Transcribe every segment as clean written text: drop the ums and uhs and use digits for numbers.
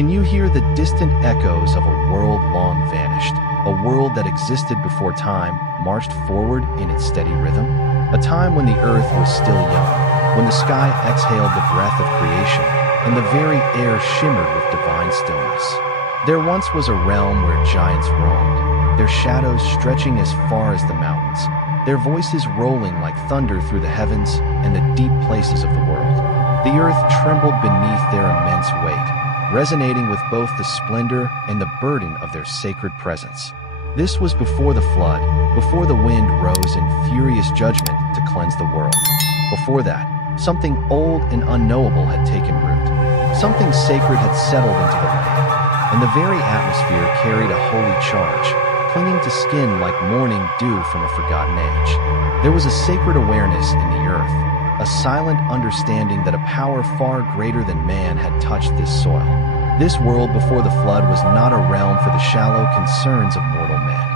Can you hear the distant echoes of a world long vanished, a world that existed before time marched forward in its steady rhythm? A time when the earth was still young, when the sky exhaled the breath of creation, and the very air shimmered with divine stillness. There once was a realm where giants roamed, their shadows stretching as far as the mountains, their voices rolling like thunder through the heavens and the deep places of the world. The earth trembled beneath their immense weight, resonating with both the splendor and the burden of their sacred presence. This was before the flood, before the wind rose in furious judgment to cleanse the world. Before that, something old and unknowable had taken root. Something sacred had settled into the land, and the very atmosphere carried a holy charge, clinging to skin like morning dew from a forgotten age. There was a sacred awareness in the earth, a silent understanding that a power far greater than man had touched this soil. This world before the flood was not a realm for the shallow concerns of mortal men.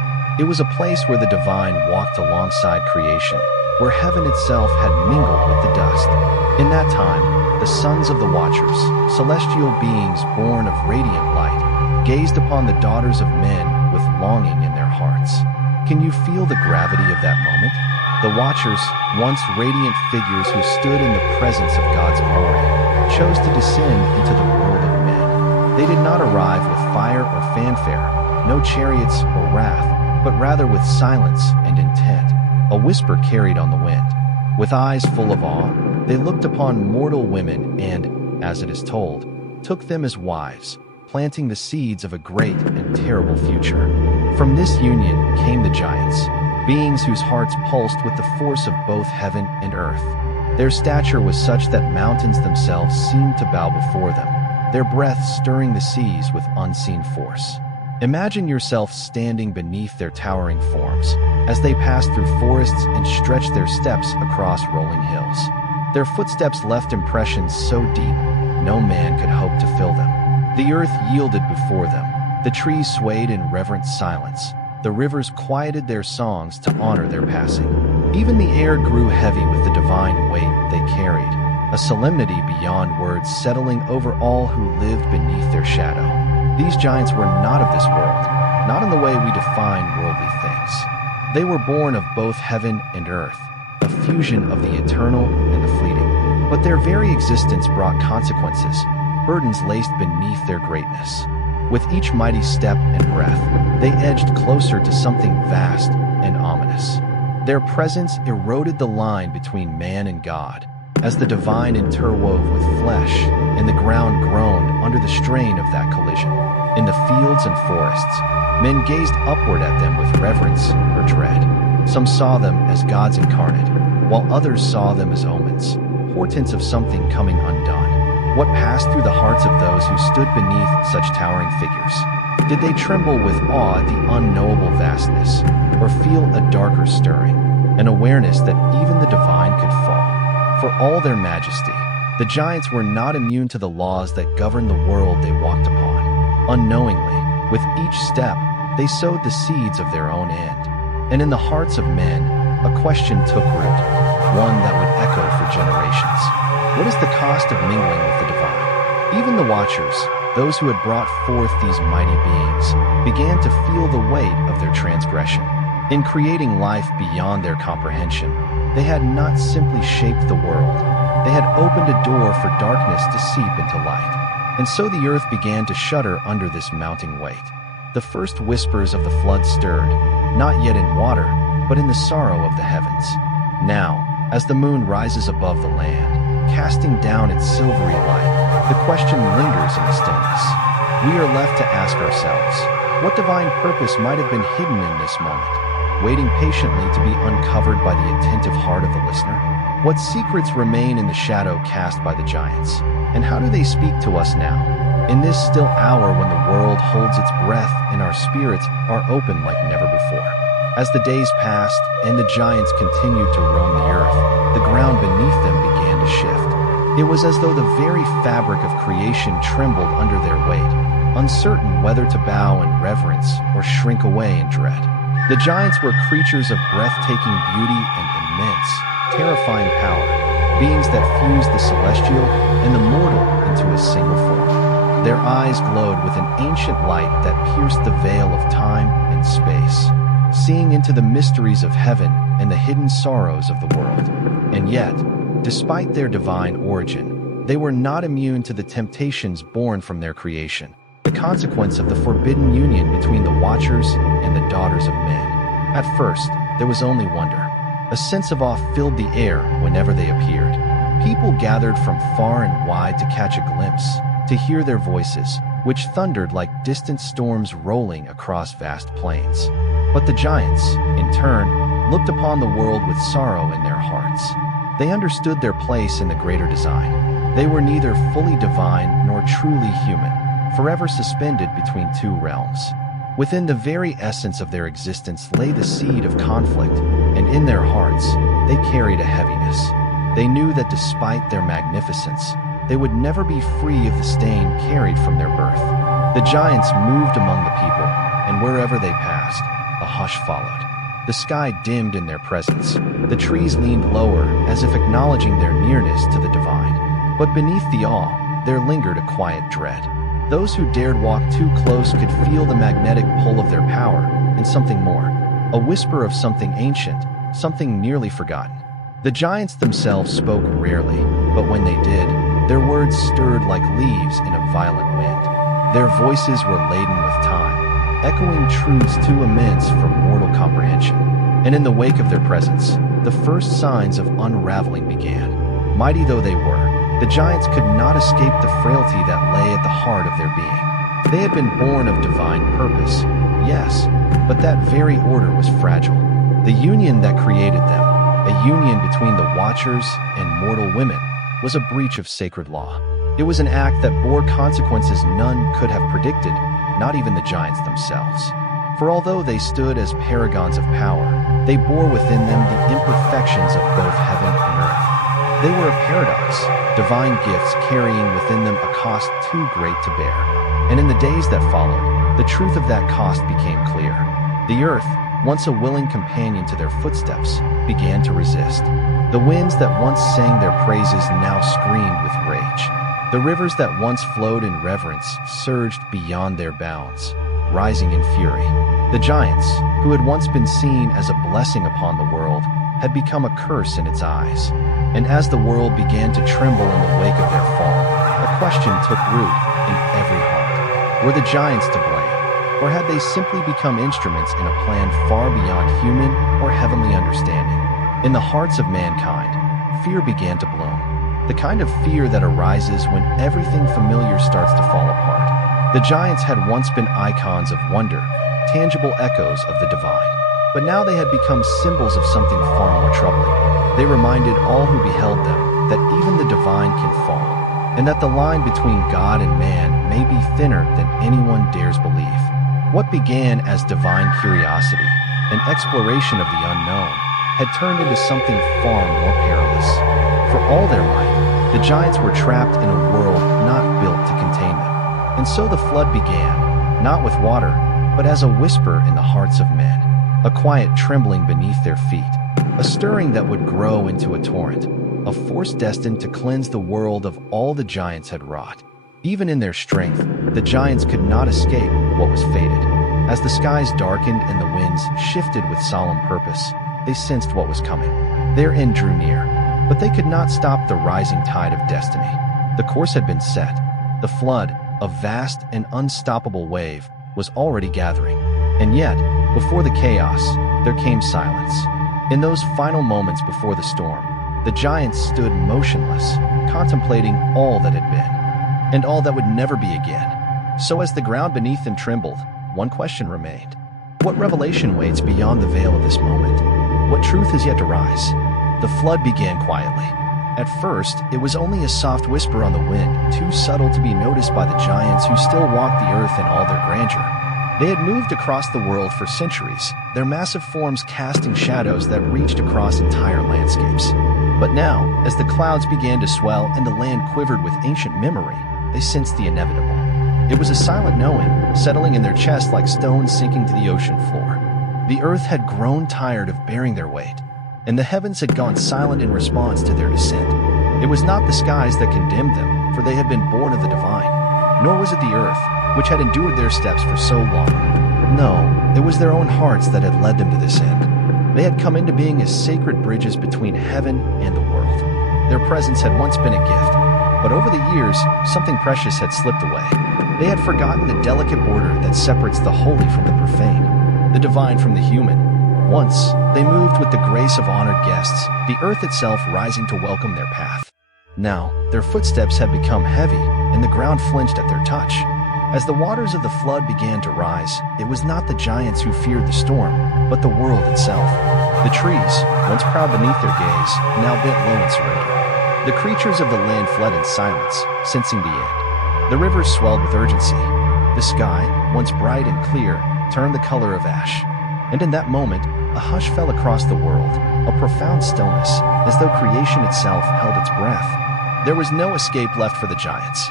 It was a place where the divine walked alongside creation, where heaven itself had mingled with the dust. In that time, the sons of the Watchers, celestial beings born of radiant light, gazed upon the daughters of men with longing in their hearts. Can you feel the gravity of that moment? The Watchers, once radiant figures who stood in the presence of God's glory, chose to descend into the world of men. They did not arrive with fire or fanfare, no chariots or wrath, but rather with silence and intent, a whisper carried on the wind. With eyes full of awe, they looked upon mortal women and, as it is told, took them as wives, planting the seeds of a great and terrible future. From this union came the giants, beings whose hearts pulsed with the force of both heaven and earth. Their stature was such that mountains themselves seemed to bow before them, their breath stirring the seas with unseen force. Imagine yourself standing beneath their towering forms as they passed through forests and stretched their steps across rolling hills. Their footsteps left impressions so deep, no man could hope to fill them. The earth yielded before them, the trees swayed in reverent silence, the rivers quieted their songs to honor their passing. Even the air grew heavy with the divine weight they carried, a solemnity beyond words settling over all who lived beneath their shadow. These giants were not of this world, not in the way we define worldly things. They were born of both heaven and earth, a fusion of the eternal and the fleeting. But their very existence brought consequences, burdens laced beneath their greatness. With each mighty step and breath, they edged closer to something vast and ominous. Their presence eroded the line between man and God, as the divine interwove with flesh, and the ground groaned under the strain of that collision. In the fields and forests, men gazed upward at them with reverence or dread. Some saw them as gods incarnate, while others saw them as omens, portents of something coming undone. What passed through the hearts of those who stood beneath such towering figures? Did they tremble with awe at the unknowable vastness, or feel a darker stirring, an awareness that even the divine could fall? For all their majesty, the giants were not immune to the laws that governed the world they walked upon. Unknowingly, with each step, they sowed the seeds of their own end. And in the hearts of men, a question took root, one that would echo for generations. What is the cost of mingling with the divine? Even the Watchers, those who had brought forth these mighty beings, began to feel the weight of their transgression. In creating life beyond their comprehension, they had not simply shaped the world, they had opened a door for darkness to seep into light. And so the earth began to shudder under this mounting weight. The first whispers of the flood stirred, not yet in water, but in the sorrow of the heavens. Now, as the moon rises above the land, casting down its silvery light, the question lingers in the stillness. We are left to ask ourselves, what divine purpose might have been hidden in this moment, waiting patiently to be uncovered by the attentive heart of the listener? What secrets remain in the shadow cast by the giants, and how do they speak to us now, in this still hour when the world holds its breath and our spirits are open like never before? As the days passed and the giants continued to roam the earth, the ground beneath them began to shift. It was as though the very fabric of creation trembled under their weight, uncertain whether to bow in reverence or shrink away in dread. The giants were creatures of breathtaking beauty and immense, terrifying power, beings that fused the celestial and the mortal into a single form. Their eyes glowed with an ancient light that pierced the veil of time and space, seeing into the mysteries of heaven and the hidden sorrows of the world. And yet, despite their divine origin, they were not immune to the temptations born from their creation, the consequence of the forbidden union between the Watchers and the daughters of men. At first, there was only wonder. A sense of awe filled the air whenever they appeared. People gathered from far and wide to catch a glimpse, to hear their voices, which thundered like distant storms rolling across vast plains. But the giants, in turn, looked upon the world with sorrow in their hearts. They understood their place in the greater design. They were neither fully divine nor truly human, forever suspended between two realms. Within the very essence of their existence lay the seed of conflict, and in their hearts, they carried a heaviness. They knew that despite their magnificence, they would never be free of the stain carried from their birth. The giants moved among the people, and wherever they passed, a hush followed. The sky dimmed in their presence. The trees leaned lower, as if acknowledging their nearness to the divine. But beneath the awe, there lingered a quiet dread. Those who dared walk too close could feel the magnetic pull of their power, and something more. A whisper of something ancient, something nearly forgotten. The giants themselves spoke rarely, but when they did, their words stirred like leaves in a violent wind. Their voices were laden with time, echoing truths too immense for mortal comprehension. And in the wake of their presence, the first signs of unraveling began. Mighty though they were, the giants could not escape the frailty that lay at the heart of their being. They had been born of divine purpose, yes, but that very order was fragile. The union that created them, a union between the Watchers and mortal women, was a breach of sacred law. It was an act that bore consequences none could have predicted, not even the giants themselves. For although they stood as paragons of power, they bore within them the imperfections of both heaven and earth. They were a paradox, divine gifts carrying within them a cost too great to bear. And in the days that followed, the truth of that cost became clear. The earth, once a willing companion to their footsteps, began to resist. The winds that once sang their praises now screamed with rage. The rivers that once flowed in reverence surged beyond their bounds, rising in fury. The giants, who had once been seen as a blessing upon the world, had become a curse in its eyes. And as the world began to tremble in the wake of their fall, a question took root in every heart. Were the giants to blame, or had they simply become instruments in a plan far beyond human or heavenly understanding? In the hearts of mankind, fear began to bloom. The kind of fear that arises when everything familiar starts to fall apart. The giants had once been icons of wonder, tangible echoes of the divine. But now they had become symbols of something far more troubling. They reminded all who beheld them that even the divine can fall, and that the line between God and man may be thinner than anyone dares believe. What began as divine curiosity, an exploration of the unknown, had turned into something far more perilous. For all their might, the giants were trapped in a world not built to contain them. And so the flood began, not with water, but as a whisper in the hearts of men, a quiet trembling beneath their feet, a stirring that would grow into a torrent, a force destined to cleanse the world of all the giants had wrought. Even in their strength, the giants could not escape what was fated. As the skies darkened and the winds shifted with solemn purpose, they sensed what was coming. Their end drew near, but they could not stop the rising tide of destiny. The course had been set. The flood, a vast and unstoppable wave, was already gathering. And yet, before the chaos, there came silence. In those final moments before the storm, the giants stood motionless, contemplating all that had been, and all that would never be again. So as the ground beneath them trembled, one question remained. What revelation waits beyond the veil of this moment? What truth is yet to rise? The flood began quietly. At first, it was only a soft whisper on the wind, too subtle to be noticed by the giants who still walked the earth in all their grandeur. They had moved across the world for centuries, their massive forms casting shadows that reached across entire landscapes. But now, as the clouds began to swell and the land quivered with ancient memory, they sensed the inevitable. It was a silent knowing, settling in their chests like stones sinking to the ocean floor. The earth had grown tired of bearing their weight, and the heavens had gone silent in response to their descent. It was not the skies that condemned them, for they had been born of the divine. nor was it the earth, which had endured their steps for so long. No, it was their own hearts that had led them to this end. They had come into being as sacred bridges between heaven and the world. Their presence had once been a gift, but over the years, something precious had slipped away. They had forgotten the delicate border that separates the holy from the profane, the divine from the human. Once, they moved with the grace of honored guests, the earth itself rising to welcome their path. Now, their footsteps had become heavy, and the ground flinched at their touch. As the waters of the flood began to rise, it was not the giants who feared the storm, but the world itself. The trees, once proud beneath their gaze, now bent low in surrender. The creatures of the land fled in silence, sensing the end. The rivers swelled with urgency. The sky, once bright and clear, turned the color of ash. And in that moment, a hush fell across the world, a profound stillness, as though creation itself held its breath. There was no escape left for the giants.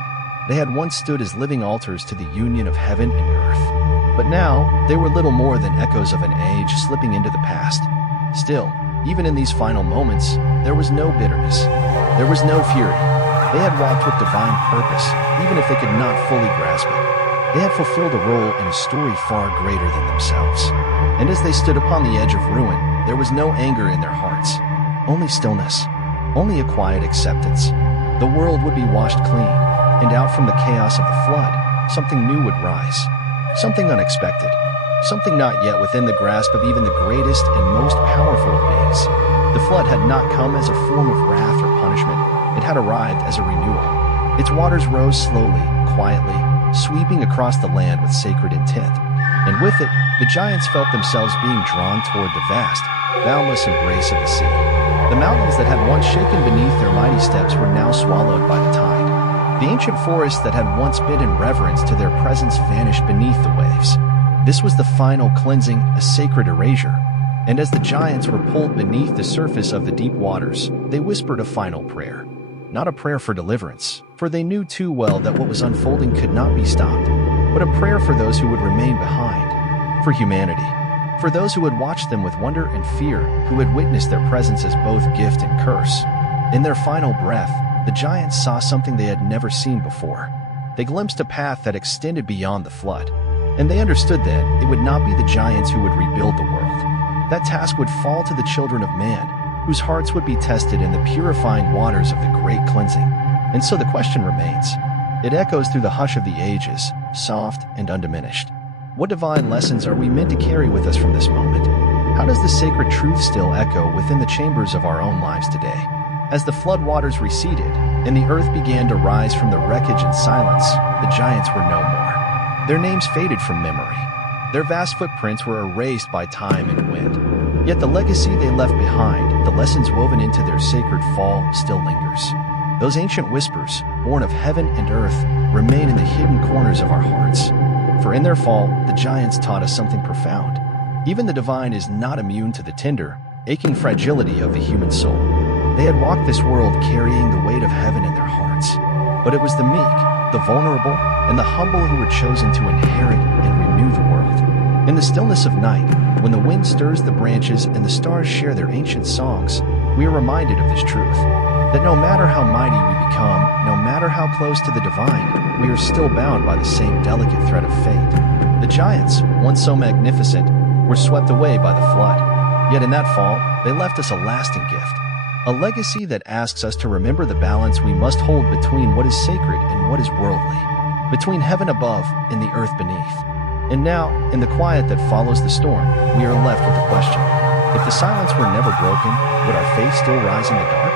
They had once stood as living altars to the union of heaven and earth. But now, they were little more than echoes of an age slipping into the past. Still, even in these final moments, there was no bitterness. There was no fury. They had walked with divine purpose, even if they could not fully grasp it. They had fulfilled a role in a story far greater than themselves. And as they stood upon the edge of ruin, there was no anger in their hearts. Only stillness. Only a quiet acceptance. The world would be washed clean, and out from the chaos of the flood, something new would rise. Something unexpected. Something not yet within the grasp of even the greatest and most powerful of beings. The flood had not come as a form of wrath or punishment. It had arrived as a renewal. Its waters rose slowly, quietly, sweeping across the land with sacred intent. And with it, the giants felt themselves being drawn toward the vast, boundless embrace of the sea. The mountains that had once shaken beneath their mighty steps were now swallowed by the tide. The ancient forests that had once been in reverence to their presence vanished beneath the waves. This was the final cleansing, a sacred erasure. And as the giants were pulled beneath the surface of the deep waters, they whispered a final prayer. Not a prayer for deliverance, for they knew too well that what was unfolding could not be stopped, but a prayer for those who would remain behind, for humanity, for those who had watched them with wonder and fear, who had witnessed their presence as both gift and curse. In their final breath, the giants saw something they had never seen before. They glimpsed a path that extended beyond the flood, and they understood then it would not be the giants who would rebuild the world. That task would fall to the children of man, whose hearts would be tested in the purifying waters of the great cleansing. And so the question remains. It echoes through the hush of the ages, soft and undiminished. What divine lessons are we meant to carry with us from this moment? How does the sacred truth still echo within the chambers of our own lives today? As the flood waters receded, and the earth began to rise from the wreckage and silence, the giants were no more. Their names faded from memory. Their vast footprints were erased by time and wind. Yet the legacy they left behind, the lessons woven into their sacred fall, still lingers. Those ancient whispers, born of heaven and earth, remain in the hidden corners of our hearts. For in their fall, the giants taught us something profound. Even the divine is not immune to the tender, aching fragility of the human soul. They had walked this world carrying the weight of heaven in their hearts. But it was the meek, the vulnerable, and the humble who were chosen to inherit and renew the world. In the stillness of night, when the wind stirs the branches and the stars share their ancient songs, we are reminded of this truth, that no matter how mighty we become, no matter how close to the divine, we are still bound by the same delicate thread of fate. The giants, once so magnificent, were swept away by the flood. Yet in that fall, they left us a lasting gift, a legacy that asks us to remember the balance we must hold between what is sacred and what is worldly, between heaven above and the earth beneath. And now, in the quiet that follows the storm, we are left with the question, if the silence were never broken, would our faith still rise in the dark?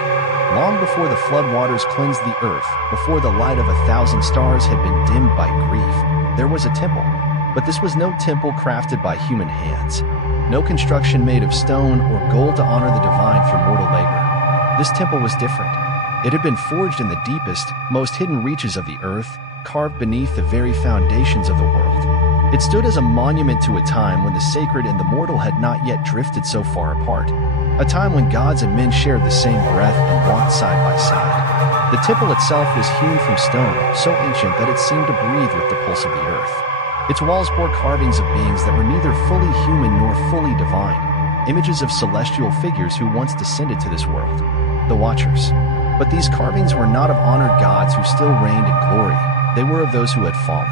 Long before the flood waters cleansed the earth, before the light of 1,000 stars had been dimmed by grief, there was a temple. But this was no temple crafted by human hands, no construction made of stone or gold to honor the divine through mortal labor. This temple was different. It had been forged in the deepest, most hidden reaches of the earth, carved beneath the very foundations of the world. It stood as a monument to a time when the sacred and the mortal had not yet drifted so far apart. A time when gods and men shared the same breath and walked side by side. The temple itself was hewn from stone, so ancient that it seemed to breathe with the pulse of the earth. Its walls bore carvings of beings that were neither fully human nor fully divine, images of celestial figures who once descended to this world, the Watchers. But these carvings were not of honored gods who still reigned in glory. They were of those who had fallen.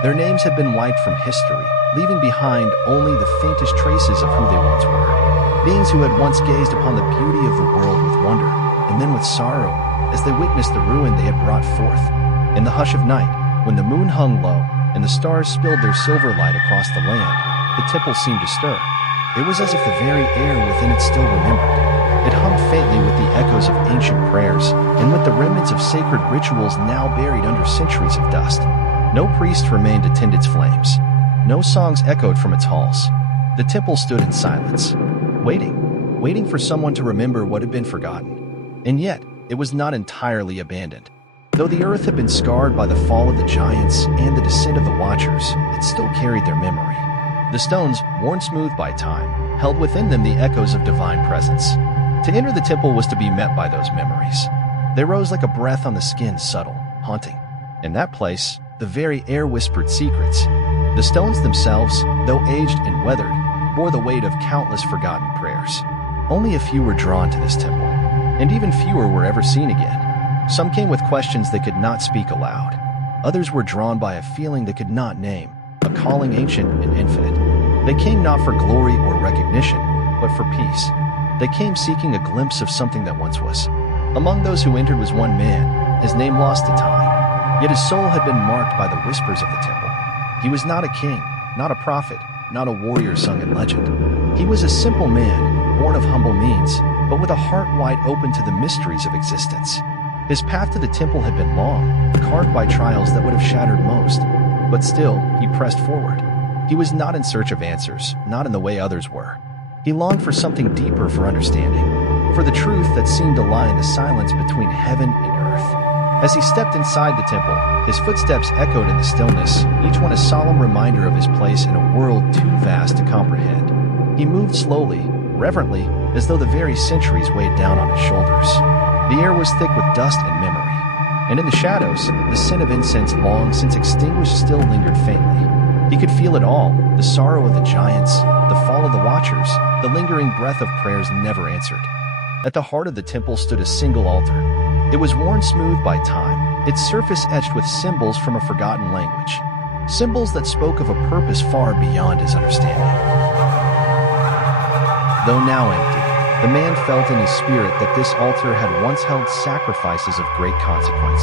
Their names had been wiped from history, leaving behind only the faintest traces of who they once were. Beings who had once gazed upon the beauty of the world with wonder, and then with sorrow, as they witnessed the ruin they had brought forth. In the hush of night, when the moon hung low, and the stars spilled their silver light across the land, the temple seemed to stir. It was as if the very air within it still remembered. It hummed faintly with the echoes of ancient prayers, and with the remnants of sacred rituals now buried under centuries of dust. No priest remained to tend its flames. No songs echoed from its halls. The temple stood in silence, waiting for someone to remember what had been forgotten. And yet, it was not entirely abandoned. Though the earth had been scarred by the fall of the giants and the descent of the Watchers, it still carried their memory. The stones, worn smooth by time, held within them the echoes of divine presence. To enter the temple was to be met by those memories. They rose like a breath on the skin, subtle, haunting. In that place, the very air whispered secrets. The stones themselves, though aged and weathered, bore the weight of countless forgotten prayers. Only a few were drawn to this temple, and even fewer were ever seen again. Some came with questions they could not speak aloud. Others were drawn by a feeling they could not name, a calling ancient and infinite. They came not for glory or recognition, but for peace. They came seeking a glimpse of something that once was. Among those who entered was one man, his name lost to time. Yet his soul had been marked by the whispers of the temple. He was not a king, not a prophet, not a warrior sung in legend. He was a simple man, born of humble means, but with a heart wide open to the mysteries of existence. His path to the temple had been long, carved by trials that would have shattered most, but still, he pressed forward. He was not in search of answers, not in the way others were. He longed for something deeper for understanding, for the truth that seemed to lie in the silence between heaven and earth. As he stepped inside the temple, his footsteps echoed in the stillness, each one a solemn reminder of his place in a world too vast to comprehend. He moved slowly, reverently, as though the very centuries weighed down on his shoulders. The air was thick with dust and memory, and in the shadows, the scent of incense long since extinguished still lingered faintly. He could feel it all, the sorrow of the giants, the fall of the Watchers, the lingering breath of prayers never answered. At the heart of the temple stood a single altar. It was worn smooth by time, its surface etched with symbols from a forgotten language. Symbols that spoke of a purpose far beyond his understanding. Though now empty, the man felt in his spirit that this altar had once held sacrifices of great consequence,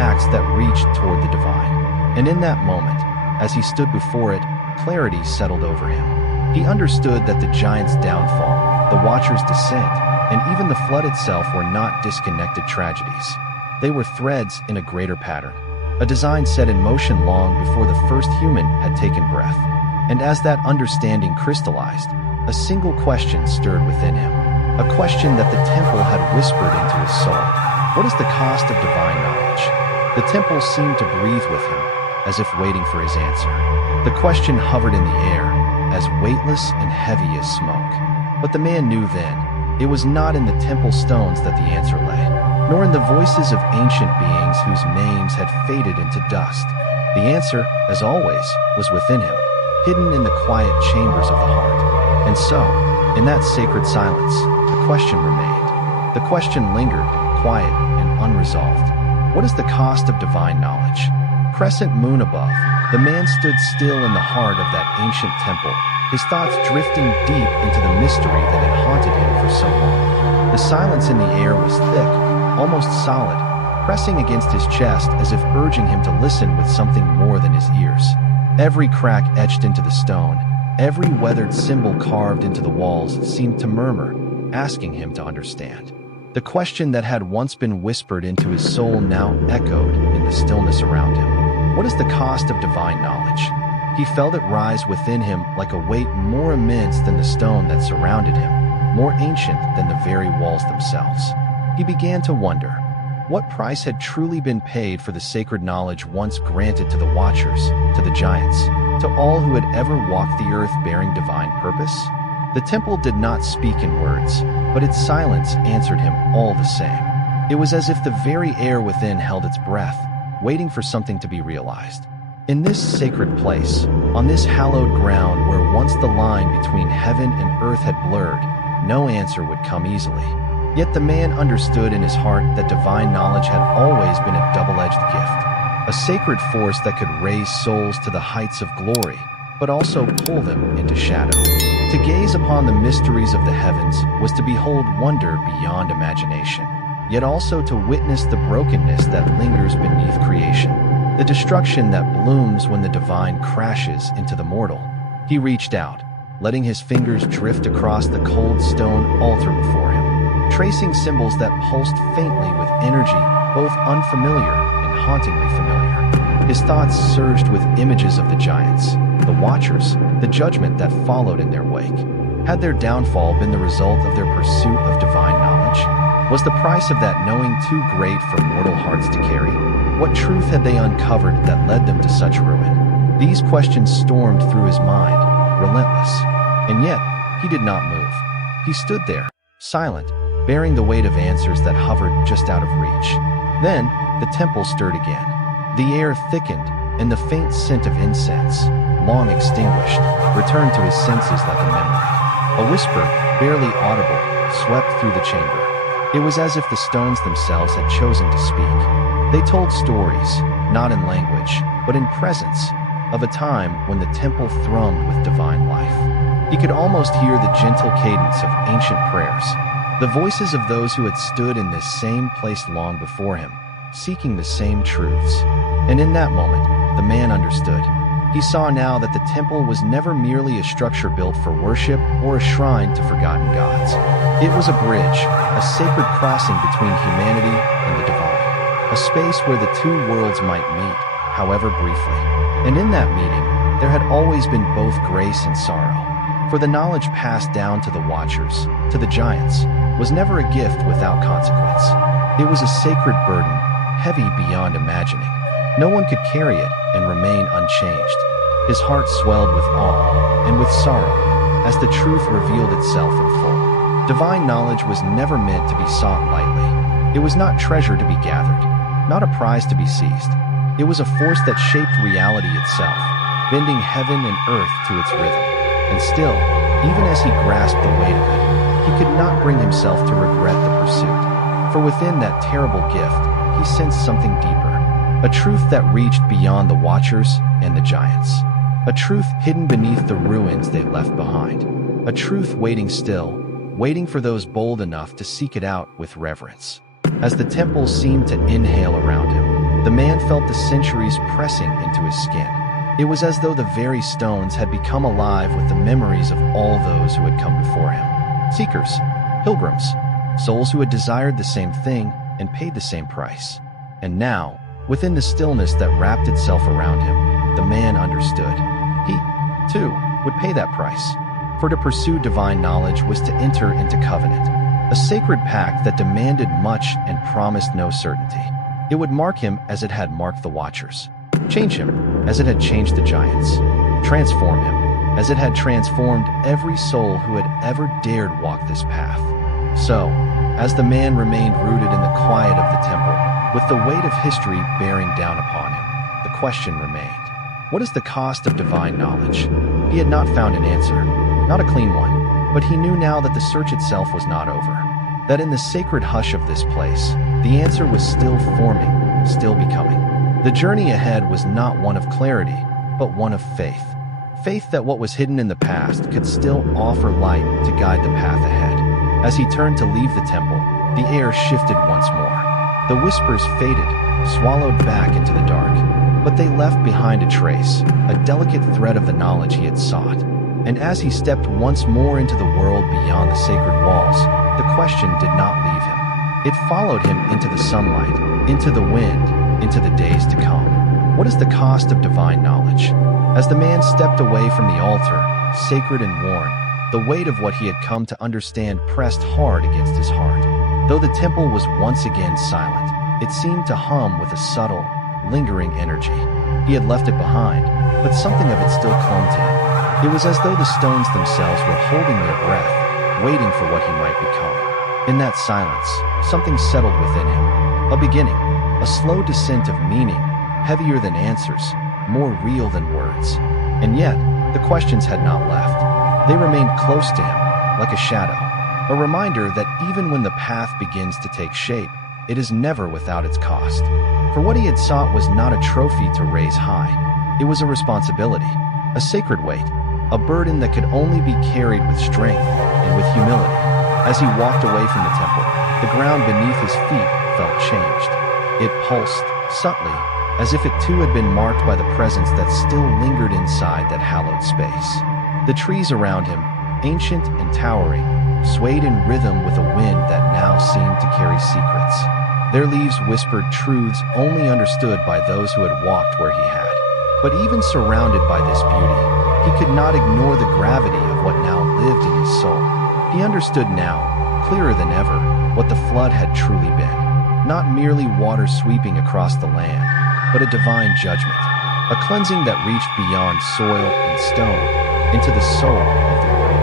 acts that reached toward the divine. And in that moment, as he stood before it, clarity settled over him. He understood that the giant's downfall, the Watcher's descent, and even the flood itself were not disconnected tragedies. They were threads in a greater pattern, a design set in motion long before the first human had taken breath. And as that understanding crystallized, a single question stirred within him, a question that the temple had whispered into his soul. What is the cost of divine knowledge? The temple seemed to breathe with him, as if waiting for his answer. The question hovered in the air, as weightless and heavy as smoke. But the man knew then, it was not in the temple stones that the answer lay, nor in the voices of ancient beings whose names had faded into dust. The answer, as always, was within him, hidden in the quiet chambers of the heart. And so, in that sacred silence, the question remained. The question lingered, quiet and unresolved. What is the cost of divine knowledge? Crescent moon above, the man stood still in the heart of that ancient temple, his thoughts drifting deep into the mystery that had haunted him for so long. The silence in the air was thick, almost solid, pressing against his chest as if urging him to listen with something more than his ears. Every crack etched into the stone, every weathered symbol carved into the walls seemed to murmur, asking him to understand. The question that had once been whispered into his soul now echoed in the stillness around him. What is the cost of divine knowledge? He felt it rise within him like a weight more immense than the stone that surrounded him, more ancient than the very walls themselves. He began to wonder, what price had truly been paid for the sacred knowledge once granted to the Watchers, to the giants, to all who had ever walked the earth bearing divine purpose? The temple did not speak in words, but its silence answered him all the same. It was as if the very air within held its breath, waiting for something to be realized. In this sacred place, on this hallowed ground where once the line between heaven and earth had blurred, no answer would come easily. Yet the man understood in his heart that divine knowledge had always been a double-edged gift, a sacred force that could raise souls to the heights of glory, but also pull them into shadow. To gaze upon the mysteries of the heavens was to behold wonder beyond imagination, yet also to witness the brokenness that lingers beneath creation, the destruction that blooms when the divine crashes into the mortal. He reached out, letting his fingers drift across the cold stone altar before him, tracing symbols that pulsed faintly with energy both unfamiliar and hauntingly familiar. His thoughts surged with images of the giants, the Watchers, the judgment that followed in their wake. Had their downfall been the result of their pursuit of divine knowledge? Was the price of that knowing too great for mortal hearts to carry? What truth had they uncovered that led them to such ruin? These questions stormed through his mind, relentless. And yet, he did not move. He stood there, silent, bearing the weight of answers that hovered just out of reach. Then, the temple stirred again. The air thickened, and the faint scent of incense, long extinguished, returned to his senses like a memory. A whisper, barely audible, swept through the chamber. It was as if the stones themselves had chosen to speak. They told stories, not in language, but in presence, of a time when the temple thrummed with divine life. He could almost hear the gentle cadence of ancient prayers, the voices of those who had stood in this same place long before him, seeking the same truths. And in that moment, the man understood. He saw now that the temple was never merely a structure built for worship or a shrine to forgotten gods. It was a bridge, a sacred crossing between humanity and the divine, a space where the two worlds might meet, however briefly. And in that meeting, there had always been both grace and sorrow. For the knowledge passed down to the Watchers, to the giants, was never a gift without consequence. It was a sacred burden, heavy beyond imagining. No one could carry it and remain unchanged. His heart swelled with awe and with sorrow as the truth revealed itself in full. Divine knowledge was never meant to be sought lightly. It was not treasure to be gathered, not a prize to be seized. It was a force that shaped reality itself, bending heaven and earth to its rhythm. And still, even as he grasped the weight of it, he could not bring himself to regret the pursuit. For within that terrible gift, he sensed something deeper. A truth that reached beyond the Watchers and the giants. A truth hidden beneath the ruins they left behind. A truth waiting still, waiting for those bold enough to seek it out with reverence. As the temple seemed to inhale around him, the man felt the centuries pressing into his skin. It was as though the very stones had become alive with the memories of all those who had come before him. Seekers, pilgrims, souls who had desired the same thing and paid the same price. And now, within the stillness that wrapped itself around him, the man understood. He, too, would pay that price. For to pursue divine knowledge was to enter into covenant, a sacred pact that demanded much and promised no certainty. It would mark him as it had marked the Watchers, change him as it had changed the giants, transform him as it had transformed every soul who had ever dared walk this path. So, as the man remained rooted in the quiet of the temple, with the weight of history bearing down upon him, the question remained. What is the cost of divine knowledge? He had not found an answer, not a clean one, but he knew now that the search itself was not over. That in the sacred hush of this place, the answer was still forming, still becoming. The journey ahead was not one of clarity, but one of faith. Faith that what was hidden in the past could still offer light to guide the path ahead. As he turned to leave the temple, the air shifted once more. The whispers faded, swallowed back into the dark, but they left behind a trace, a delicate thread of the knowledge he had sought. And as he stepped once more into the world beyond the sacred walls, the question did not leave him. It followed him into the sunlight, into the wind, into the days to come. What is the cost of divine knowledge? As the man stepped away from the altar, sacred and worn, the weight of what he had come to understand pressed hard against his heart. Though the temple was once again silent, it seemed to hum with a subtle, lingering energy. He had left it behind, but something of it still clung to him. It was as though the stones themselves were holding their breath, waiting for what he might become. In that silence, something settled within him. A beginning, a slow descent of meaning, heavier than answers, more real than words. And yet, the questions had not left. They remained close to him, like a shadow, a reminder that even when the path begins to take shape, it is never without its cost. For what he had sought was not a trophy to raise high. It was a responsibility, a sacred weight, a burden that could only be carried with strength and with humility. As he walked away from the temple, the ground beneath his feet felt changed. It pulsed, subtly, as if it too had been marked by the presence that still lingered inside that hallowed space. The trees around him, ancient and towering, swayed in rhythm with a wind that now seemed to carry secrets. Their leaves whispered truths only understood by those who had walked where he had. But even surrounded by this beauty, he could not ignore the gravity of what now lived in his soul. He understood now, clearer than ever, what the flood had truly been. Not merely water sweeping across the land, but a divine judgment, a cleansing that reached beyond soil and stone into the soul of the world.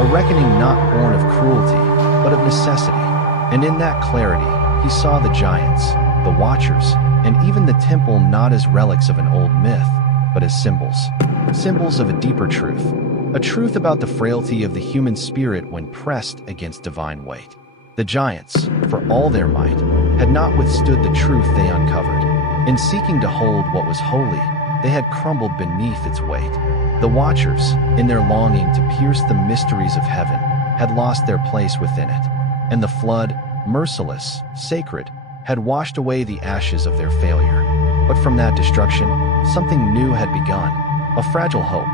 A reckoning not born of cruelty, but of necessity. And in that clarity, he saw the giants, the watchers, and even the temple not as relics of an old myth, but as symbols. Symbols of a deeper truth. A truth about the frailty of the human spirit when pressed against divine weight. The giants, for all their might, had not withstood the truth they uncovered. In seeking to hold what was holy, they had crumbled beneath its weight. The watchers, in their longing to pierce the mysteries of heaven, had lost their place within it. And the flood, merciless, sacred, had washed away the ashes of their failure. But from that destruction, something new had begun, a fragile hope,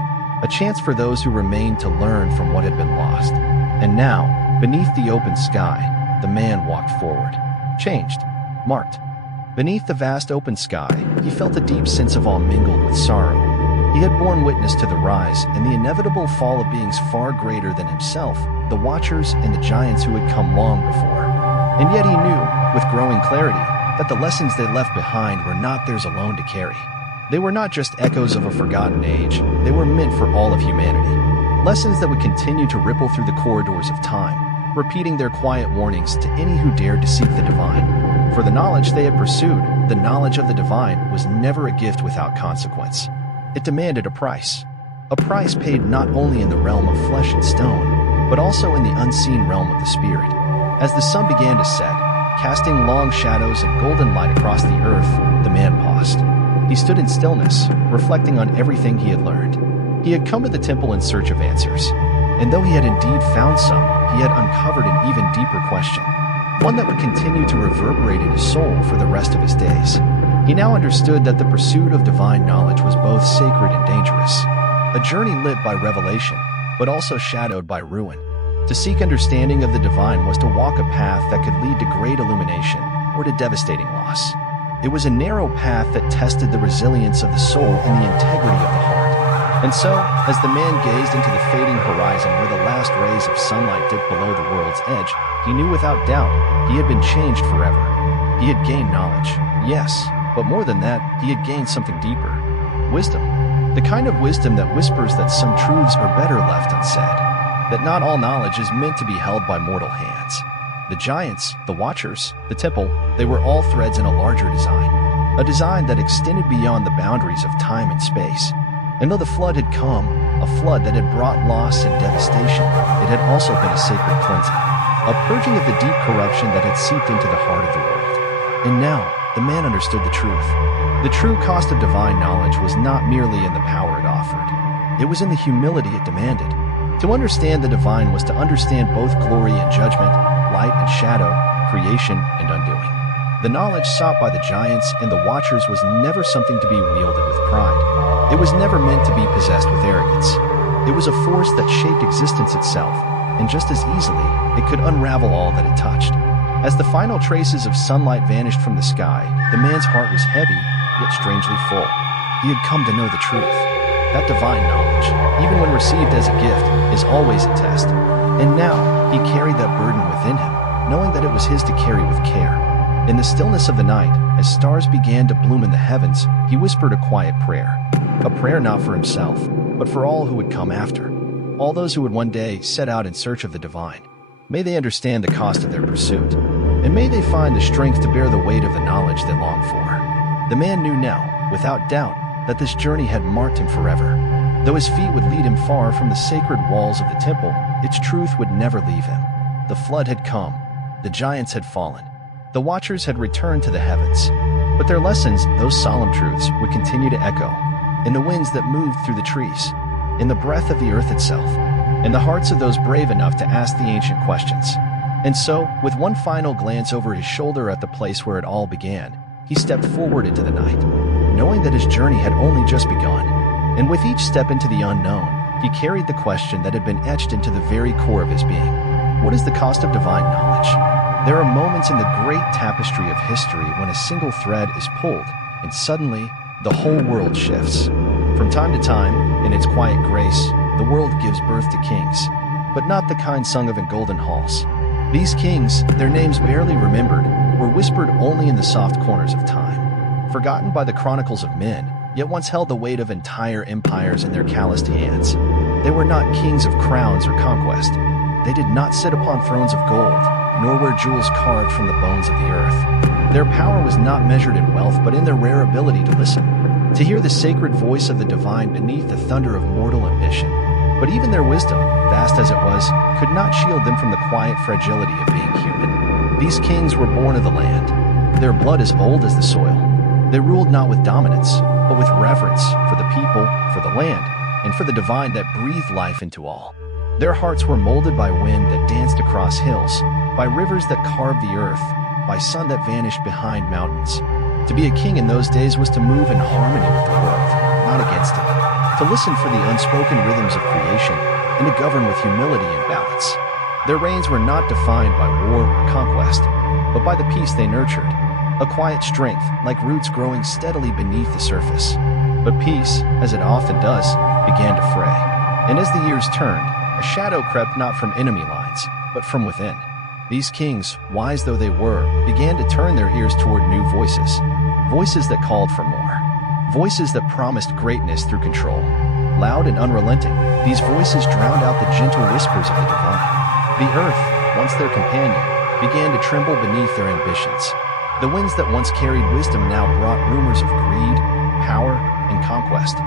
a chance for those who remained to learn from what had been lost. And now, beneath the open sky, the man walked forward, changed, marked. Beneath the vast open sky, he felt a deep sense of awe mingled with sorrow. He had borne witness to the rise and the inevitable fall of beings far greater than himself, the watchers and the giants who had come long before. And yet he knew, with growing clarity, that the lessons they left behind were not theirs alone to carry. They were not just echoes of a forgotten age, they were meant for all of humanity. Lessons that would continue to ripple through the corridors of time, repeating their quiet warnings to any who dared to seek the divine. For the knowledge they had pursued, the knowledge of the divine, was never a gift without consequence. It demanded a price paid not only in the realm of flesh and stone, but also in the unseen realm of the spirit. As the sun began to set, casting long shadows and golden light across the earth, the man paused. He stood in stillness, reflecting on everything he had learned. He had come to the temple in search of answers, and though he had indeed found some, he had uncovered an even deeper question, one that would continue to reverberate in his soul for the rest of his days. He now understood that the pursuit of divine knowledge was both sacred and dangerous, a journey lit by revelation, but also shadowed by ruin. To seek understanding of the divine was to walk a path that could lead to great illumination or to devastating loss. It was a narrow path that tested the resilience of the soul and the integrity of the heart. And so, as the man gazed into the fading horizon where the last rays of sunlight dipped below the world's edge, he knew without doubt he had been changed forever. He had gained knowledge, yes, but more than that, he had gained something deeper. Wisdom. The kind of wisdom that whispers that some truths are better left unsaid. That not all knowledge is meant to be held by mortal hands. The giants, the watchers, the temple, they were all threads in a larger design. A design that extended beyond the boundaries of time and space. And though the flood had come, a flood that had brought loss and devastation, it had also been a sacred cleansing. A purging of the deep corruption that had seeped into the heart of the world. And now, the man understood the truth. The true cost of divine knowledge was not merely in the power it offered. It was in the humility it demanded. To understand the divine was to understand both glory and judgment, light and shadow, creation and undoing. The knowledge sought by the giants and the watchers was never something to be wielded with pride. It was never meant to be possessed with arrogance. It was a force that shaped existence itself, and just as easily, it could unravel all that it touched. As the final traces of sunlight vanished from the sky, the man's heart was heavy, yet strangely full. He had come to know the truth. That divine knowledge, even when received as a gift, is always a test. And now, he carried that burden within him, knowing that it was his to carry with care. In the stillness of the night, as stars began to bloom in the heavens, he whispered a quiet prayer. A prayer not for himself, but for all who would come after. All those who would one day set out in search of the divine. May they understand the cost of their pursuit, and may they find the strength to bear the weight of the knowledge they long for. The man knew now, without doubt, that this journey had marked him forever. Though his feet would lead him far from the sacred walls of the temple, its truth would never leave him. The flood had come. The giants had fallen. The watchers had returned to the heavens. But their lessons, those solemn truths, would continue to echo in the winds that moved through the trees, in the breath of the earth itself, in the hearts of those brave enough to ask the ancient questions. And so, with one final glance over his shoulder at the place where it all began, he stepped forward into the night, knowing that his journey had only just begun. And with each step into the unknown, he carried the question that had been etched into the very core of his being. What is the cost of divine knowledge? There are moments in the great tapestry of history when a single thread is pulled, and suddenly, the whole world shifts. From time to time, in its quiet grace, the world gives birth to kings, but not the kind sung of in golden halls. These kings, their names barely remembered, were whispered only in the soft corners of time. Forgotten by the chronicles of men, yet once held the weight of entire empires in their calloused hands. They were not kings of crowns or conquest. They did not sit upon thrones of gold, nor wear jewels carved from the bones of the earth. Their power was not measured in wealth, but in their rare ability to listen, to hear the sacred voice of the divine beneath the thunder of mortal ambition. But even their wisdom, vast as it was, could not shield them from the quiet fragility of being human. These kings were born of the land. Their blood as old as the soil. They ruled not with dominance, but with reverence for the people, for the land, and for the divine that breathed life into all. Their hearts were molded by wind that danced across hills, by rivers that carved the earth, by sun that vanished behind mountains. To be a king in those days was to move in harmony with the world, not against it. To listen for the unspoken rhythms of creation, and to govern with humility and balance. Their reigns were not defined by war or conquest, but by the peace they nurtured. A quiet strength, like roots growing steadily beneath the surface. But peace, as it often does, began to fray. And as the years turned, a shadow crept not from enemy lines, but from within. These kings, wise though they were, began to turn their ears toward new voices. Voices that called for more. Voices that promised greatness through control. Loud and unrelenting, these voices drowned out the gentle whispers of the divine. The earth, once their companion, began to tremble beneath their ambitions. The winds that once carried wisdom now brought rumors of greed, power, and conquest.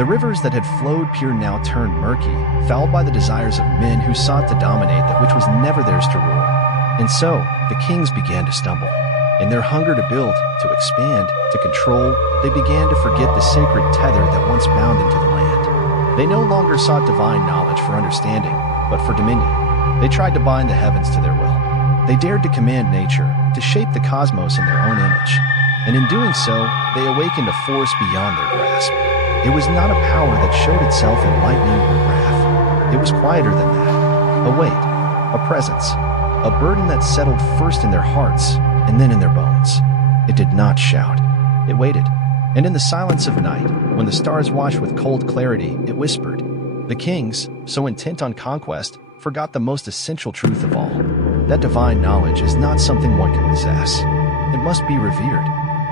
The rivers that had flowed pure now turned murky, fouled by the desires of men who sought to dominate that which was never theirs to rule. And so, the kings began to stumble. In their hunger to build, to expand, to control, they began to forget the sacred tether that once bound them to the land. They no longer sought divine knowledge for understanding, but for dominion. They tried to bind the heavens to their will. They dared to command nature, to shape the cosmos in their own image. And in doing so, they awakened a force beyond their grasp. It was not a power that showed itself in lightning or wrath. It was quieter than that. A weight, a presence, a burden that settled first in their hearts and then in their bones. It did not shout. It waited. And in the silence of night, when the stars watched with cold clarity, it whispered. The kings, so intent on conquest, forgot the most essential truth of all. That divine knowledge is not something one can possess. It must be revered.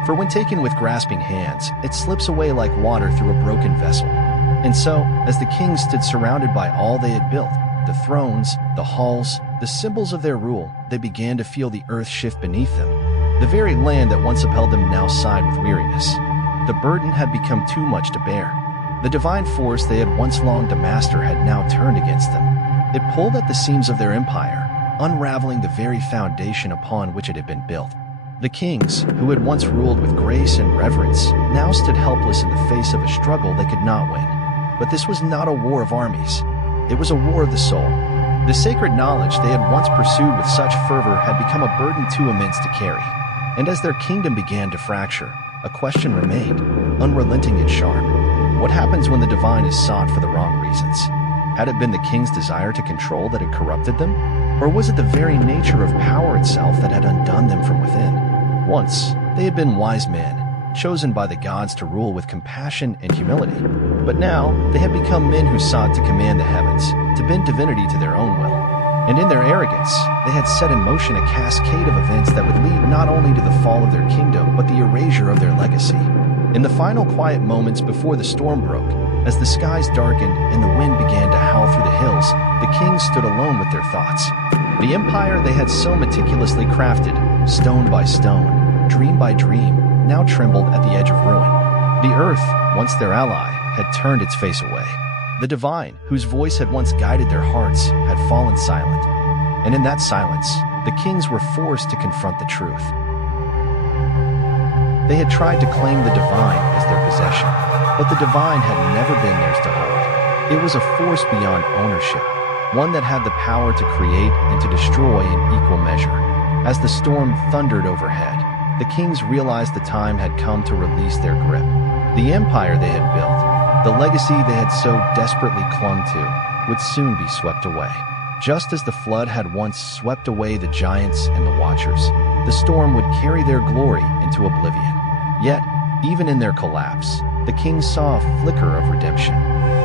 For when taken with grasping hands, it slips away like water through a broken vessel. And so, as the kings stood surrounded by all they had built, the thrones, the halls, the symbols of their rule, they began to feel the earth shift beneath them. The very land that once upheld them now sighed with weariness. The burden had become too much to bear. The divine force they had once longed to master had now turned against them. It pulled at the seams of their empire, unraveling the very foundation upon which it had been built. The kings, who had once ruled with grace and reverence, now stood helpless in the face of a struggle they could not win. But this was not a war of armies. It was a war of the soul. The sacred knowledge they had once pursued with such fervor had become a burden too immense to carry. And as their kingdom began to fracture, a question remained, unrelenting and sharp. What happens when the divine is sought for the wrong reasons? Had it been the king's desire to control that had corrupted them? Or was it the very nature of power itself that had undone them from within? Once, they had been wise men, chosen by the gods to rule with compassion and humility. But now, they had become men who sought to command the heavens, to bend divinity to their own will. And in their arrogance, they had set in motion a cascade of events that would lead not only to the fall of their kingdom, but the erasure of their legacy. In the final quiet moments before the storm broke, as the skies darkened and the wind began to howl through the hills, the kings stood alone with their thoughts. The empire they had so meticulously crafted, stone by stone, dream by dream, now trembled at the edge of ruin. The earth, once their ally, had turned its face away. The divine, whose voice had once guided their hearts, had fallen silent. And in that silence, the kings were forced to confront the truth. They had tried to claim the divine as their possession, but the divine had never been theirs to hold. It was a force beyond ownership, one that had the power to create and to destroy in equal measure. As the storm thundered overhead, the kings realized the time had come to release their grip. The empire they had built, the legacy they had so desperately clung to, would soon be swept away. Just as the flood had once swept away the giants and the watchers, the storm would carry their glory into oblivion. Yet, even in their collapse, the kings saw a flicker of redemption.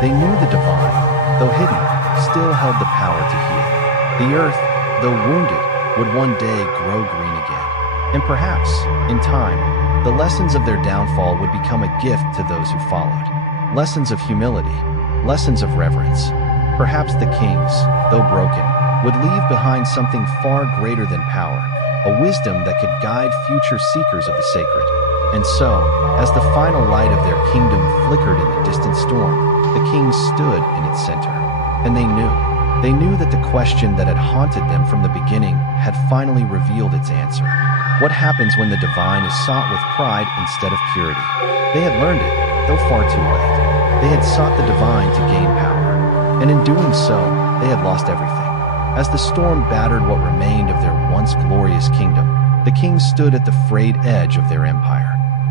They knew the divine, though hidden, still held the power to heal. The earth, though wounded, would one day grow green again. And perhaps, in time, the lessons of their downfall would become a gift to those who followed. Lessons of humility, lessons of reverence. Perhaps the kings, though broken, would leave behind something far greater than power, a wisdom that could guide future seekers of the sacred. And so, as the final light of their kingdom flickered in the distant storm, the kings stood in its center. And they knew that the question that had haunted them from the beginning had finally revealed its answer. What happens when the divine is sought with pride instead of purity? They had learned it, though far too late. They had sought the divine to gain power, and in doing so, they had lost everything. As the storm battered what remained of their once glorious kingdom, the kings stood at the frayed edge of their empire.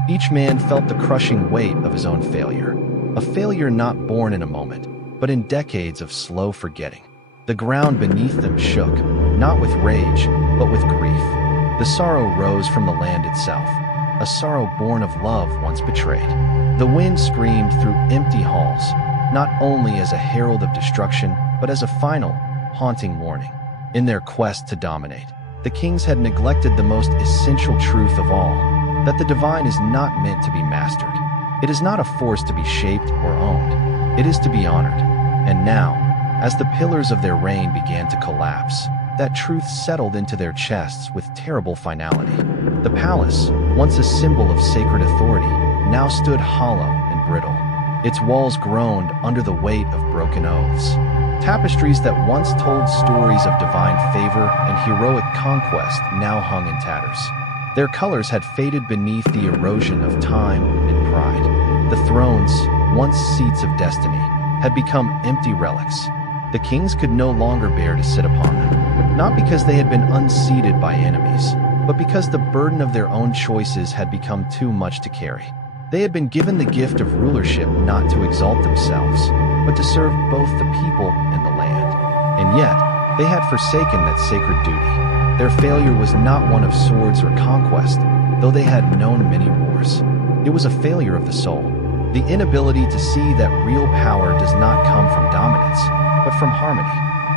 Each man felt the crushing weight of his own failure, a failure not born in a moment, but in decades of slow forgetting. The ground beneath them shook, not with rage, but with grief. The sorrow rose from the land itself, a sorrow born of love once betrayed. The wind screamed through empty halls, not only as a herald of destruction, but as a final, haunting warning. In their quest to dominate, the kings had neglected the most essential truth of all, that the divine is not meant to be mastered. It is not a force to be shaped or owned. It is to be honored. And now, as the pillars of their reign began to collapse, that truth settled into their chests with terrible finality. The palace, once a symbol of sacred authority, now stood hollow and brittle. Its walls groaned under the weight of broken oaths. Tapestries that once told stories of divine favor and heroic conquest now hung in tatters. Their colors had faded beneath the erosion of time and pride. The thrones, once seats of destiny, had become empty relics. The kings could no longer bear to sit upon them, not because they had been unseated by enemies, but because the burden of their own choices had become too much to carry. They had been given the gift of rulership not to exalt themselves, but to serve both the people and the land. And yet, they had forsaken that sacred duty. Their failure was not one of swords or conquest, though they had known many wars. It was a failure of the soul, the inability to see that real power does not come from dominance, but from harmony.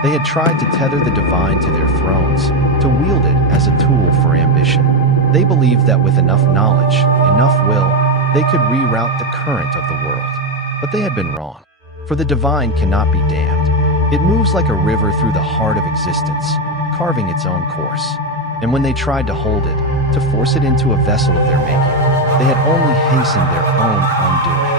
They had tried to tether the divine to their thrones, to wield it as a tool for ambition. They believed that with enough knowledge, enough will, they could reroute the current of the world. But they had been wrong. For the divine cannot be damned. It moves like a river through the heart of existence, carving its own course. And when they tried to hold it, to force it into a vessel of their making, they had only hastened their own undoing.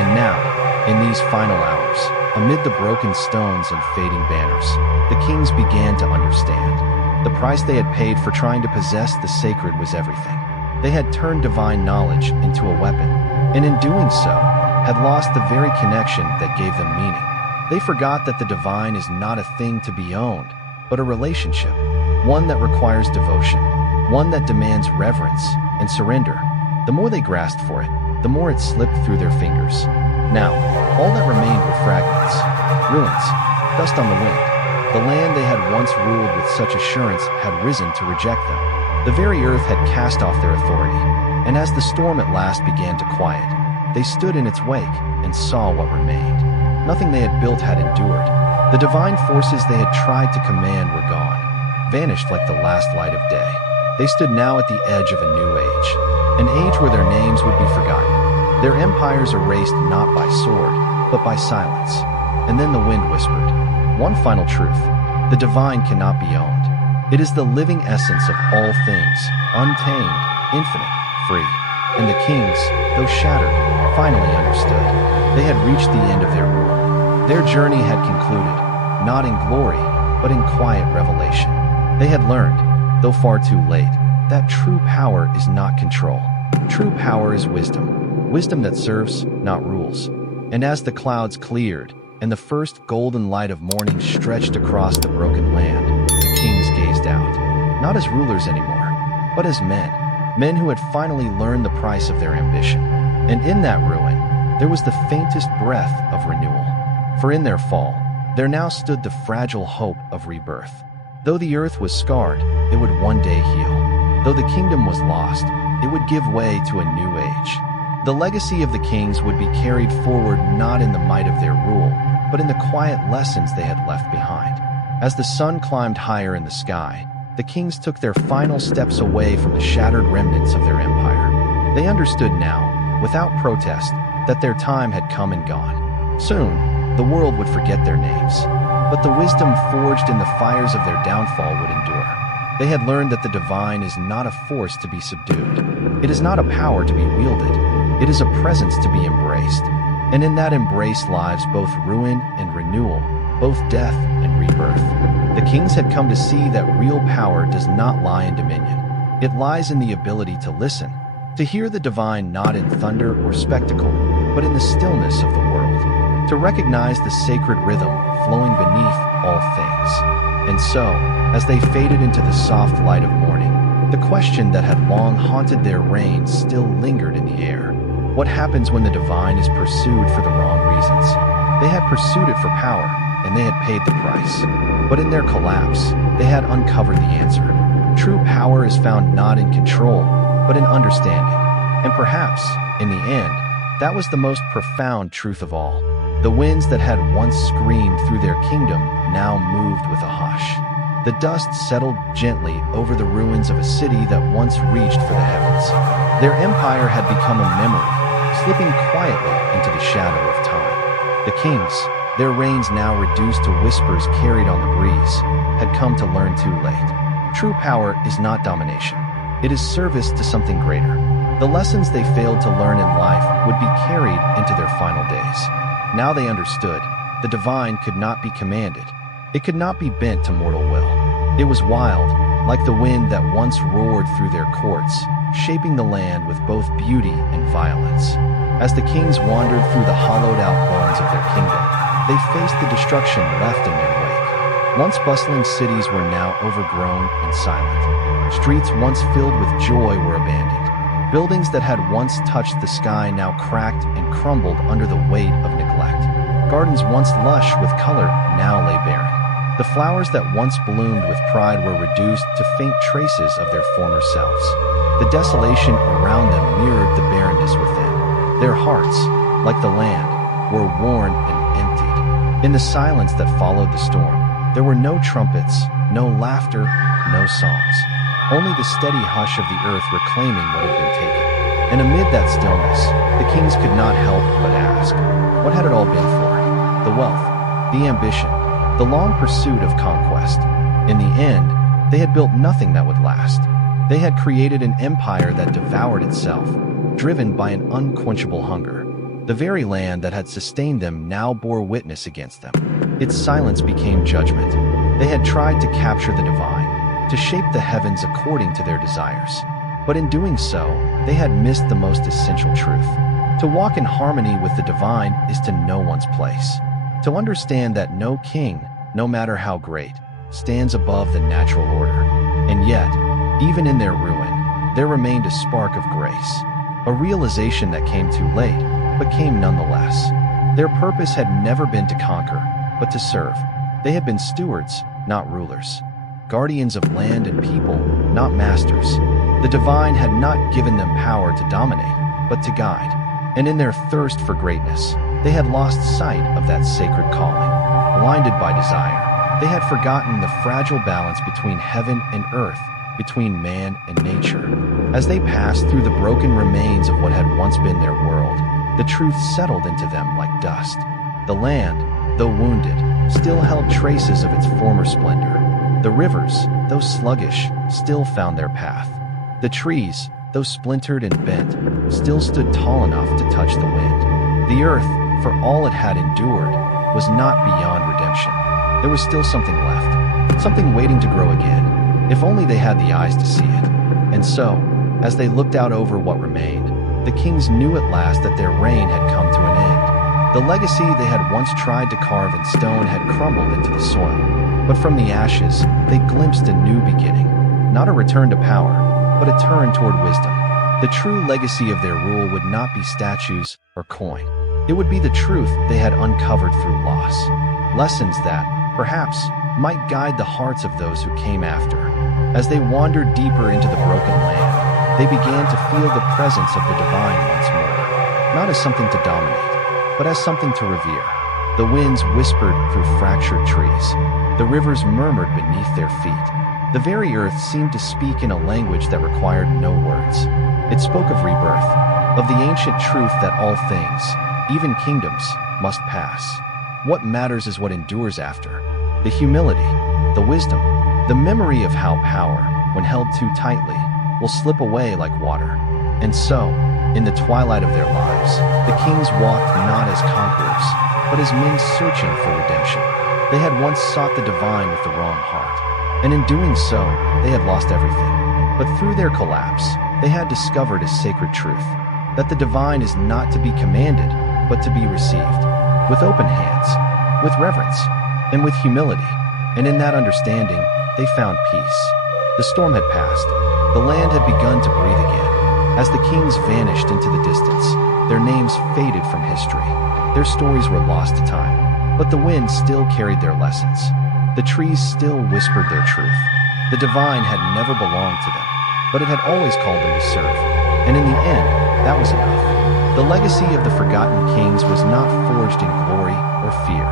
And now, in these final hours, amid the broken stones and fading banners, the kings began to understand. The price they had paid for trying to possess the sacred was everything. They had turned divine knowledge into a weapon, and in doing so, had lost the very connection that gave them meaning. They forgot that the divine is not a thing to be owned, but a relationship, one that requires devotion, one that demands reverence and surrender. The more they grasped for it, the more it slipped through their fingers. Now, all that remained were fragments, ruins, dust on the wind. The land they had once ruled with such assurance had risen to reject them. The very earth had cast off their authority, and as the storm at last began to quiet, they stood in its wake and saw what remained. Nothing they had built had endured. The divine forces they had tried to command were gone, vanished like the last light of day. They stood now at the edge of a new age, an age where their names would be forgotten, their empires erased not by sword, but by silence. And then the wind whispered, one final truth: the divine cannot be owned. It is the living essence of all things, untamed, infinite, free. And the kings, though shattered, finally understood. They had reached the end of their rule. Their journey had concluded, not in glory, but in quiet revelation. They had learned, though far too late, that true power is not control, True power is wisdom, wisdom that serves, not rules. And as the clouds cleared, and the first golden light of morning stretched across the broken land, the kings gazed out, not as rulers anymore, but as men who had finally learned the price of their ambition. And in that ruin, there was the faintest breath of renewal. For in their fall, there now stood the fragile hope of rebirth. Though the earth was scarred, it would one day heal. Though the kingdom was lost, it would give way to a new age. The legacy of the kings would be carried forward not in the might of their rule, but in the quiet lessons they had left behind. As the sun climbed higher in the sky, the kings took their final steps away from the shattered remnants of their empire. They understood now, without protest, that their time had come and gone. Soon, the world would forget their names, but the wisdom forged in the fires of their downfall would endure. They had learned that the divine is not a force to be subdued. It is not a power to be wielded. It is a presence to be embraced. And in that embrace lies both ruin and renewal, both death and rebirth. The kings had come to see that real power does not lie in dominion. It lies in the ability to listen, to hear the divine not in thunder or spectacle, but in the stillness of the world, to recognize the sacred rhythm flowing beneath all things. And so, as they faded into the soft light of morning, the question that had long haunted their reign still lingered in the air. What happens when the divine is pursued for the wrong reasons? They had pursued it for power, and they had paid the price. But in their collapse, they had uncovered the answer. True power is found not in control, but in understanding. And perhaps, in the end, that was the most profound truth of all. The winds that had once screamed through their kingdom now moved with a hush. The dust settled gently over the ruins of a city that once reached for the heavens. Their empire had become a memory, slipping quietly into the shadow of time. The kings, their reigns now reduced to whispers carried on the breeze, had come to learn too late. True power is not domination. It is service to something greater. The lessons they failed to learn in life would be carried into their final days. Now they understood, the divine could not be commanded. It could not be bent to mortal will. It was wild, like the wind that once roared through their courts, shaping the land with both beauty and violence. As the kings wandered through the hollowed-out bones of their kingdom, they faced the destruction left in their wake. Once bustling cities were now overgrown and silent. Streets once filled with joy were abandoned. Buildings that had once touched the sky now cracked and crumbled under the weight of neglect. Gardens once lush with color now lay barren. The flowers that once bloomed with pride were reduced to faint traces of their former selves. The desolation around them mirrored the barrenness within. Their hearts, like the land, were worn and emptied. In the silence that followed the storm, there were no trumpets, no laughter, no songs. Only the steady hush of the earth reclaiming what had been taken. And amid that stillness, the kings could not help but ask, what had it all been for? The wealth, the ambition, the long pursuit of conquest. In the end, they had built nothing that would last. They had created an empire that devoured itself, driven by an unquenchable hunger. The very land that had sustained them now bore witness against them. Its silence became judgment. They had tried to capture the divine, to shape the heavens according to their desires. But in doing so, they had missed the most essential truth. To walk in harmony with the divine is to know one's place. To understand that no king, no matter how great, stands above the natural order. And yet, even in their ruin, there remained a spark of grace. A realization that came too late, but came nonetheless. Their purpose had never been to conquer, but to serve. They had been stewards, not rulers. Guardians of land and people, not masters. The divine had not given them power to dominate, but to guide. And in their thirst for greatness, they had lost sight of that sacred calling. Blinded by desire, they had forgotten the fragile balance between heaven and earth, between man and nature. As they passed through the broken remains of what had once been their world, the truth settled into them like dust. The land, though wounded, still held traces of its former splendor. The rivers, though sluggish, still found their path. The trees, though splintered and bent, still stood tall enough to touch the wind. The earth, for all it had endured, was not beyond redemption. There was still something left, something waiting to grow again, if only they had the eyes to see it. And so, As they looked out over what remained, the kings knew at last that their reign had come to an end. The legacy they had once tried to carve in stone had crumbled into the soil. But from the ashes, they glimpsed a new beginning. Not a return to power, but a turn toward wisdom. The true legacy of their rule would not be statues or coin. It would be the truth they had uncovered through loss. Lessons that, perhaps, might guide the hearts of those who came after. As they wandered deeper into the broken land, they began to feel the presence of the divine once more, not as something to dominate, but as something to revere. The winds whispered through fractured trees. The rivers murmured beneath their feet. The very earth seemed to speak in a language that required no words. It spoke of rebirth, of the ancient truth that all things, even kingdoms, must pass. What matters is what endures after. The humility, the wisdom, the memory of how power, when held too tightly, will slip away like water. And so, in the twilight of their lives, the kings walked not as conquerors, but as men searching for redemption. They had once sought the divine with the wrong heart, and in doing so, they had lost everything. But through their collapse, they had discovered a sacred truth, that the divine is not to be commanded, but to be received, with open hands, with reverence, and with humility. And in that understanding, they found peace. The storm had passed. The land had begun to breathe again. As the kings vanished into the distance, their names faded from history. Their stories were lost to time, but the wind still carried their lessons. The trees still whispered their truth. The divine had never belonged to them, but it had always called them to serve. And in the end, that was enough. The legacy of the forgotten kings was not forged in glory or fear.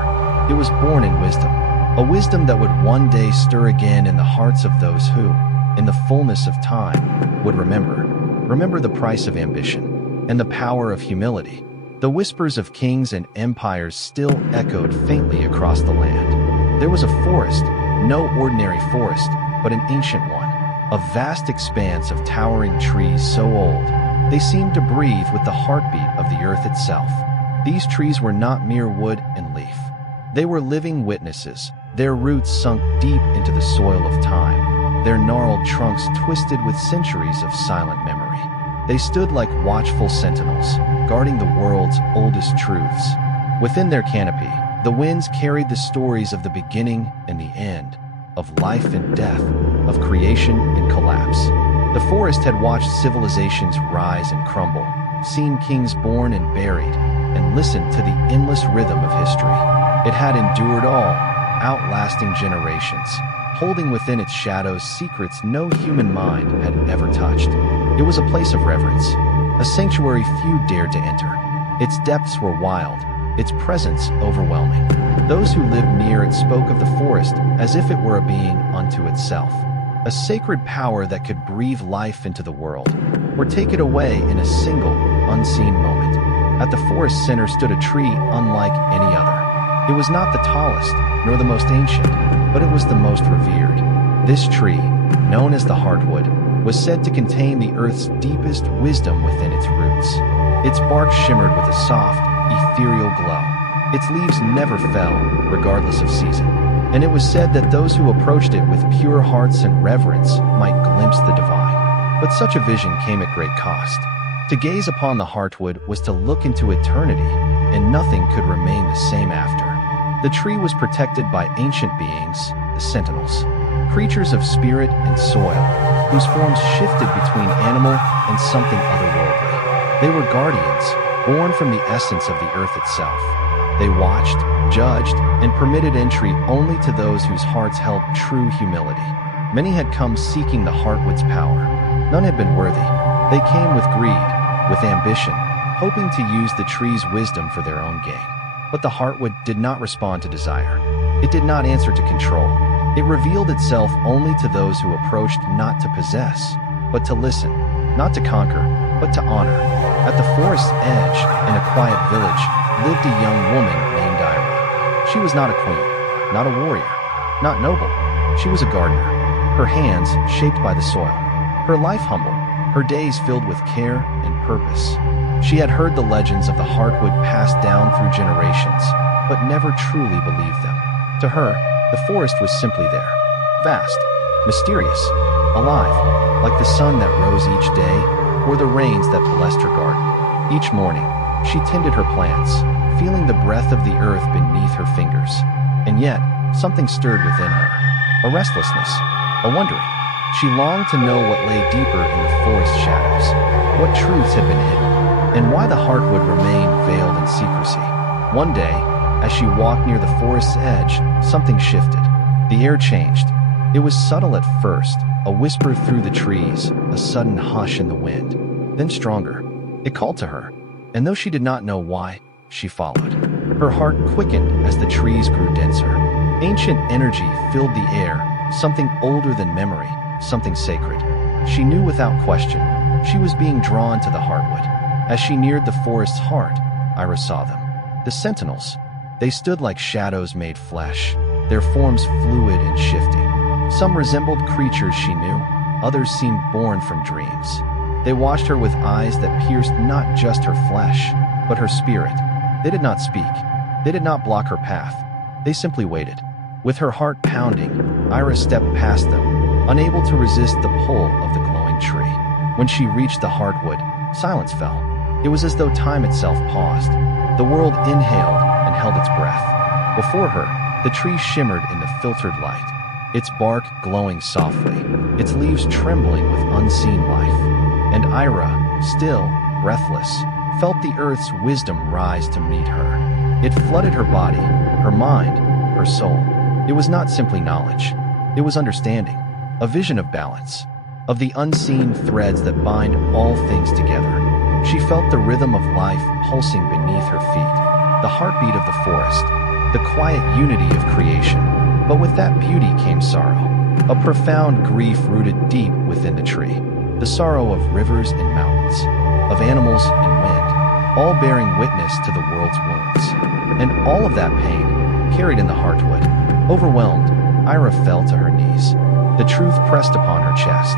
It was born in wisdom, a wisdom that would one day stir again in the hearts of those who, in the fullness of time, would remember the price of ambition and the power of humility. The whispers of kings and empires still echoed faintly across the land. There was a forest, no ordinary forest, but an ancient one, a vast expanse of towering trees so old, they seemed to breathe with the heartbeat of the earth itself. These trees were not mere wood and leaf. They were living witnesses, their roots sunk deep into the soil of time, their gnarled trunks twisted with centuries of silent memory. They stood like watchful sentinels, guarding the world's oldest truths. Within their canopy, the winds carried the stories of the beginning and the end, of life and death, of creation and collapse. The forest had watched civilizations rise and crumble, seen kings born and buried, and listened to the endless rhythm of history. It had endured all, outlasting generations, holding within its shadows secrets no human mind had ever touched. It was a place of reverence, a sanctuary few dared to enter. Its depths were wild, its presence overwhelming. Those who lived near it spoke of the forest as if it were a being unto itself, a sacred power that could breathe life into the world, or take it away in a single, unseen moment. At the forest's center stood a tree unlike any other. It was not the tallest, nor the most ancient, but it was the most revered. This tree, known as the heartwood, was said to contain the earth's deepest wisdom within its roots. Its bark shimmered with a soft, ethereal glow. Its leaves never fell, regardless of season, and it was said that those who approached it with pure hearts and reverence might glimpse the divine. But such a vision came at great cost. To gaze upon the heartwood was to look into eternity, and nothing could remain the same after. The tree was protected by ancient beings, the sentinels, creatures of spirit and soil, whose forms shifted between animal and something otherworldly. They were guardians, born from the essence of the earth itself. They watched, judged, and permitted entry only to those whose hearts held true humility. Many had come seeking the heartwood's power. None had been worthy. They came with greed, with ambition, hoping to use the tree's wisdom for their own gain. But the heartwood did not respond to desire. It did not answer to control. It revealed itself only to those who approached not to possess, but to listen, not to conquer, but to honor. At the forest's edge, in a quiet village, lived a young woman named Ira. She was not a queen, not a warrior, not noble. She was a gardener, her hands shaped by the soil, her life humble, her days filled with care and purpose. She had heard the legends of the heartwood passed down through generations, but never truly believed them. To her, the forest was simply there, vast, mysterious, alive, like the sun that rose each day or the rains that blessed her garden. Each morning, she tended her plants, feeling the breath of the earth beneath her fingers. And yet, something stirred within her, a restlessness, a wondering. She longed to know what lay deeper in the forest shadows, what truths had been hidden, and why the heart would remain veiled in secrecy. One day, as she walked near the forest's edge, something shifted. The air changed. It was subtle at first, a whisper through the trees, a sudden hush in the wind. Then stronger. It called to her, and though she did not know why, she followed. Her heart quickened as the trees grew denser. Ancient energy filled the air, something older than memory, something sacred. She knew without question. She was being drawn to the heartwood. As she neared the forest's heart, Ira saw them. The sentinels. They stood like shadows made flesh, their forms fluid and shifting. Some resembled creatures she knew, others seemed born from dreams. They watched her with eyes that pierced not just her flesh, but her spirit. They did not speak. They did not block her path. They simply waited. With her heart pounding, Ira stepped past them, unable to resist the pull of the glowing tree. When she reached the heartwood, silence fell. It was as though time itself paused. The world inhaled and held its breath. Before her, the tree shimmered in the filtered light, its bark glowing softly, its leaves trembling with unseen life. And Ira, still, breathless, felt the earth's wisdom rise to meet her. It flooded her body, her mind, her soul. It was not simply knowledge. It was understanding, a vision of balance, of the unseen threads that bind all things together. She felt the rhythm of life pulsing beneath her feet, the heartbeat of the forest, the quiet unity of creation. But with that beauty came sorrow, a profound grief rooted deep within the tree. The sorrow of rivers and mountains, of animals and wind, all bearing witness to the world's wounds. And all of that pain, carried in the heartwood. Overwhelmed, Ira fell to her knees. The truth pressed upon her chest.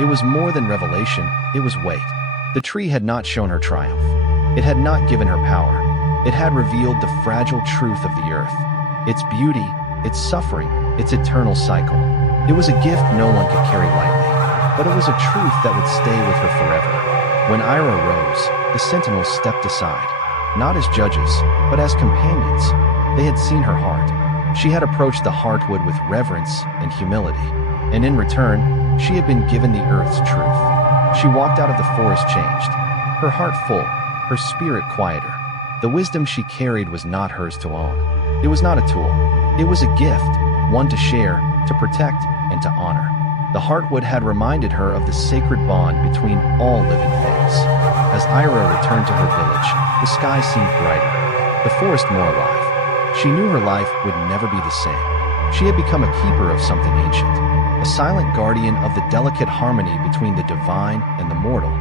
It was more than revelation, it was weight. The tree had not shown her triumph. It had not given her power. It had revealed the fragile truth of the earth, its beauty, its suffering, its eternal cycle. It was a gift no one could carry lightly, but it was a truth that would stay with her forever. When Ira rose, the sentinels stepped aside, not as judges, but as companions. They had seen her heart. She had approached the heartwood with reverence and humility, and in return, she had been given the earth's truth. She walked out of the forest changed, her heart full, her spirit quieter. The wisdom she carried was not hers to own. It was not a tool. It was a gift, one to share, to protect, and to honor. The heartwood had reminded her of the sacred bond between all living things. As Ira returned to her village, the sky seemed brighter, the forest more alive. She knew her life would never be the same. She had become a keeper of something ancient, a silent guardian of the delicate harmony between the divine and the mortal.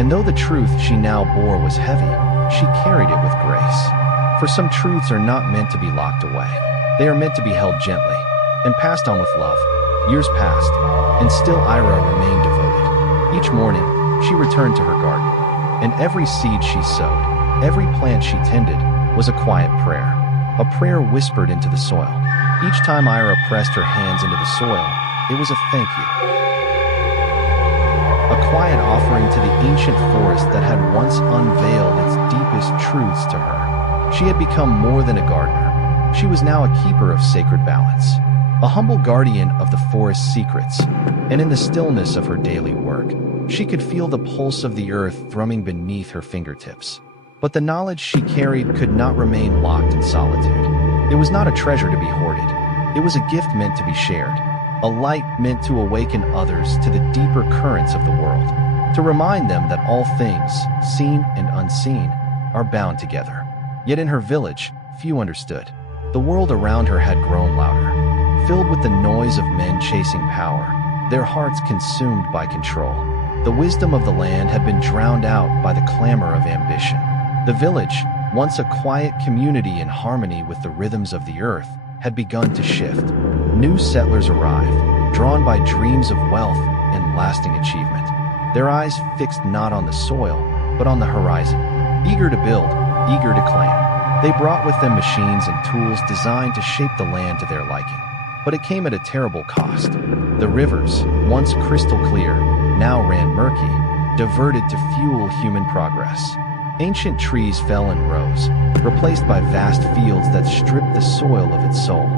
And though the truth she now bore was heavy, she carried it with grace. For some truths are not meant to be locked away. They are meant to be held gently and passed on with love. Years passed, and still Ira remained devoted. Each morning, she returned to her garden, and every seed she sowed, every plant she tended, was a quiet prayer, a prayer whispered into the soil. Each time Ira pressed her hands into the soil, it was a thank you. A quiet offering to the ancient forest that had once unveiled its deepest truths to her. She had become more than a gardener. She was now a keeper of sacred balance, a humble guardian of the forest's secrets. And in the stillness of her daily work, she could feel the pulse of the earth thrumming beneath her fingertips. But the knowledge she carried could not remain locked in solitude. It was not a treasure to be hoarded. It was a gift meant to be shared, a light meant to awaken others to the deeper currents of the world, to remind them that all things, seen and unseen, are bound together. Yet in her village, few understood. The world around her had grown louder, filled with the noise of men chasing power, their hearts consumed by control. The wisdom of the land had been drowned out by the clamor of ambition. The village, once a quiet community in harmony with the rhythms of the earth, had begun to shift. New settlers arrived, drawn by dreams of wealth and lasting achievement. Their eyes fixed not on the soil, but on the horizon, eager to build, eager to claim. They brought with them machines and tools designed to shape the land to their liking. but it came at a terrible cost. The rivers, once crystal clear, now ran murky, diverted to fuel human progress. Ancient trees fell in rows, replaced by vast fields that stripped the soil of its soul.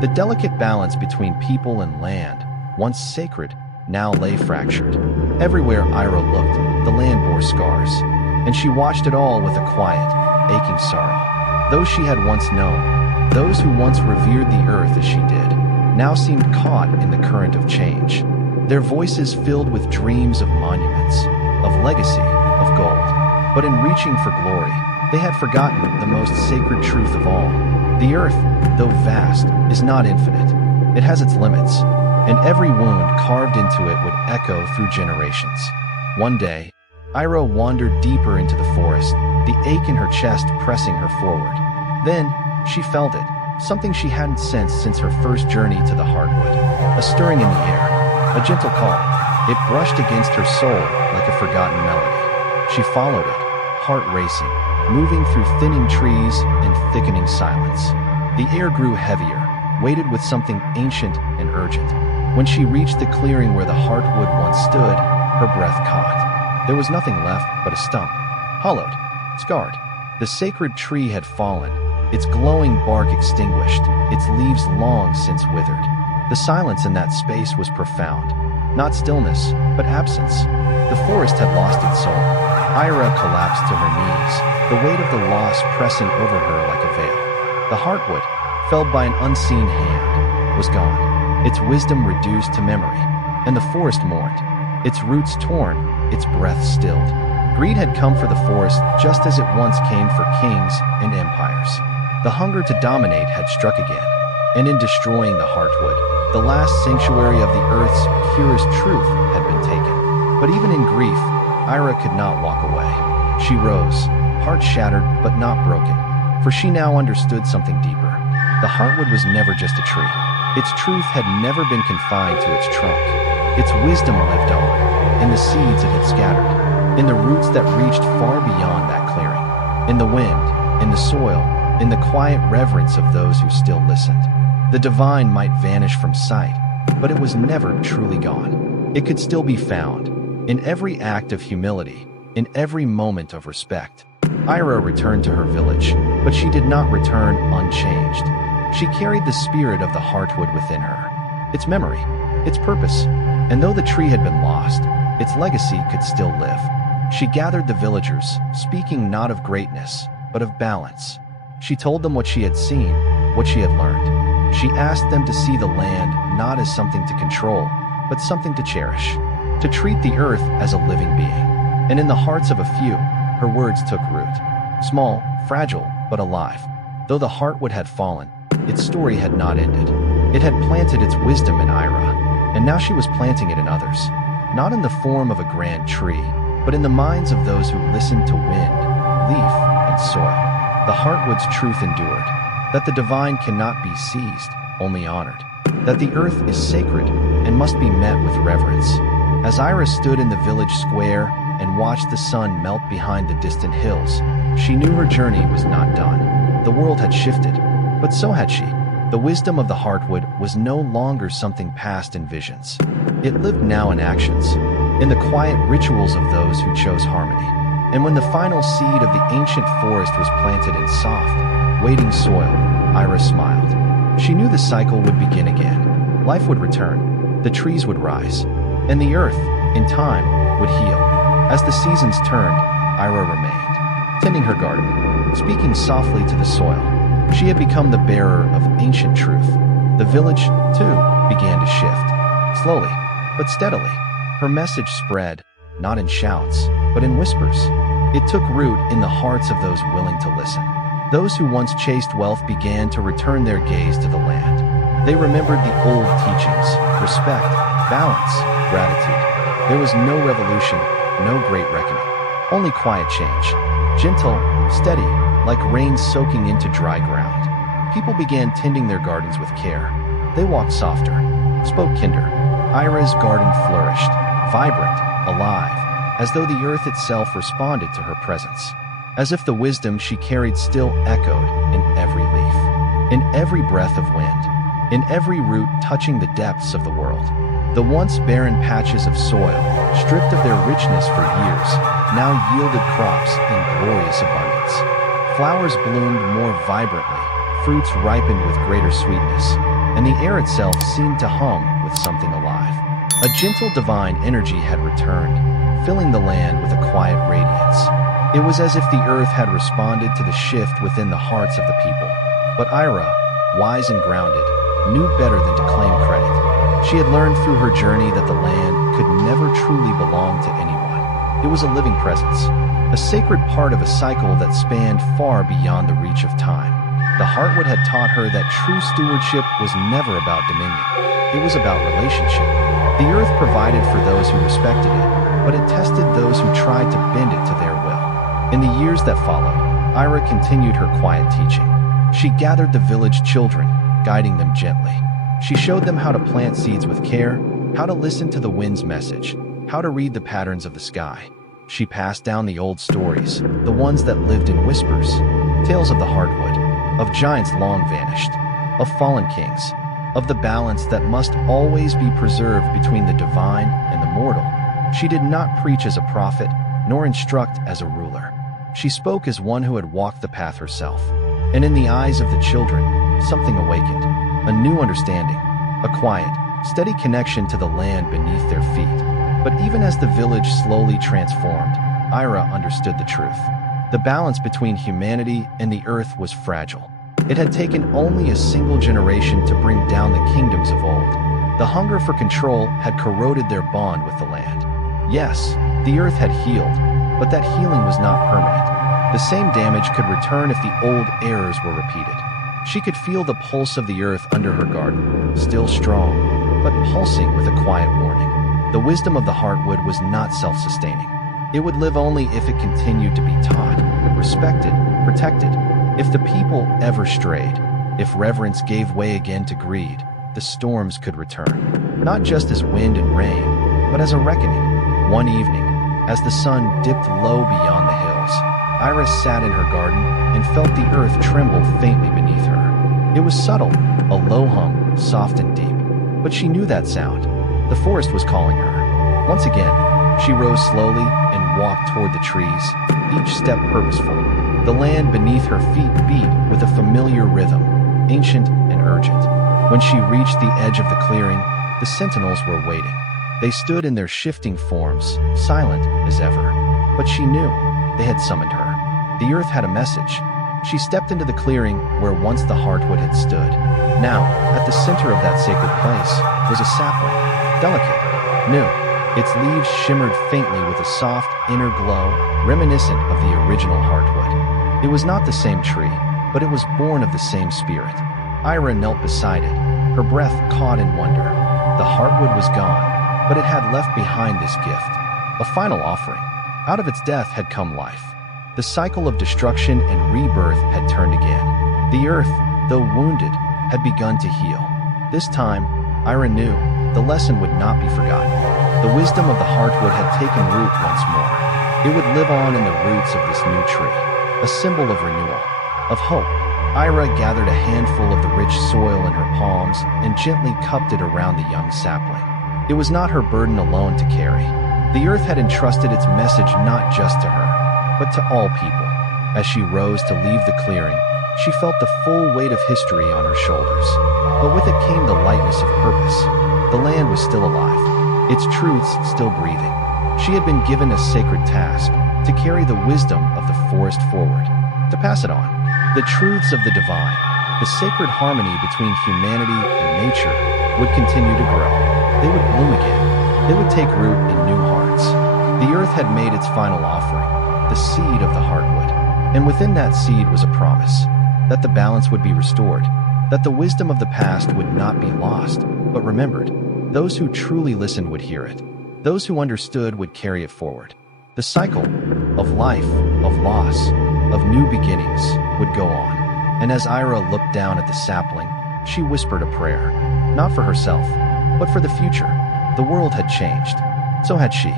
The delicate balance between people and land, once sacred, now lay fractured. Everywhere Ira looked, the land bore scars, and she watched it all with a quiet, aching sorrow. Those she had once known, those who once revered the earth as she did, now seemed caught in the current of change. Their voices filled with dreams of monuments, of legacy, of gold. But in reaching for glory, they had forgotten the most sacred truth of all. The earth, though vast, is not infinite. It has its limits, and every wound carved into it would echo through generations. One day, Ira wandered deeper into the forest, the ache in her chest pressing her forward. Then, she felt it, something she hadn't sensed since her first journey to the hardwood. A stirring in the air, a gentle call. It brushed against her soul like a forgotten melody. She followed it, heart racing, moving through thinning trees and thickening silence. The air grew heavier, weighted with something ancient and urgent. When she reached the clearing where the heartwood once stood, her breath caught. There was nothing left but a stump, hollowed, scarred. The sacred tree had fallen, its glowing bark extinguished, its leaves long since withered. The silence in that space was profound. Not stillness, but absence. The forest had lost its soul. Ira collapsed to her knees, the weight of the loss pressing over her like a veil. The heartwood, felled by an unseen hand, was gone, its wisdom reduced to memory, and the forest mourned, its roots torn, its breath stilled. Greed had come for the forest just as it once came for kings and empires. The hunger to dominate had struck again, and in destroying the heartwood, the last sanctuary of the earth's purest truth had been taken. But even in grief, Ira could not walk away. She rose, heart shattered but not broken, for she now understood something deeper. The heartwood was never just a tree. Its truth had never been confined to its trunk. Its wisdom lived on, in the seeds it had scattered, in the roots that reached far beyond that clearing, in the wind, in the soil, in the quiet reverence of those who still listened. The divine might vanish from sight, but it was never truly gone. It could still be found, in every act of humility, in every moment of respect. Ira returned to her village, but she did not return unchanged. She carried the spirit of the heartwood within her, its memory, its purpose, and though the tree had been lost, its legacy could still live. She gathered the villagers, speaking not of greatness, but of balance. She told them what she had seen, what she had learned. She asked them to see the land not as something to control, but something to cherish, to treat the earth as a living being. And in the hearts of a few, her words took root. Small, fragile, but alive. Though the heartwood had fallen, its story had not ended. It had planted its wisdom in Ira, and now she was planting it in others. Not in the form of a grand tree, but in the minds of those who listened to wind, leaf, and soil. The heartwood's truth endured, that the divine cannot be seized, only honored. That the earth is sacred and must be met with reverence. As Ira stood in the village square and watched the sun melt behind the distant hills, she knew her journey was not done. The world had shifted, but so had she. The wisdom of the heartwood was no longer something past in visions. It lived now in actions, in the quiet rituals of those who chose harmony. And when the final seed of the ancient forest was planted in soft, waiting soil, Ira smiled. She knew the cycle would begin again. Life would return, the trees would rise, and the earth, in time, would heal. As the seasons turned, Ira remained, tending her garden, speaking softly to the soil. She had become the bearer of ancient truth. The village, too, began to shift. Slowly, but steadily, her message spread, not in shouts, but in whispers. It took root in the hearts of those willing to listen. Those who once chased wealth began to return their gaze to the land. They remembered the old teachings: respect, balance, gratitude. There was no revolution, no great reckoning, only quiet change. Gentle, steady, like rain soaking into dry ground. People began tending their gardens with care. They walked softer, spoke kinder. Ira's garden flourished, vibrant, alive, as though the earth itself responded to her presence. As if the wisdom she carried still echoed in every leaf, in every breath of wind, in every root touching the depths of the world. The once barren patches of soil, stripped of their richness for years, now yielded crops in glorious abundance. Flowers bloomed more vibrantly, fruits ripened with greater sweetness, and the air itself seemed to hum with something alive. A gentle divine energy had returned, filling the land with a quiet radiance. It was as if the earth had responded to the shift within the hearts of the people. But Ira, wise and grounded, knew better than to claim credit. She had learned through her journey that the land could never truly belong to anyone. It was a living presence, a sacred part of a cycle that spanned far beyond the reach of time. The Heartwood had taught her that true stewardship was never about dominion. It was about relationship. The earth provided for those who respected it, but it tested those who tried to bend it to their will. In the years that followed, Ira continued her quiet teaching. She gathered the village children, guiding them gently. She showed them how to plant seeds with care, how to listen to the wind's message, how to read the patterns of the sky. She passed down the old stories, the ones that lived in whispers, tales of the Heartwood, of giants long vanished, of fallen kings, of the balance that must always be preserved between the divine and the mortal. She did not preach as a prophet, nor instruct as a ruler. She spoke as one who had walked the path herself. And in the eyes of the children, something awakened, a new understanding, a quiet, steady connection to the land beneath their feet. But even as the village slowly transformed, Ira understood the truth. The balance between humanity and the earth was fragile. It had taken only a single generation to bring down the kingdoms of old. The hunger for control had corroded their bond with the land. Yes, the earth had healed, but that healing was not permanent. The same damage could return if the old errors were repeated. She could feel the pulse of the earth under her garden, still strong, but pulsing with a quiet warning. The wisdom of the Heartwood was not self-sustaining. It would live only if it continued to be taught, respected, protected. If the people ever strayed, if reverence gave way again to greed, the storms could return, not just as wind and rain, but as a reckoning. One evening, as the sun dipped low beyond the hills, Iris sat in her garden and felt the earth tremble faintly beneath her. It was subtle, a low hum, soft and deep, but she knew that sound. The forest was calling her. Once again, she rose slowly and walked toward the trees, each step purposeful. The land beneath her feet beat with a familiar rhythm, ancient and urgent. When she reached the edge of the clearing, the sentinels were waiting. They stood in their shifting forms, silent as ever. But she knew they had summoned her. The earth had a message. She stepped into the clearing where once the Heartwood had stood. Now, at the center of that sacred place, was a sapling, delicate, new. Its leaves shimmered faintly with a soft, inner glow, reminiscent of the original Heartwood. It was not the same tree, but it was born of the same spirit. Ira knelt beside it, her breath caught in wonder. The Heartwood was gone, but it had left behind this gift, a final offering. Out of its death had come life. The cycle of destruction and rebirth had turned again. The earth, though wounded, had begun to heal. This time, Ira knew the lesson would not be forgotten. The wisdom of the Heartwood had taken root once more. It would live on in the roots of this new tree, a symbol of renewal, of hope. Ira gathered a handful of the rich soil in her palms and gently cupped it around the young sapling. It was not her burden alone to carry. The earth had entrusted its message not just to her, but to all people. As she rose to leave the clearing, she felt the full weight of history on her shoulders. But with it came the lightness of purpose. The land was still alive, its truths still breathing. She had been given a sacred task, to carry the wisdom of the forest forward, to pass it on. The truths of the divine, the sacred harmony between humanity and nature, would continue to grow. They would bloom again. They would take root in new hearts. The earth had made its final offering, the seed of the Heartwood. And within that seed was a promise, that the balance would be restored, that the wisdom of the past would not be lost, but remembered. Those who truly listened would hear it. Those who understood would carry it forward. The cycle of life, of loss, of new beginnings would go on. And as Ira looked down at the sapling, she whispered a prayer, not for herself, but for the future. The world had changed. So had she.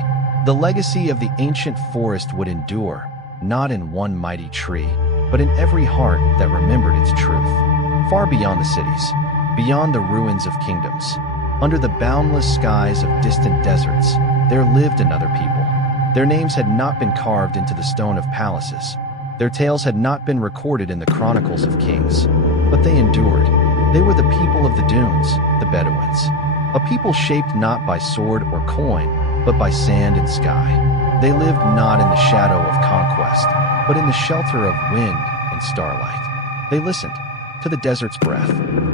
The legacy of the ancient forest would endure, not in one mighty tree, but in every heart that remembered its truth. Far beyond the cities, Beyond the ruins of kingdoms, under the boundless skies of distant deserts, there lived another people. Their names had not been carved into the stone of palaces. Their tales had not been recorded in the chronicles of kings. But they endured. They were the people of the dunes, the Bedouins. A people shaped not by sword or coin, but by sand and sky. They lived not in the shadow of conquest, but in the shelter of wind and starlight. They listened to the desert's breath,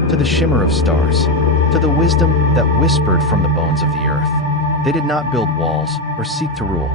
to the shimmer of stars, to the wisdom that whispered from the bones of the earth. They did not build walls or seek to rule.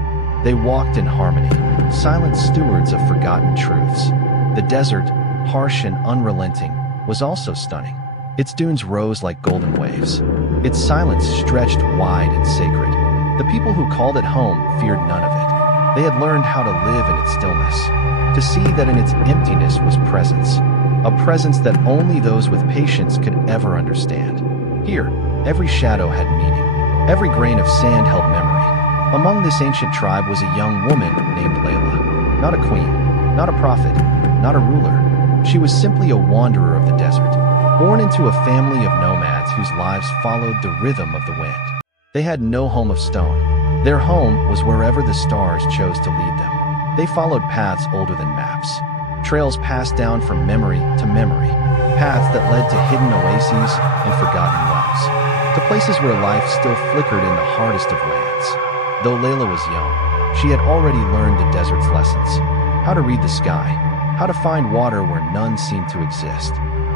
They walked in harmony, silent stewards of forgotten truths. The desert, harsh and unrelenting, was also stunning. Its dunes rose like golden waves. Its silence stretched wide and sacred. The people who called it home feared none of it. They had learned how to live in its stillness, to see that in its emptiness was presence, a presence that only those with patience could ever understand. Here, every shadow had meaning. Every grain of sand held memory. Among this ancient tribe was a young woman named Layla. Not a queen, not a prophet, not a ruler. She was simply a wanderer of the desert, born into a family of nomads whose lives followed the rhythm of the wind. They had no home of stone. Their home was wherever the stars chose to lead them. They followed paths older than maps, trails passed down from memory to memory, paths that led to hidden oases and forgotten wells, to places where life still flickered in the hardest of lands. Though Layla was young, she had already learned the desert's lessons: how to read the sky, how to find water where none seemed to exist,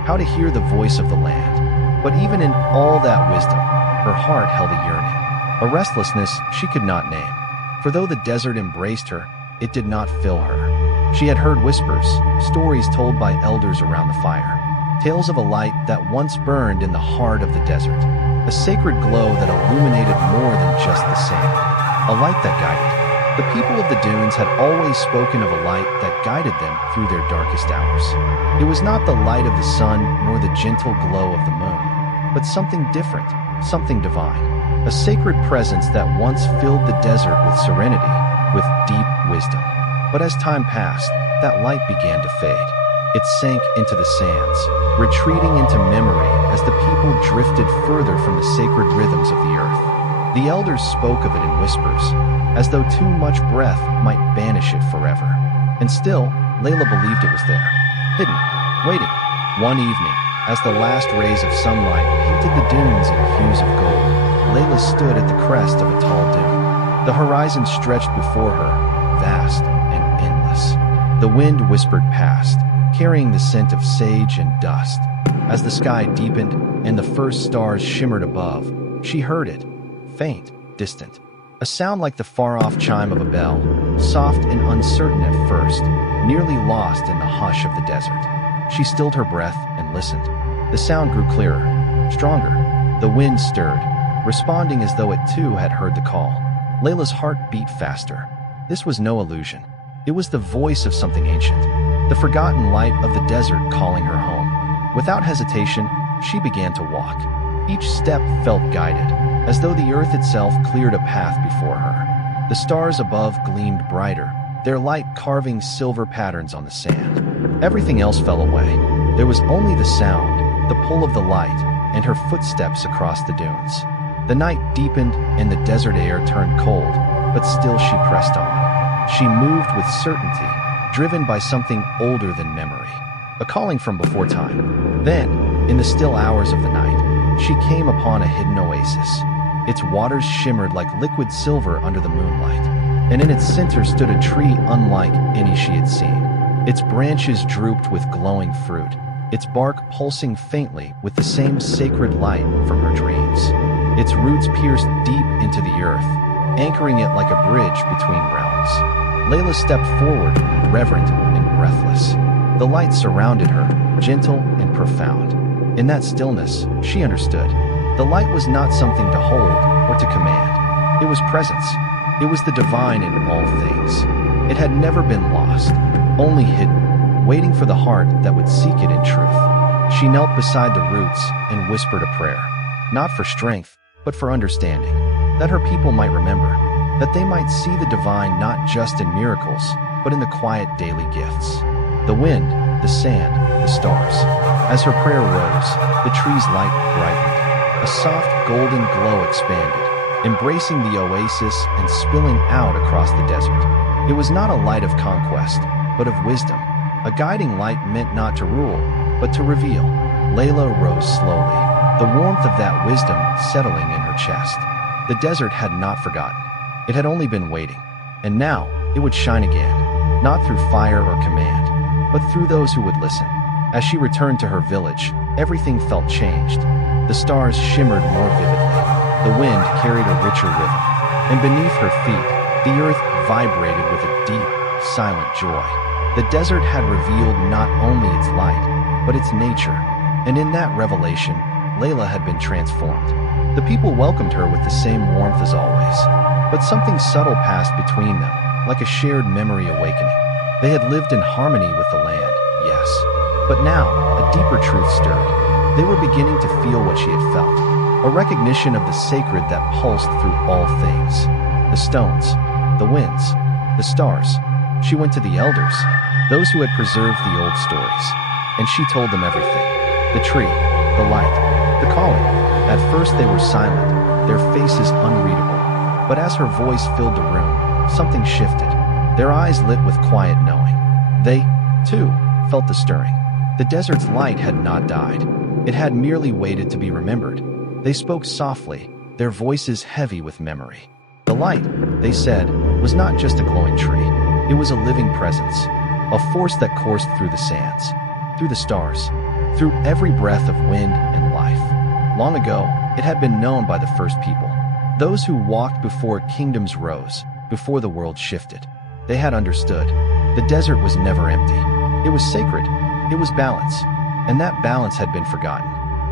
how to hear the voice of the land. But even in all that wisdom, her heart held a yearning, a restlessness she could not name. For though the desert embraced her, it did not fill her. She had heard whispers, stories told by elders around the fire, tales of a light that once burned in the heart of the desert, a sacred glow that illuminated more than just the sand, a light that guided. The people of the dunes had always spoken of a light that guided them through their darkest hours. It was not the light of the sun nor the gentle glow of the moon, but something different, something divine, a sacred presence that once filled the desert with serenity, with deep wisdom. But as time passed, that light began to fade. It sank into the sands, retreating into memory as the people drifted further from the sacred rhythms of the earth. The elders spoke of it in whispers, as though too much breath might banish it forever. And still, Layla believed it was there, hidden, waiting. One evening, as the last rays of sunlight painted the dunes in hues of gold, Layla stood at the crest of a tall dune. The horizon stretched before her, vast and endless. The wind whispered past, carrying the scent of sage and dust. As the sky deepened and the first stars shimmered above, she heard it, faint, distant. A sound like the far-off chime of a bell, soft and uncertain at first, nearly lost in the hush of the desert. She stilled her breath and listened. The sound grew clearer, stronger. The wind stirred, responding as though it too had heard the call. Layla's heart beat faster. This was no illusion. It was the voice of something ancient, the forgotten light of the desert calling her home. Without hesitation, she began to walk. Each step felt guided, as though the earth itself cleared a path before her. The stars above gleamed brighter, their light carving silver patterns on the sand. Everything else fell away. There was only the sound, the pull of the light, and her footsteps across the dunes. The night deepened and the desert air turned cold, but still she pressed on. She moved with certainty, driven by something older than memory, a calling from before time. Then, in the still hours of the night, she came upon a hidden oasis. Its waters shimmered like liquid silver under the moonlight, and in its center stood a tree unlike any she had seen. Its branches drooped with glowing fruit, its bark pulsing faintly with the same sacred light from her dreams. Its roots pierced deep into the earth, anchoring it like a bridge between realms. Layla stepped forward, reverent and breathless. The light surrounded her, gentle and profound. In that stillness, she understood. The light was not something to hold or to command. It was presence. It was the divine in all things. It had never been lost, only hidden, waiting for the heart that would seek it in truth. She knelt beside the roots and whispered a prayer, not for strength, but for understanding, that her people might remember, that they might see the divine not just in miracles, but in the quiet daily gifts. The wind, the sand, the stars. As her prayer rose, the tree's light brightened. A soft golden glow expanded, embracing the oasis and spilling out across the desert. It was not a light of conquest, but of wisdom, a guiding light meant not to rule, but to reveal. Layla rose slowly, the warmth of that wisdom settling in her chest. The desert had not forgotten. It had only been waiting. And now, it would shine again, not through fire or command, but through those who would listen. As she returned to her village, everything felt changed. The stars shimmered more vividly. The wind carried a richer rhythm. And beneath her feet, the earth vibrated with a deep, silent joy. The desert had revealed not only its light, but its nature. And in that revelation, Layla had been transformed. The people welcomed her with the same warmth as always. But something subtle passed between them, like a shared memory awakening. They had lived in harmony with the land, yes. But now, a deeper truth stirred. They were beginning to feel what she had felt, a recognition of the sacred that pulsed through all things. The stones, the winds, the stars. She went to the elders, those who had preserved the old stories, and she told them everything. The tree, the light, the calling. At first they were silent, their faces unreadable. But as her voice filled the room, something shifted. Their eyes lit with quiet knowing. They, too, felt the stirring. The desert's light had not died. It had merely waited to be remembered. They spoke softly, their voices heavy with memory. The light, they said, was not just a glowing tree. It was a living presence, a force that coursed through the sands, through the stars, through every breath of wind and life. Long ago, it had been known by the first people, those who walked before kingdoms rose, before the world shifted. They had understood. The desert was never empty. It was sacred. It was balance. And that balance had been forgotten,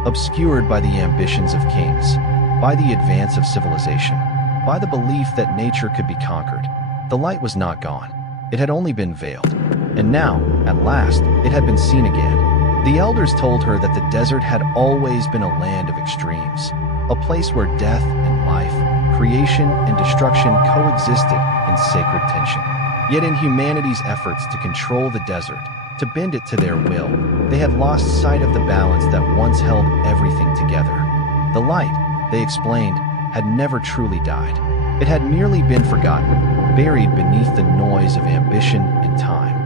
obscured by the ambitions of kings, by the advance of civilization, by the belief that nature could be conquered. The light was not gone. It had only been veiled. And now, at last, it had been seen again. The elders told her that the desert had always been a land of extremes, a place where death and life, creation and destruction coexisted in sacred tension. Yet in humanity's efforts to control the desert, to bend it to their will, they had lost sight of the balance that once held everything together. The light, they explained, had never truly died. It had merely been forgotten, buried beneath the noise of ambition and time.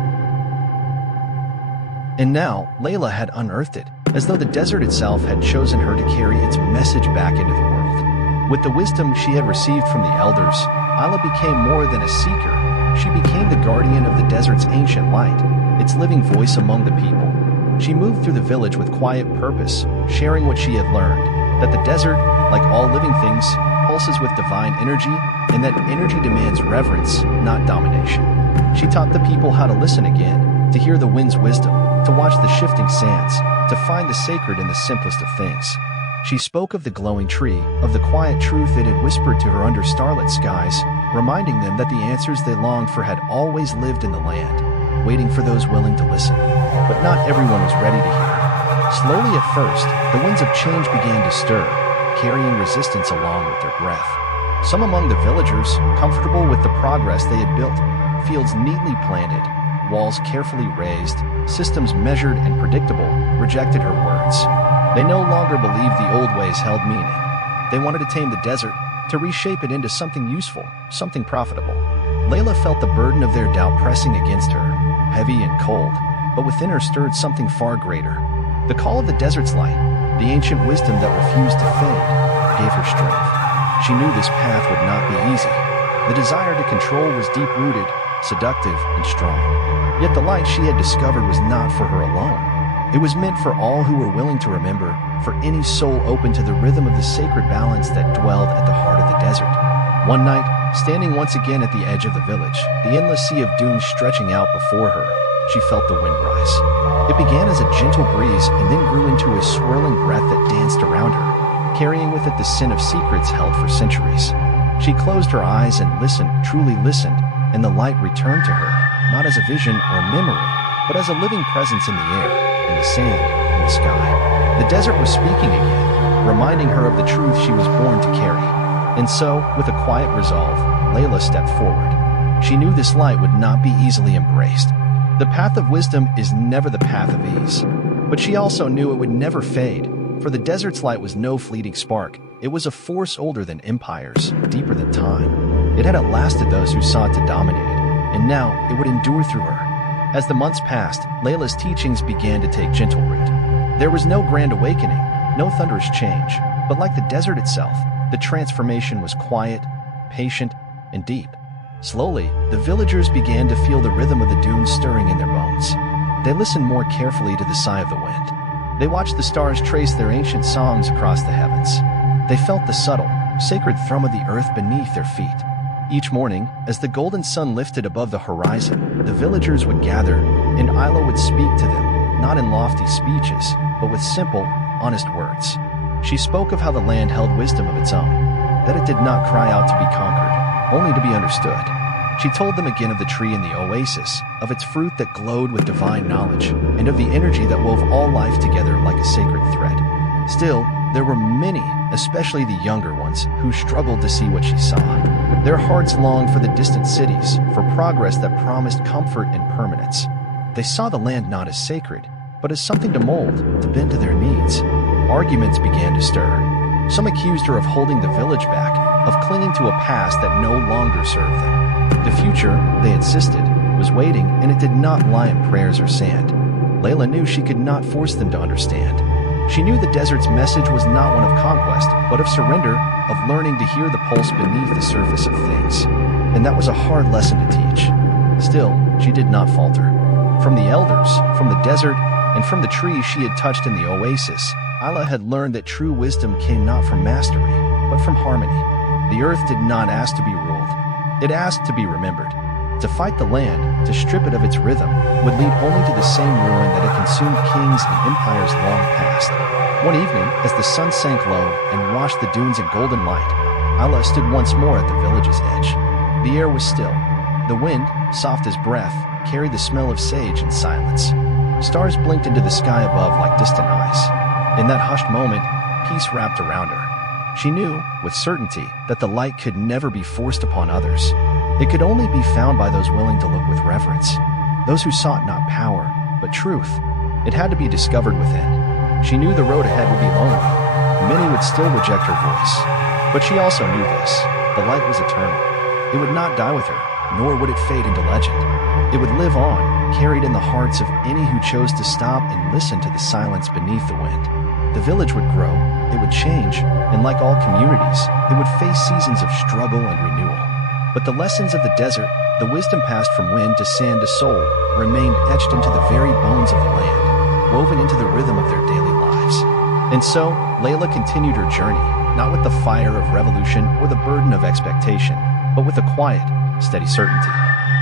And now, Layla had unearthed it, as though the desert itself had chosen her to carry its message back into the world. With the wisdom she had received from the elders, Ayla became more than a seeker. She became the guardian of the desert's ancient light, its living voice among the people. She moved through the village with quiet purpose, sharing what she had learned, that the desert, like all living things, pulses with divine energy, and that energy demands reverence, not domination. She taught the people how to listen again, to hear the wind's wisdom, to watch the shifting sands, to find the sacred in the simplest of things. She spoke of the glowing tree, of the quiet truth it had whispered to her under starlit skies, reminding them that the answers they longed for had always lived in the land, waiting for those willing to listen. But not everyone was ready to hear. Slowly at first, the winds of change began to stir, carrying resistance along with their breath. Some among the villagers, comfortable with the progress they had built, fields neatly planted, walls carefully raised, systems measured and predictable, rejected her words. They no longer believed the old ways held meaning. They wanted to tame the desert, to reshape it into something useful, something profitable. Layla felt the burden of their doubt pressing against her, heavy and cold, but within her stirred something far greater. The call of the desert's light, the ancient wisdom that refused to fade, gave her strength. She knew this path would not be easy. The desire to control was deep-rooted, seductive, and strong. Yet the light she had discovered was not for her alone. It was meant for all who were willing to remember, for any soul open to the rhythm of the sacred balance that dwelled at the heart of the desert. One night, standing once again at the edge of the village, the endless sea of dunes stretching out before her, she felt the wind rise. It began as a gentle breeze and then grew into a swirling breath that danced around her, carrying with it the scent of secrets held for centuries. She closed her eyes and listened, truly listened, and the light returned to her, not as a vision or memory, but as a living presence in the air, in the sand, in the sky. The desert was speaking again, reminding her of the truth she was born to carry. And so, with a quiet resolve, Layla stepped forward. She knew this light would not be easily embraced. The path of wisdom is never the path of ease. But she also knew it would never fade, for the desert's light was no fleeting spark. It was a force older than empires, deeper than time. It had outlasted those who sought to dominate it, and now it would endure through her. As the months passed, Layla's teachings began to take gentle root. There was no grand awakening, no thunderous change, but like the desert itself, the transformation was quiet, patient, and deep. Slowly, the villagers began to feel the rhythm of the dunes stirring in their bones. They listened more carefully to the sigh of the wind. They watched the stars trace their ancient songs across the heavens. They felt the subtle, sacred thrum of the earth beneath their feet. Each morning, as the golden sun lifted above the horizon, the villagers would gather, and Isla would speak to them, not in lofty speeches, but with simple, honest words. She spoke of how the land held wisdom of its own, that it did not cry out to be conquered, only to be understood. She told them again of the tree in the oasis, of its fruit that glowed with divine knowledge, and of the energy that wove all life together like a sacred thread. Still, there were many, especially the younger ones, who struggled to see what she saw. Their hearts longed for the distant cities, for progress that promised comfort and permanence. They saw the land not as sacred, but as something to mold, to bend to their needs. Arguments began to stir. Some accused her of holding the village back, of clinging to a past that no longer served them. The future, they insisted, was waiting, and it did not lie in prayers or sand. Layla knew she could not force them to understand. She knew the desert's message was not one of conquest, but of surrender, of learning to hear the pulse beneath the surface of things. And that was a hard lesson to teach. Still, she did not falter. From the elders, from the desert, and from the trees she had touched in the oasis, Isla had learned that true wisdom came not from mastery, but from harmony. The earth did not ask to be ruled. It asked to be remembered. To fight the land, to strip it of its rhythm, would lead only to the same ruin that had consumed kings and empires long past. One evening, as the sun sank low and washed the dunes in golden light, Isla stood once more at the village's edge. The air was still. The wind, soft as breath, carried the smell of sage and silence. Stars blinked into the sky above like distant eyes. In that hushed moment, peace wrapped around her. She knew, with certainty, that the light could never be forced upon others. It could only be found by those willing to look with reverence, those who sought not power, but truth. It had to be discovered within. She knew the road ahead would be lonely. Many would still reject her voice. But she also knew this. The light was eternal. It would not die with her, nor would it fade into legend. It would live on, carried in the hearts of any who chose to stop and listen to the silence beneath the wind. The village would grow, it would change, and like all communities, it would face seasons of struggle and renewal. But the lessons of the desert, the wisdom passed from wind to sand to soul, remained etched into the very bones of the land, woven into the rhythm of their daily lives. And so, Layla continued her journey, not with the fire of revolution or the burden of expectation, but with a quiet, steady certainty.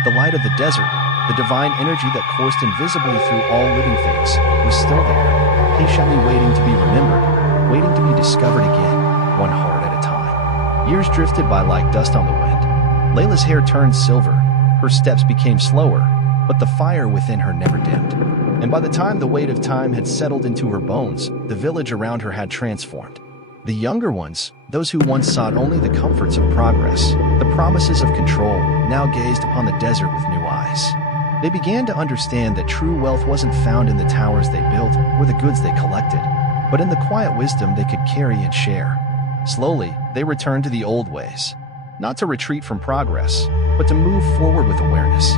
The light of the desert, the divine energy that coursed invisibly through all living things, was still there, patiently waiting to be remembered, waiting to be discovered again, one heart at a time. Years drifted by like dust on the wind. Layla's hair turned silver, her steps became slower, but the fire within her never dimmed. And by the time the weight of time had settled into her bones, the village around her had transformed. The younger ones, those who once sought only the comforts of progress, the promises of control, now gazed upon the desert with new eyes. They began to understand that true wealth wasn't found in the towers they built or the goods they collected, but in the quiet wisdom they could carry and share. Slowly, they returned to the old ways, not to retreat from progress, but to move forward with awareness.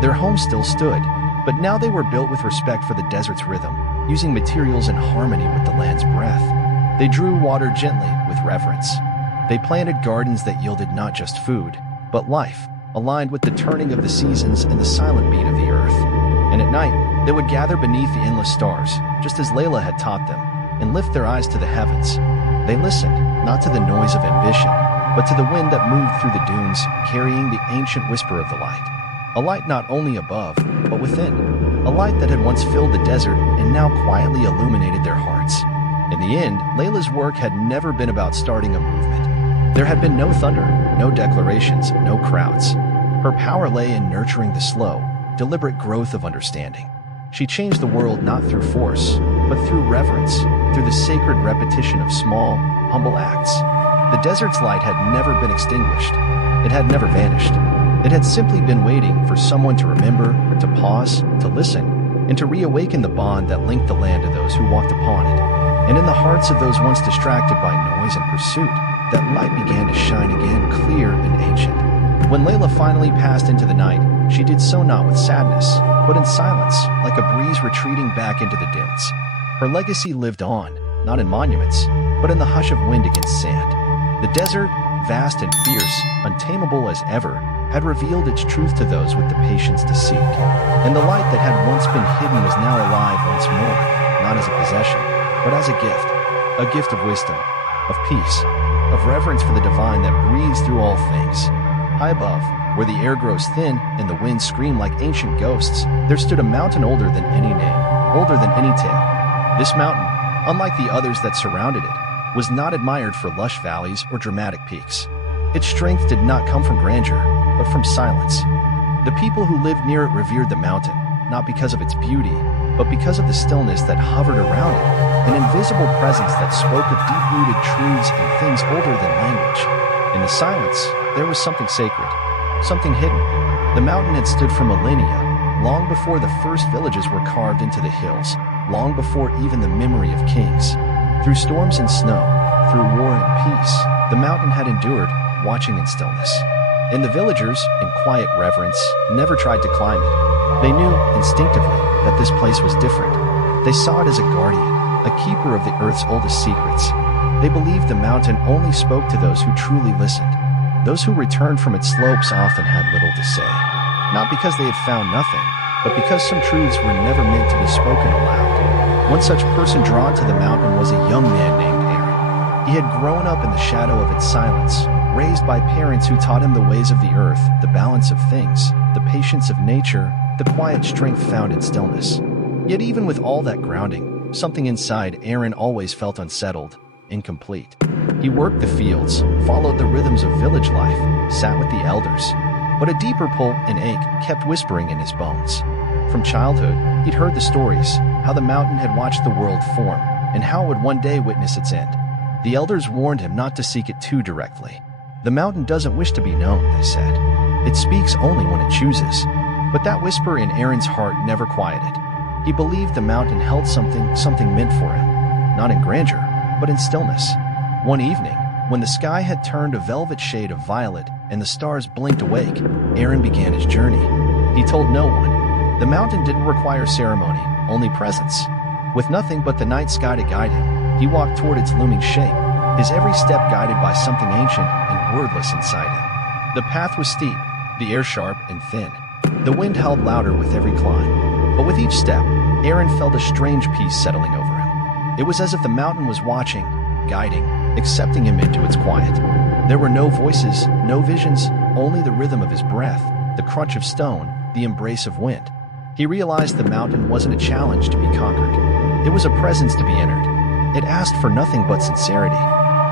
Their homes still stood, but now they were built with respect for the desert's rhythm, using materials in harmony with the land's breath. They drew water gently with reverence. They planted gardens that yielded not just food, but life, aligned with the turning of the seasons and the silent beat of the earth. And at night, they would gather beneath the endless stars, just as Layla had taught them, and lift their eyes to the heavens. They listened, not to the noise of ambition, but to the wind that moved through the dunes, carrying the ancient whisper of the light. A light not only above, but within. A light that had once filled the desert and now quietly illuminated their hearts. In the end, Layla's work had never been about starting a movement. There had been no thunder, no declarations, no crowds. Her power lay in nurturing the slow, deliberate growth of understanding. She changed the world not through force, but through reverence, through the sacred repetition of small, humble acts. The desert's light had never been extinguished. It had never vanished. It had simply been waiting for someone to remember, to pause, to listen, and to reawaken the bond that linked the land to those who walked upon it. And in the hearts of those once distracted by noise and pursuit, that light began to shine again, clear and ancient. When Layla finally passed into the night, she did so not with sadness, but in silence, like a breeze retreating back into the dunes. Her legacy lived on, not in monuments, but in the hush of wind against sand. The desert, vast and fierce, untamable as ever, had revealed its truth to those with the patience to seek. And the light that had once been hidden was now alive once more, not as a possession, but as a gift of wisdom, of peace, of reverence for the divine that breathes through all things. High above, where the air grows thin and the winds scream like ancient ghosts, there stood a mountain older than any name, older than any tale. This mountain, unlike the others that surrounded it, was not admired for lush valleys or dramatic peaks. Its strength did not come from grandeur, but from silence. The people who lived near it revered the mountain, not because of its beauty, but because of the stillness that hovered around it, an invisible presence that spoke of deep-rooted truths and things older than language. In the silence, there was something sacred, something hidden. The mountain had stood for millennia, long before the first villages were carved into the hills, long before even the memory of kings. Through storms and snow, through war and peace, the mountain had endured, watching in stillness. And the villagers, in quiet reverence, never tried to climb it. They knew, instinctively, that this place was different. They saw it as a guardian, a keeper of the earth's oldest secrets. They believed the mountain only spoke to those who truly listened. Those who returned from its slopes often had little to say, not because they had found nothing, but because some truths were never meant to be spoken aloud. One such person drawn to the mountain was a young man named Aaron. He had grown up in the shadow of its silence, raised by parents who taught him the ways of the earth, the balance of things, the patience of nature, the quiet strength found in stillness. Yet even with all that grounding, something inside Aaron always felt unsettled, incomplete. He worked the fields, followed the rhythms of village life, sat with the elders, but a deeper pull and ache kept whispering in his bones. From childhood, he'd heard the stories, how the mountain had watched the world form, and how it would one day witness its end. The elders warned him not to seek it too directly. The mountain doesn't wish to be known, they said. It speaks only when it chooses. But that whisper in Aaron's heart never quieted. He believed the mountain held something meant for him, not in grandeur, but in stillness. One evening, when the sky had turned a velvet shade of violet and the stars blinked awake, Aaron began his journey. He told no one. The mountain didn't require ceremony, only presence. With nothing but the night sky to guide him, he walked toward its looming shape, his every step guided by something ancient and wordless inside him. The path was steep, the air sharp and thin. The wind howled louder with every climb. But with each step, Aaron felt a strange peace settling over him. It was as if the mountain was watching, guiding, accepting him into its quiet. There were no voices, no visions, only the rhythm of his breath, the crunch of stone, the embrace of wind. He realized the mountain wasn't a challenge to be conquered. It was a presence to be entered. It asked for nothing but sincerity.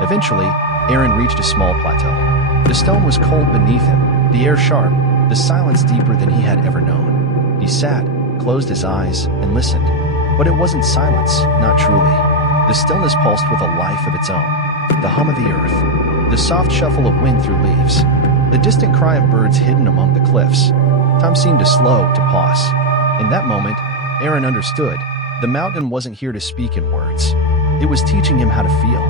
Eventually, Aaron reached a small plateau. The stone was cold beneath him, the air sharp, the silence deeper than he had ever known. He sat, closed his eyes, and listened. But it wasn't silence, not truly. The stillness pulsed with a life of its own. The hum of the earth, the soft shuffle of wind through leaves, the distant cry of birds hidden among the cliffs. Time seemed to slow, to pause. In that moment, Aaron understood. The mountain wasn't here to speak in words. It was teaching him how to feel.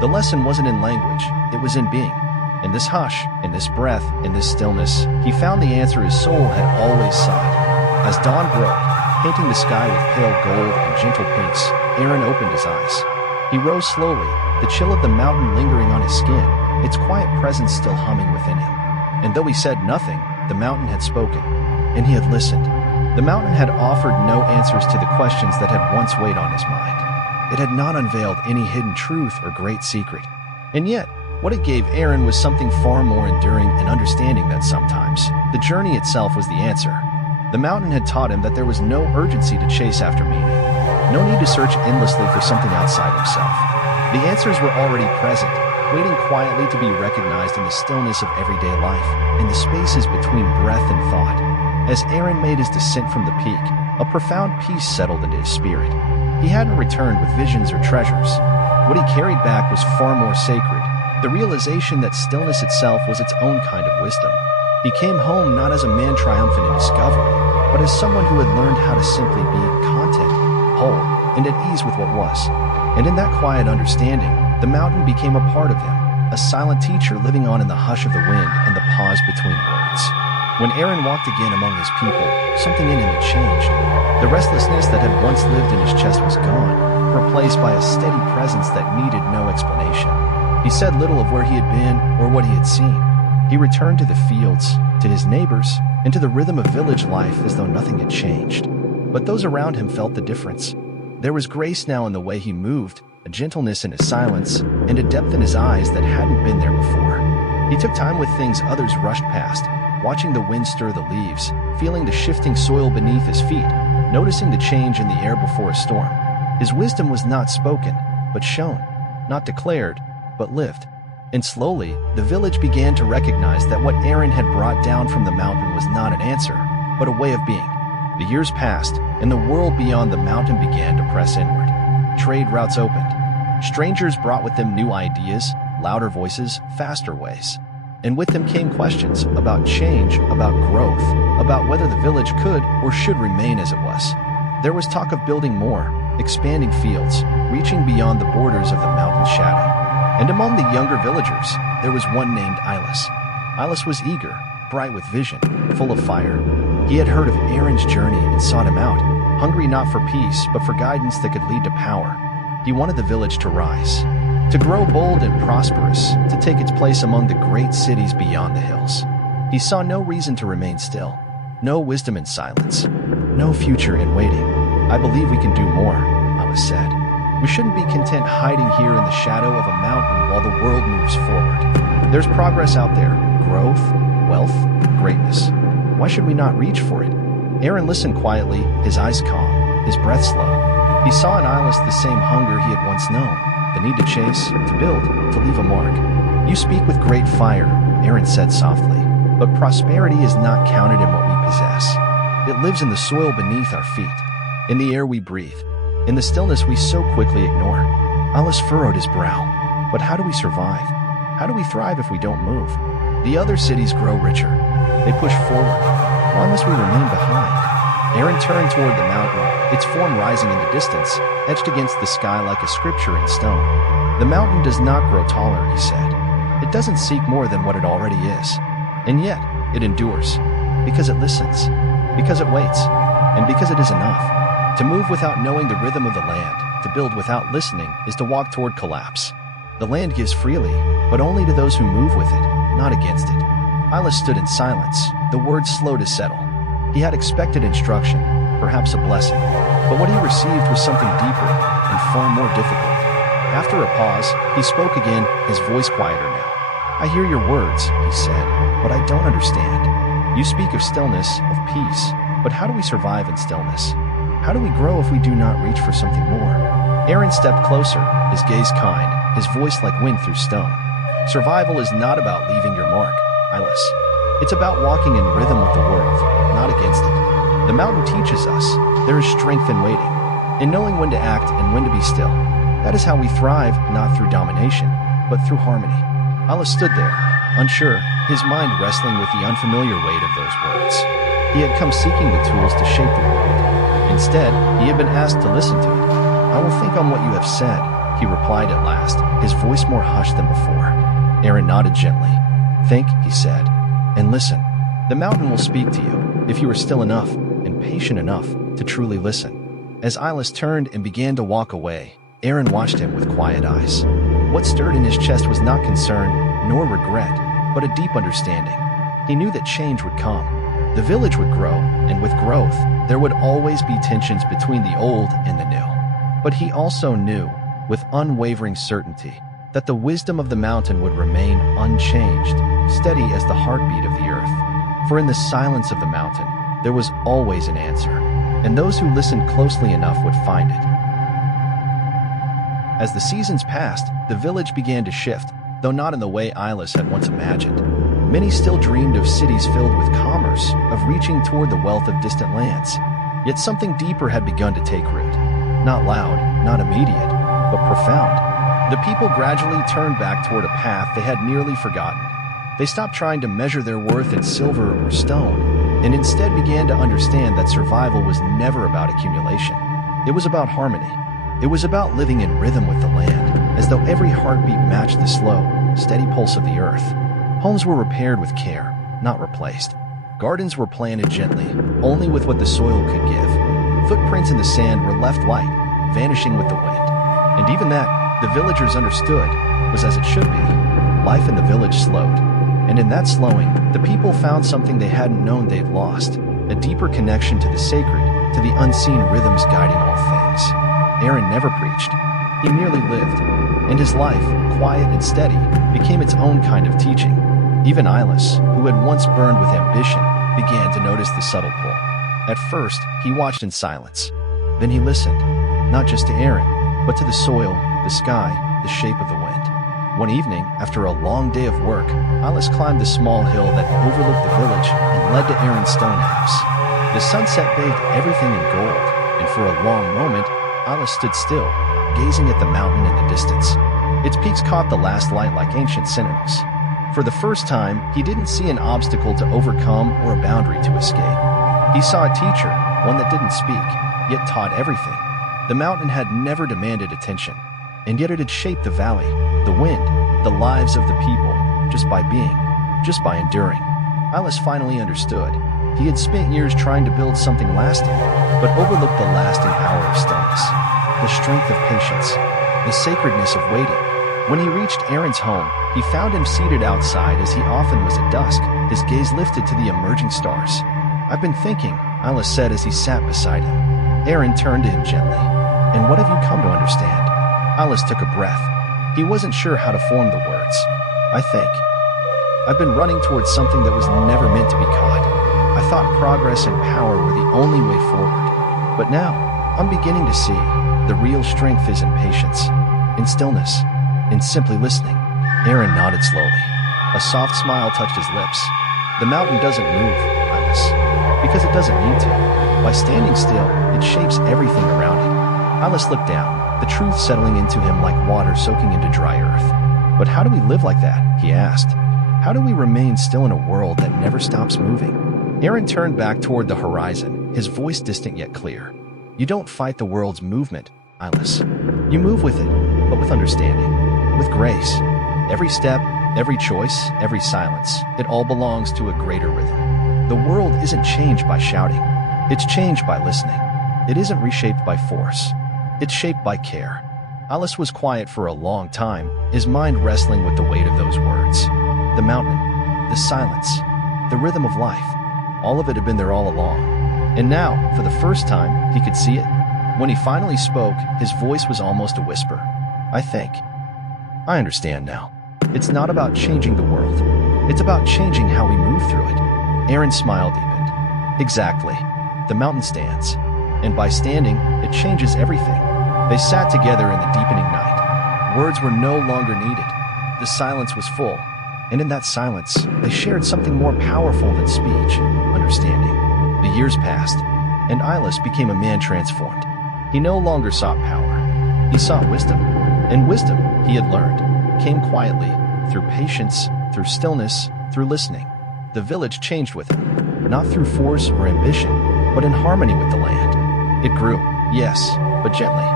The lesson wasn't in language, it was in being. In this hush, in this breath, in this stillness, he found the answer his soul had always sought. As dawn broke, painting the sky with pale gold and gentle pinks, Aaron opened his eyes. He rose slowly, the chill of the mountain lingering on his skin, its quiet presence still humming within him. And though he said nothing, the mountain had spoken, and he had listened. The mountain had offered no answers to the questions that had once weighed on his mind. It had not unveiled any hidden truth or great secret. And yet, what it gave Aaron was something far more enduring and understanding that sometimes the journey itself was the answer. The mountain had taught him that there was no urgency to chase after meaning, no need to search endlessly for something outside himself. The answers were already present, waiting quietly to be recognized in the stillness of everyday life, in the spaces between breath and thought. As Aaron made his descent from the peak, a profound peace settled into his spirit. He hadn't returned with visions or treasures. What he carried back was far more sacred, the realization that stillness itself was its own kind of wisdom. He came home not as a man triumphant in discovery, but as someone who had learned how to simply be content, whole, and at ease with what was. And in that quiet understanding, the mountain became a part of him, a silent teacher living on in the hush of the wind and the pause between words. When Aaron walked again among his people, something in him had changed. The restlessness that had once lived in his chest was gone, replaced by a steady presence that needed no explanation. He said little of where he had been or what he had seen. He returned to the fields, to his neighbors, and to the rhythm of village life as though nothing had changed. But those around him felt the difference. There was grace now in the way he moved, a gentleness in his silence, and a depth in his eyes that hadn't been there before. He took time with things others rushed past, watching the wind stir the leaves, feeling the shifting soil beneath his feet, noticing the change in the air before a storm. His wisdom was not spoken, but shown, not declared, but lived. And slowly, the village began to recognize that what Aaron had brought down from the mountain was not an answer, but a way of being. The years passed, and the world beyond the mountain began to press inward. Trade routes opened. Strangers brought with them new ideas, louder voices, faster ways. And with them came questions about change, about growth, about whether the village could or should remain as it was. There was talk of building more, expanding fields, reaching beyond the borders of the mountain's shadow. And among the younger villagers, there was one named Ilis. Ilis was eager, bright with vision, full of fire. He had heard of Aaron's journey and sought him out, hungry not for peace, but for guidance that could lead to power. He wanted the village to rise, to grow bold and prosperous, to take its place among the great cities beyond the hills. He saw no reason to remain still, no wisdom in silence, no future in waiting. I believe we can do more, Ilis said. We shouldn't be content hiding here in the shadow of a mountain while the world moves forward. There's progress out there, growth, wealth, greatness. Why should we not reach for it? Aaron listened quietly, his eyes calm, his breath slow. He saw in Ilis the same hunger he had once known, the need to chase, to build, to leave a mark. You speak with great fire, Aaron said softly, but prosperity is not counted in what we possess. It lives in the soil beneath our feet, in the air we breathe, in the stillness we so quickly ignore. Ilis furrowed his brow. But how do we survive? How do we thrive if we don't move? The other cities grow richer. They push forward. Why must we remain behind? Aaron turned toward the mountain, its form rising in the distance, etched against the sky like a scripture in stone. The mountain does not grow taller, he said. It doesn't seek more than what it already is. And yet, it endures. Because it listens. Because it waits. And because it is enough. To move without knowing the rhythm of the land, to build without listening, is to walk toward collapse. The land gives freely, but only to those who move with it, not against it. Ilis stood in silence, the words slow to settle. He had expected instruction, perhaps a blessing, but what he received was something deeper and far more difficult. After a pause, he spoke again, his voice quieter now. I hear your words, he said, but I don't understand. You speak of stillness, of peace, but how do we survive in stillness? How do we grow if we do not reach for something more? Aaron stepped closer, his gaze kind, his voice like wind through stone. Survival is not about leaving your mark, Ilis. It's about walking in rhythm with the world, not against it. The mountain teaches us there is strength in waiting, in knowing when to act and when to be still. That is how we thrive, not through domination, but through harmony. Ilis stood there, unsure, his mind wrestling with the unfamiliar weight of those words. He had come seeking the tools to shape the world. Instead, he had been asked to listen to it. I will think on what you have said, he replied at last, his voice more hushed than before. Aaron nodded gently. Think, he said, and listen. The mountain will speak to you, if you are still enough and patient enough to truly listen. As Ilis turned and began to walk away, Aaron watched him with quiet eyes. What stirred in his chest was not concern, nor regret, but a deep understanding. He knew that change would come. The village would grow, and with growth, there would always be tensions between the old and the new. But he also knew, with unwavering certainty, that the wisdom of the mountain would remain unchanged, steady as the heartbeat of the earth. For in the silence of the mountain, there was always an answer, and those who listened closely enough would find it. As the seasons passed, the village began to shift, though not in the way Ilis had once imagined. Many still dreamed of cities filled with commerce, of reaching toward the wealth of distant lands. Yet something deeper had begun to take root. Not loud, not immediate, but profound. The people gradually turned back toward a path they had nearly forgotten. They stopped trying to measure their worth in silver or stone, and instead began to understand that survival was never about accumulation. It was about harmony. It was about living in rhythm with the land, as though every heartbeat matched the slow, steady pulse of the earth. Homes were repaired with care, not replaced. Gardens were planted gently, only with what the soil could give. Footprints in the sand were left light, vanishing with the wind. And even that, the villagers understood, was as it should be. Life in the village slowed. And in that slowing, the people found something they hadn't known they'd lost, a deeper connection to the sacred, to the unseen rhythms guiding all things. Aaron never preached. He merely lived. And his life, quiet and steady, became its own kind of teaching. Even Ilis, who had once burned with ambition, began to notice the subtle pull. At first, he watched in silence. Then he listened, not just to Aaron, but to the soil, the sky, the shape of the wind. One evening, after a long day of work, Ilis climbed the small hill that overlooked the village and led to Aaron's stone house. The sunset bathed everything in gold, and for a long moment, Ilis stood still, gazing at the mountain in the distance. Its peaks caught the last light like ancient sentinels. For the first time, he didn't see an obstacle to overcome or a boundary to escape. He saw a teacher, one that didn't speak, yet taught everything. The mountain had never demanded attention, and yet it had shaped the valley, the wind, the lives of the people, just by being, just by enduring. Ilis finally understood. He had spent years trying to build something lasting, but overlooked the lasting power of stillness, the strength of patience, the sacredness of waiting. When he reached Aaron's home, he found him seated outside as he often was at dusk, his gaze lifted to the emerging stars. "I've been thinking," Ilis said as he sat beside him. Aaron turned to him gently. "And what have you come to understand?" Ilis took a breath. He wasn't sure how to form the words. "I think I've been running towards something that was never meant to be caught. I thought progress and power were the only way forward. But now, I'm beginning to see the real strength is in patience, in stillness, in simply listening." Aaron nodded slowly. A soft smile touched his lips. "The mountain doesn't move, Ilis, because it doesn't need to. By standing still, it shapes everything around it." Ilis looked down, the truth settling into him like water soaking into dry earth. "But how do we live like that?" he asked. "How do we remain still in a world that never stops moving?" Aaron turned back toward the horizon, his voice distant yet clear. "You don't fight the world's movement, Ilis. You move with it, but with understanding, with grace. Every step, every choice, every silence, it all belongs to a greater rhythm. The world isn't changed by shouting. It's changed by listening. It isn't reshaped by force. It's shaped by care." Ilis was quiet for a long time, his mind wrestling with the weight of those words. The mountain, the silence, the rhythm of life, all of it had been there all along. And now, for the first time, he could see it. When he finally spoke, his voice was almost a whisper. "I think I understand now. It's not about changing the world. It's about changing how we move through it." Aaron's smile deepened. "Exactly. The mountain stands. And by standing, it changes everything." They sat together in the deepening night. Words were no longer needed. The silence was full. And in that silence, they shared something more powerful than speech, understanding. The years passed, and Ilis became a man transformed. He no longer sought power. He sought wisdom. And wisdom, he had learned, came quietly, through patience, through stillness, through listening. The village changed with him, not through force or ambition, but in harmony with the land. It grew, yes, but gently,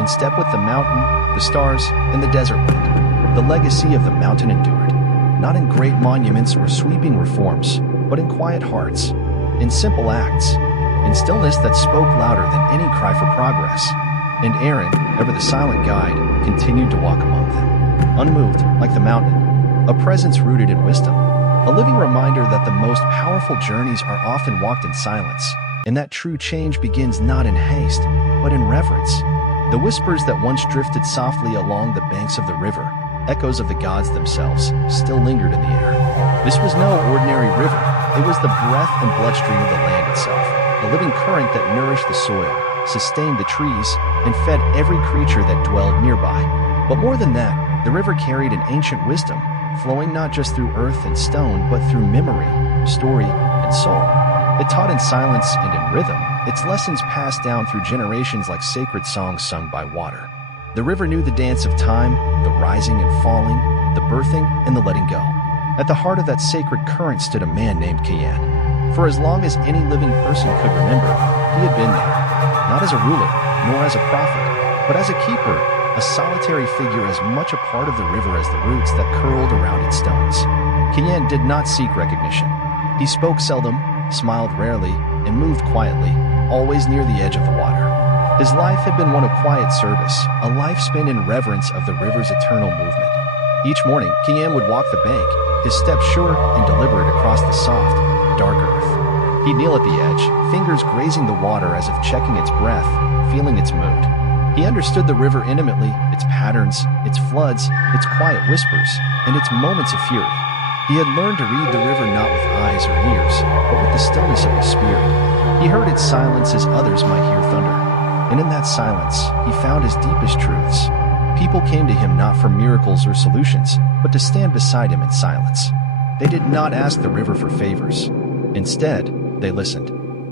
in step with the mountain, the stars, and the desert wind. The legacy of the mountain endured, not in great monuments or sweeping reforms, but in quiet hearts, in simple acts, in stillness that spoke louder than any cry for progress. And Aaron, ever the silent guide, continued to walk among them, unmoved like the mountain, a presence rooted in wisdom, a living reminder that the most powerful journeys are often walked in silence, and that true change begins not in haste, but in reverence. The whispers that once drifted softly along the banks of the river, echoes of the gods themselves, still lingered in the air. This was no ordinary river. It was the breath and bloodstream of the land itself, a living current that nourished the soil, sustained the trees, and fed every creature that dwelled nearby. But more than that, the river carried an ancient wisdom, flowing not just through earth and stone, but through memory, story, and soul. It taught in silence and in rhythm, its lessons passed down through generations like sacred songs sung by water. The river knew the dance of time, the rising and falling, the birthing and the letting go. At the heart of that sacred current stood a man named Kian. For as long as any living person could remember, he had been there, not as a ruler, nor as a prophet, but as a keeper, a solitary figure as much a part of the river as the roots that curled around its stones. Kian did not seek recognition. He spoke seldom, smiled rarely, and moved quietly, always near the edge of the water. His life had been one of quiet service, a life spent in reverence of the river's eternal movement. Each morning, Kian would walk the bank, his steps sure and deliberate across the soft, dark earth. He'd kneel at the edge, fingers grazing the water as if checking its breath, feeling its mood. He understood the river intimately, its patterns, its floods, its quiet whispers, and its moments of fury. He had learned to read the river not with eyes or ears, but with the stillness of his spirit. He heard its silence as others might hear thunder. And in that silence, he found his deepest truths. People came to him not for miracles or solutions, but to stand beside him in silence. They did not ask the river for favors. Instead, they listened.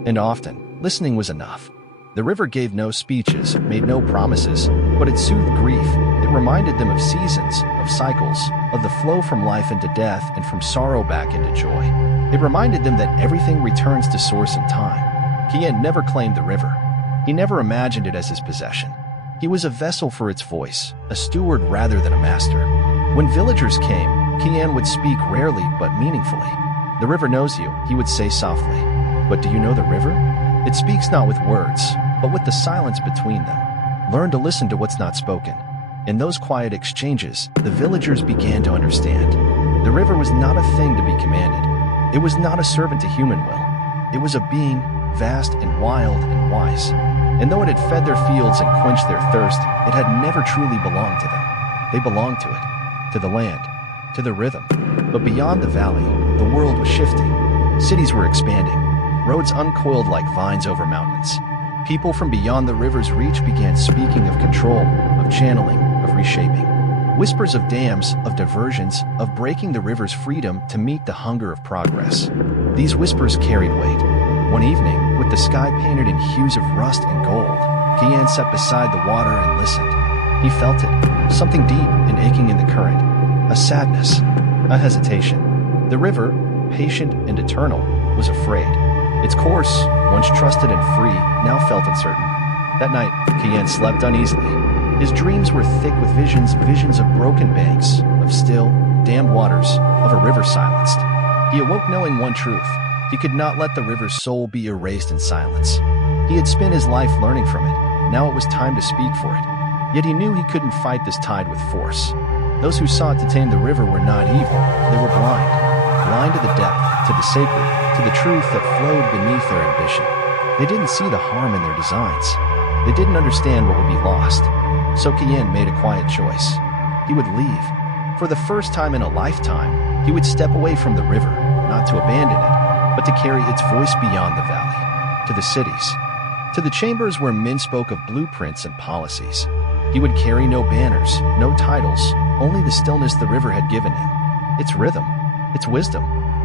And often, listening was enough. The river gave no speeches, made no promises, but it soothed grief. It reminded them of seasons, of cycles, of the flow from life into death and from sorrow back into joy. It reminded them that everything returns to source in time. Kian never claimed the river. He never imagined it as his possession. He was a vessel for its voice, a steward rather than a master. When villagers came, Kian would speak rarely but meaningfully. "The river knows you," he would say softly. "But do you know the river? It speaks not with words, but with the silence between them. Learn to listen to what's not spoken." In those quiet exchanges, the villagers began to understand. The river was not a thing to be commanded. It was not a servant to human will. It was a being, vast and wild and wise. And though it had fed their fields and quenched their thirst, it had never truly belonged to them. They belonged to it, to the land, to the rhythm. But beyond the valley, the world was shifting. Cities were expanding, roads uncoiled like vines over mountains. People from beyond the river's reach began speaking of control, of channeling, of reshaping. Whispers of dams, of diversions, of breaking the river's freedom to meet the hunger of progress. These whispers carried weight. One evening, with the sky painted in hues of rust and gold, Kian sat beside the water and listened. He felt it, something deep and aching in the current, a sadness, a hesitation. The river, patient and eternal, was afraid. Its course, once trusted and free, now felt uncertain. That night, Kian slept uneasily. His dreams were thick with visions of broken banks, of still, dammed waters, of a river silenced. He awoke knowing one truth. He could not let the river's soul be erased in silence. He had spent his life learning from it. Now it was time to speak for it. Yet he knew he couldn't fight this tide with force. Those who sought to tame the river were not evil. They were blind. Blind to the depth, to the sacred, to the truth that flowed beneath their ambition. They didn't see the harm in their designs. They didn't understand what would be lost. So Kian made a quiet choice. He would leave. For the first time in a lifetime, he would step away from the river, not to abandon it, but to carry its voice beyond the valley, to the cities, to the chambers where men spoke of blueprints and policies. He would carry no banners, no titles, only the stillness the river had given him, its rhythm, its wisdom.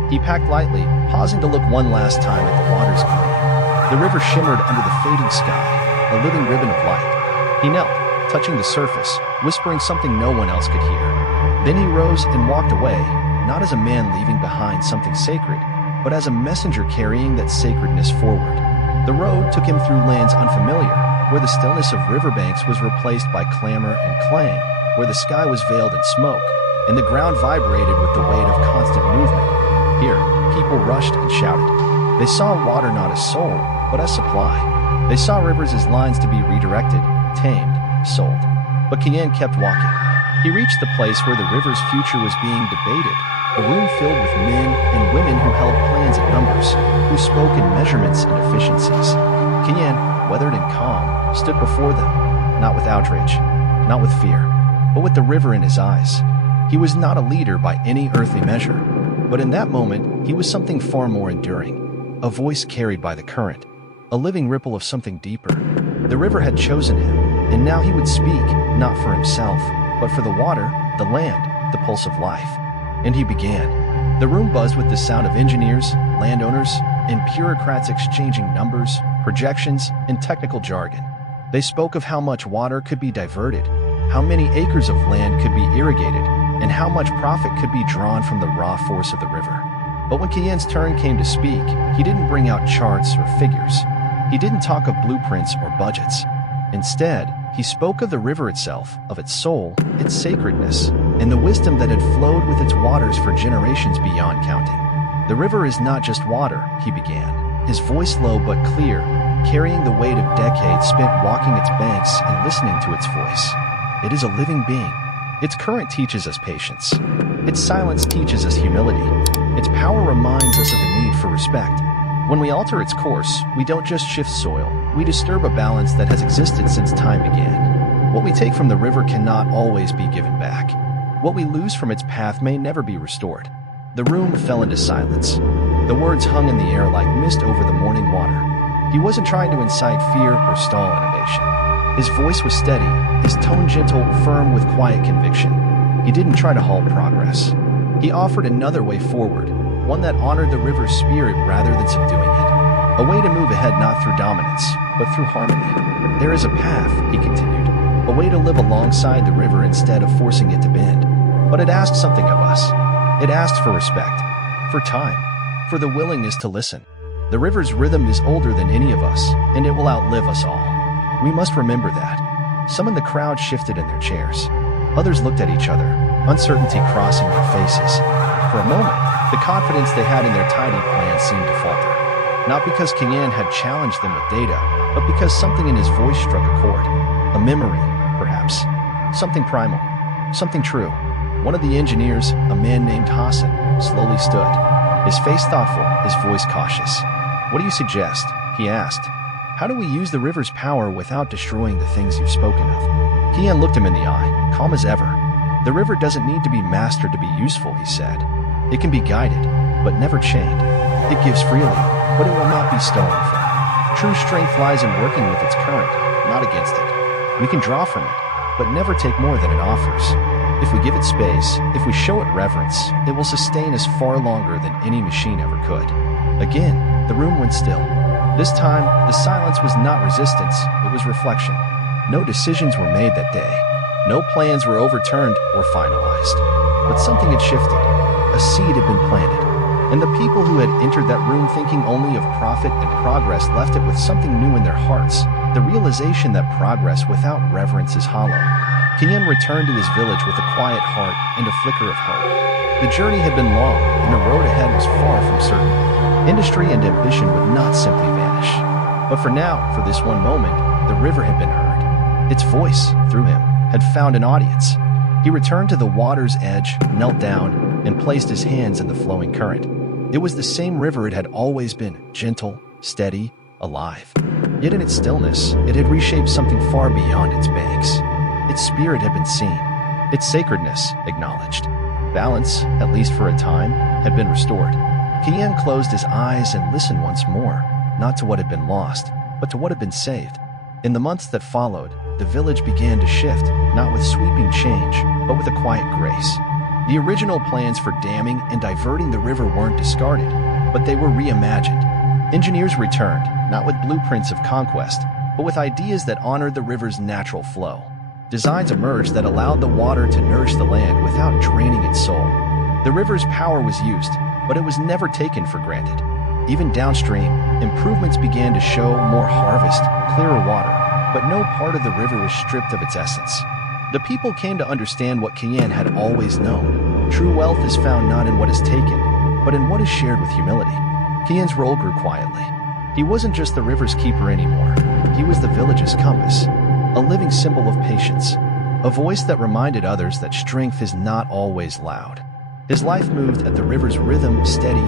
He packed lightly, pausing to look one last time at the water's gleam. The river shimmered under the fading sky, a living ribbon of light. He knelt, touching the surface, whispering something no one else could hear. Then he rose and walked away, not as a man leaving behind something sacred, but as a messenger carrying that sacredness forward. The road took him through lands unfamiliar, where the stillness of riverbanks was replaced by clamor and clang, where the sky was veiled in smoke, and the ground vibrated with the weight of constant movement. Here, people rushed and shouted. They saw water not as soul, but as supply. They saw rivers as lines to be redirected, tamed, sold. But Kian kept walking. He reached the place where the river's future was being debated, a room filled with men and women who held plans and numbers, who spoke in measurements and efficiencies. Kian, weathered and calm, stood before them, not with outrage, not with fear, but with the river in his eyes. He was not a leader by any earthly measure, but in that moment, he was something far more enduring, a voice carried by the current, a living ripple of something deeper. The river had chosen him, and now he would speak, not for himself, but for the water, the land, the pulse of life. And he began. The room buzzed with the sound of engineers, landowners, and bureaucrats exchanging numbers, projections, and technical jargon. They spoke of how much water could be diverted, how many acres of land could be irrigated, and how much profit could be drawn from the raw force of the river. But when Kian's turn came to speak, he didn't bring out charts or figures. He didn't talk of blueprints or budgets. Instead, he spoke of the river itself, of its soul, its sacredness, and the wisdom that had flowed with its waters for generations beyond counting. The river is not just water, he began, his voice low but clear, carrying the weight of decades spent walking its banks and listening to its voice. It is a living being. Its current teaches us patience. Its silence teaches us humility. Its power reminds us of the need for respect. When we alter its course, we don't just shift soil, we disturb a balance that has existed since time began. What we take from the river cannot always be given back. What we lose from its path may never be restored. The room fell into silence. The words hung in the air like mist over the morning water. He wasn't trying to incite fear or stall innovation. His voice was steady, his tone gentle, firm with quiet conviction. He didn't try to halt progress. He offered another way forward, one that honored the river's spirit rather than subduing it. A way to move ahead not through dominance, but through harmony. There is a path, he continued, a way to live alongside the river instead of forcing it to bend. But it asked something of us. It asked for respect, for time, for the willingness to listen. The river's rhythm is older than any of us, and it will outlive us all. We must remember that. Some in the crowd shifted in their chairs. Others looked at each other, uncertainty crossing their faces. For a moment, the confidence they had in their tidy plan seemed to falter. Not because Kian had challenged them with data, but because something in his voice struck a chord. A memory, perhaps. Something primal. Something true. One of the engineers, a man named Hassan, slowly stood. His face thoughtful, his voice cautious. "What do you suggest?" he asked. "How do we use the river's power without destroying the things you've spoken of?" Kian looked him in the eye, calm as ever. "The river doesn't need to be mastered to be useful," he said. "It can be guided, but never chained. It gives freely, but it will not be stolen from. True strength lies in working with its current, not against it. We can draw from it, but never take more than it offers. If we give it space, if we show it reverence, it will sustain us far longer than any machine ever could." Again, the room went still. This time, the silence was not resistance, it was reflection. No decisions were made that day. No plans were overturned or finalized. But something had shifted. A seed had been planted. And the people who had entered that room thinking only of profit and progress left it with something new in their hearts, the realization that progress without reverence is hollow. Kian returned to his village with a quiet heart and a flicker of hope. The journey had been long, and the road ahead was far from certain. Industry and ambition would not simply vanish. But for now, for this one moment, the river had been heard. Its voice, through him, had found an audience. He returned to the water's edge, knelt down, and placed his hands in the flowing current. It was the same river it had always been, gentle, steady, alive. Yet in its stillness, it had reshaped something far beyond its banks. Its spirit had been seen, its sacredness acknowledged. Balance, at least for a time, had been restored. Kian closed his eyes and listened once more, not to what had been lost, but to what had been saved. In the months that followed, the village began to shift, not with sweeping change, but with a quiet grace. The original plans for damming and diverting the river weren't discarded, but they were reimagined. Engineers returned, not with blueprints of conquest, but with ideas that honored the river's natural flow. Designs emerged that allowed the water to nourish the land without draining its soul. The river's power was used, but it was never taken for granted. Even downstream, improvements began to show more harvest, clearer water, but no part of the river was stripped of its essence. The people came to understand what Kian had always known. True wealth is found not in what is taken, but in what is shared with humility. Kian's role grew quietly. He wasn't just the river's keeper anymore. He was the village's compass, a living symbol of patience, a voice that reminded others that strength is not always loud. His life moved at the river's rhythm, steady,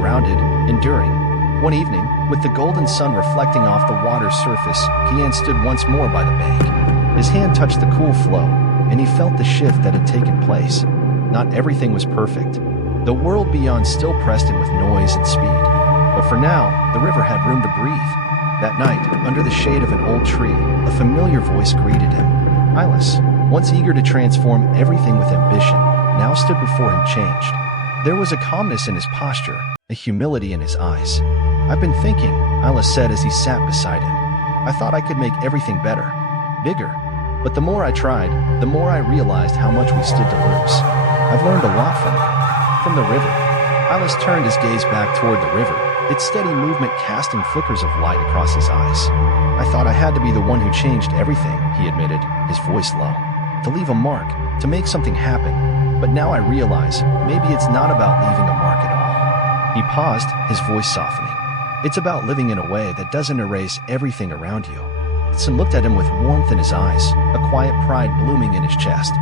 grounded, enduring. One evening, with the golden sun reflecting off the water's surface, Kian stood once more by the bank. His hand touched the cool flow, and he felt the shift that had taken place. Not everything was perfect. The world beyond still pressed him with noise and speed. But for now, the river had room to breathe. That night, under the shade of an old tree, a familiar voice greeted him. Ilis, once eager to transform everything with ambition, now stood before him changed. There was a calmness in his posture, a humility in his eyes. "I've been thinking," Ilis said as he sat beside him. "I thought I could make everything better, bigger. But the more I tried, the more I realized how much we stood to lose. I've learned a lot from the river. Silas turned his gaze back toward the river, its steady movement casting flickers of light across his eyes. I thought I had to be the one who changed everything, he admitted, his voice low. To leave a mark, to make something happen. But now I realize, maybe it's not about leaving a mark at all. He paused, his voice softening. It's about living in a way that doesn't erase everything around you. Hudson looked at him with warmth in his eyes, a quiet pride blooming in his chest.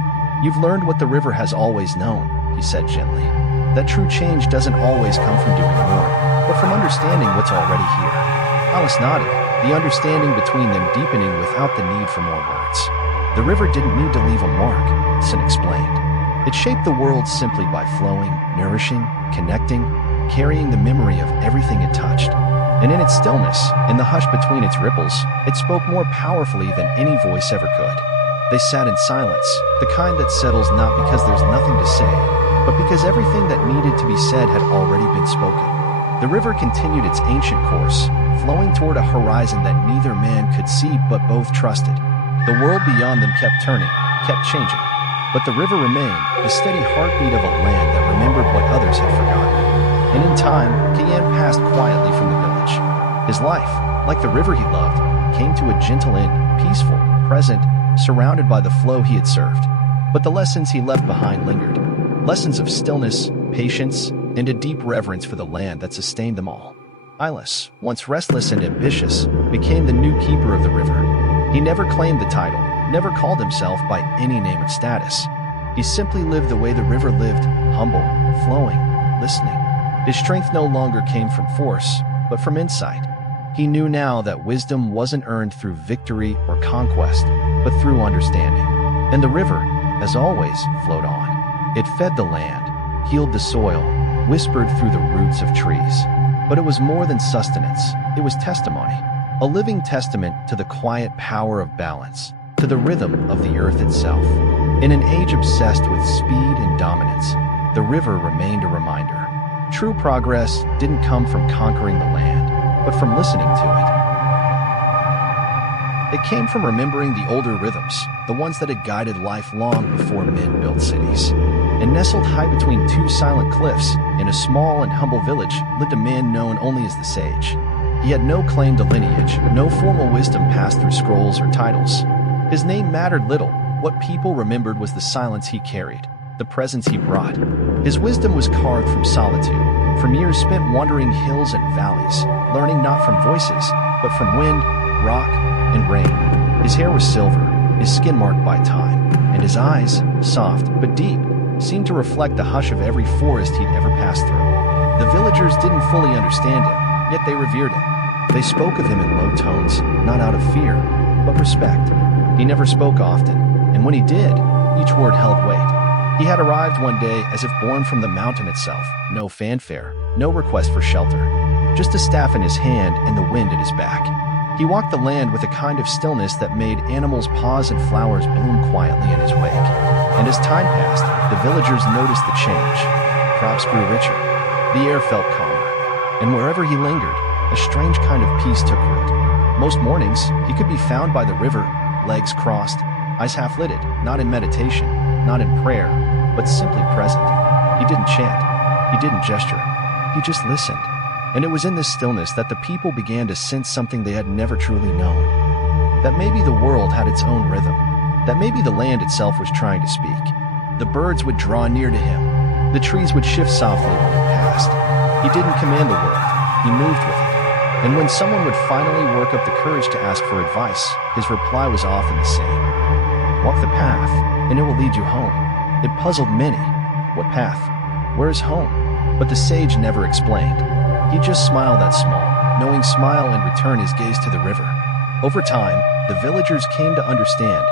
You've learned what the river has always known, he said gently. That true change doesn't always come from doing more, but from understanding what's already here. Alice nodded, the understanding between them deepening without the need for more words. The river didn't need to leave a mark, Hudson explained. It shaped the world simply by flowing, nourishing, connecting, carrying the memory of everything it touched. And in its stillness, in the hush between its ripples, it spoke more powerfully than any voice ever could. They sat in silence, the kind that settles not because there's nothing to say, but because everything that needed to be said had already been spoken. The river continued its ancient course, flowing toward a horizon that neither man could see but both trusted. The world beyond them kept turning, kept changing. But the river remained, the steady heartbeat of a land that remembered what others had forgotten. And in time, Kian passed quietly from the village. His life, like the river he loved, came to a gentle end, peaceful, present, surrounded by the flow he had served. But the lessons he left behind lingered. Lessons of stillness, patience, and a deep reverence for the land that sustained them all. Silas, once restless and ambitious, became the new keeper of the river. He never claimed the title, never called himself by any name of status. He simply lived the way the river lived, humble, flowing, listening. His strength no longer came from force, but from insight. He knew now that wisdom wasn't earned through victory or conquest, but through understanding. And the river, as always, flowed on. It fed the land, healed the soil, whispered through the roots of trees. But it was more than sustenance, it was testimony. A living testament to the quiet power of balance, to the rhythm of the earth itself. In an age obsessed with speed and dominance, the river remained a reminder. True progress didn't come from conquering the land, but from listening to it. It came from remembering the older rhythms, the ones that had guided life long before men built cities. And nestled high between two silent cliffs, in a small and humble village, lived a man known only as the Sage. He had no claim to lineage, no formal wisdom passed through scrolls or titles. His name mattered little. What people remembered was the silence he carried, the presence he brought. His wisdom was carved from solitude, from years spent wandering hills and valleys, learning not from voices, but from wind, rock, and rain. His hair was silver, his skin marked by time, and his eyes, soft but deep, seemed to reflect the hush of every forest he'd ever passed through. The villagers didn't fully understand him, yet they revered him. They spoke of him in low tones, not out of fear, but respect. He never spoke often, and when he did, each word held weight. He had arrived one day as if born from the mountain itself, no fanfare, no request for shelter, just a staff in his hand and the wind at his back. He walked the land with a kind of stillness that made animals pause and flowers bloom quietly in his wake. And as time passed, the villagers noticed the change. Crops grew richer, the air felt calmer, and wherever he lingered, a strange kind of peace took root. Most mornings, he could be found by the river, legs crossed, eyes half-lidded, not in meditation, not in prayer, but simply present. He didn't chant, he didn't gesture, he just listened. And it was in this stillness that the people began to sense something they had never truly known. That maybe the world had its own rhythm, that maybe the land itself was trying to speak. The birds would draw near to him, the trees would shift softly when he passed. He didn't command the world, he moved with it. And when someone would finally work up the courage to ask for advice, his reply was often the same. Walk the path, and it will lead you home. It puzzled many. What path? Where is home? But the sage never explained. He just smiled that small, knowing smile and returned his gaze to the river. Over time, the villagers came to understand,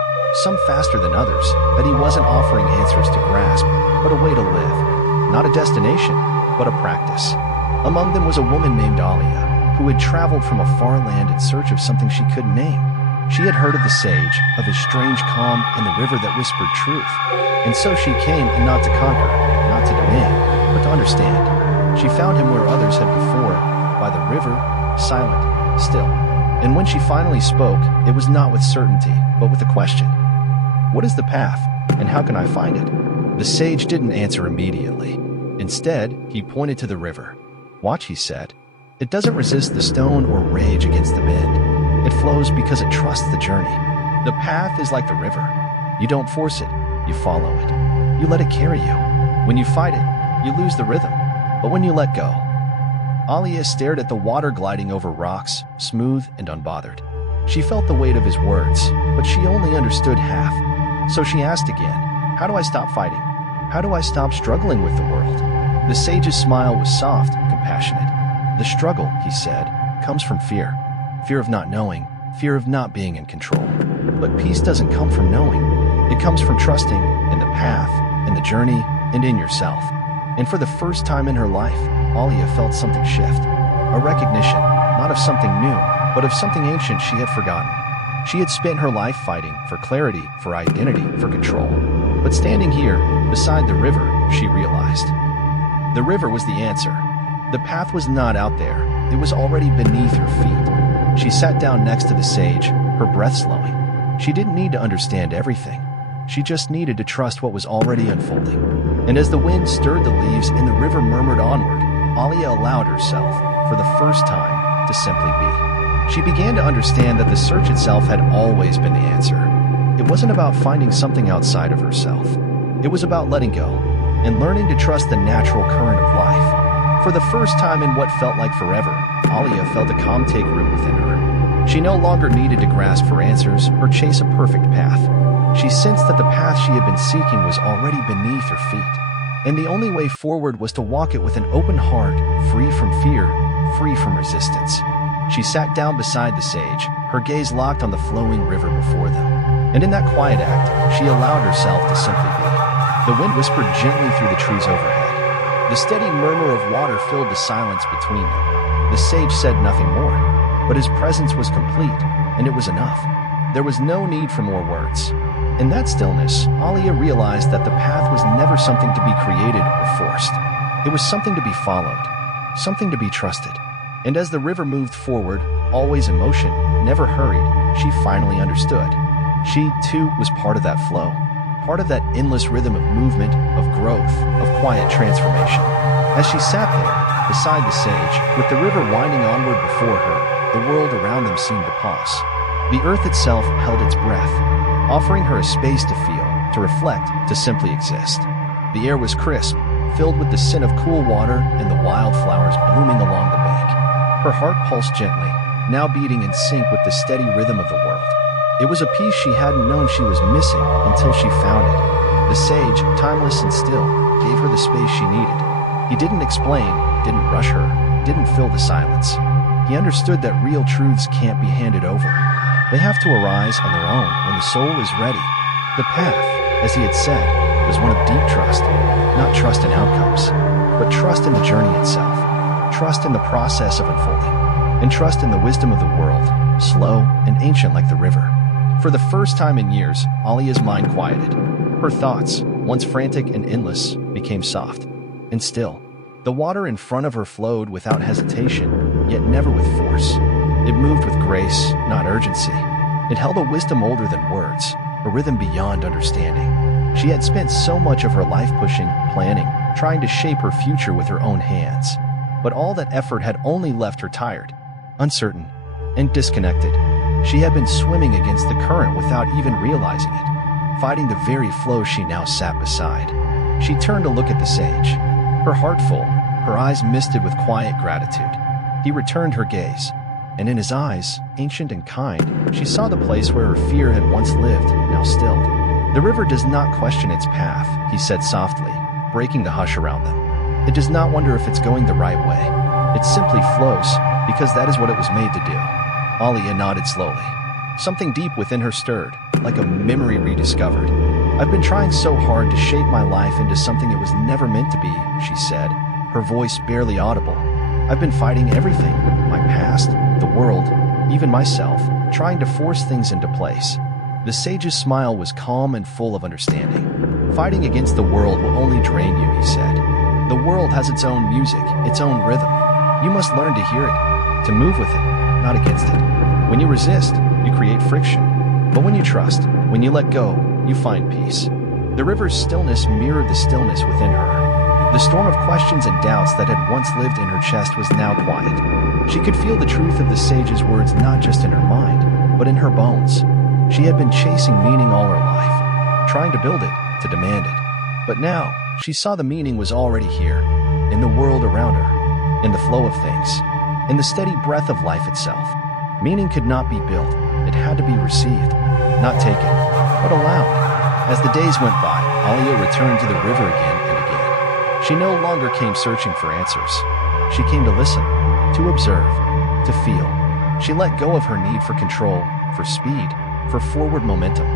some faster than others, that he wasn't offering answers to grasp, but a way to live. Not a destination, but a practice. Among them was a woman named Alia, who had traveled from a far land in search of something she couldn't name. She had heard of the sage, of his strange calm and the river that whispered truth. And so she came, and not to conquer, not to demand, but to understand. She found him where others had before, by the river, silent, still. And when she finally spoke, it was not with certainty, but with a question. What is the path, and how can I find it? The sage didn't answer immediately. Instead, he pointed to the river. "Watch," he said. "It doesn't resist the stone or rage against the wind. It flows because it trusts the journey. The path is like the river. You don't force it, you follow it. You let it carry you. When you fight it, you lose the rhythm. But when you let go..." Alia stared at the water gliding over rocks, smooth and unbothered. She felt the weight of his words, but she only understood half. So she asked again, "How do I stop fighting? How do I stop struggling with the world?" The sage's smile was soft, compassionate. "The struggle," he said, "comes from fear. Fear of not knowing, fear of not being in control. But peace doesn't come from knowing. It comes from trusting in the path, in the journey, and in yourself." And for the first time in her life, Alia felt something shift. A recognition, not of something new, but of something ancient she had forgotten. She had spent her life fighting for clarity, for identity, for control. But standing here, beside the river, she realized. The river was the answer. The path was not out there. It was already beneath her feet. She sat down next to the sage, her breath slowing. She didn't need to understand everything. She just needed to trust what was already unfolding. And as the wind stirred the leaves and the river murmured onward, Alia allowed herself, for the first time, to simply be. She began to understand that the search itself had always been the answer. It wasn't about finding something outside of herself. It was about letting go and learning to trust the natural current of life. For the first time in what felt like forever, Alia felt a calm take root within her. She no longer needed to grasp for answers or chase a perfect path. She sensed that the path she had been seeking was already beneath her feet, and the only way forward was to walk it with an open heart, free from fear, free from resistance. She sat down beside the sage, her gaze locked on the flowing river before them. And in that quiet act, she allowed herself to simply be. The wind whispered gently through the trees overhead. The steady murmur of water filled the silence between them. The sage said nothing more, but his presence was complete, and it was enough. There was no need for more words. In that stillness, Alia realized that the path was never something to be created or forced. It was something to be followed, something to be trusted. And as the river moved forward, always in motion, never hurried, she finally understood. She, too, was part of that flow, part of that endless rhythm of movement, of growth, of quiet transformation. As she sat there, beside the sage, with the river winding onward before her, the world around them seemed to pause. The earth itself held its breath, offering her a space to feel, to reflect, to simply exist. The air was crisp, filled with the scent of cool water and the wildflowers blooming along the bank. Her heart pulsed gently, now beating in sync with the steady rhythm of the world. It was a piece she hadn't known she was missing until she found it. The sage, timeless and still, gave her the space she needed. He didn't explain, didn't rush her, didn't fill the silence. He understood that real truths can't be handed over. They have to arise on their own when the soul is ready. The path, as he had said, was one of deep trust, not trust in outcomes, but trust in the journey itself, trust in the process of unfolding, and trust in the wisdom of the world, slow and ancient like the river. For the first time in years, Alia's mind quieted. Her thoughts, once frantic and endless, became soft and still. The water in front of her flowed without hesitation, yet never with force. It moved with grace, not urgency. It held a wisdom older than words, a rhythm beyond understanding. She had spent so much of her life pushing, planning, trying to shape her future with her own hands. But all that effort had only left her tired, uncertain, and disconnected. She had been swimming against the current without even realizing it, fighting the very flow she now sat beside. She turned to look at the sage, her heart full, her eyes misted with quiet gratitude. He returned her gaze, and in his eyes, ancient and kind, she saw the place where her fear had once lived, now stilled. "The river does not question its path," he said softly, breaking the hush around them. "It does not wonder if it's going the right way. It simply flows, because that is what it was made to do." Alia nodded slowly. Something deep within her stirred, like a memory rediscovered. "I've been trying so hard to shape my life into something it was never meant to be," she said, her voice barely audible. "I've been fighting everything, my past, the world, even myself, trying to force things into place." The sage's smile was calm and full of understanding. "Fighting against the world will only drain you," he said. "The world has its own music, its own rhythm. You must learn to hear it, to move with it, not against it. When you resist, you create friction. But when you trust, when you let go, you find peace." The river's stillness mirrored the stillness within her. The storm of questions and doubts that had once lived in her chest was now quiet. She could feel the truth of the sage's words not just in her mind, but in her bones. She had been chasing meaning all her life, trying to build it, to demand it. But now, she saw the meaning was already here, in the world around her, in the flow of things, in the steady breath of life itself. Meaning could not be built, it had to be received, not taken, but allowed. As the days went by, Alia returned to the river again and again. She no longer came searching for answers. She came to listen, to observe, to feel. She let go of her need for control, for speed, for forward momentum.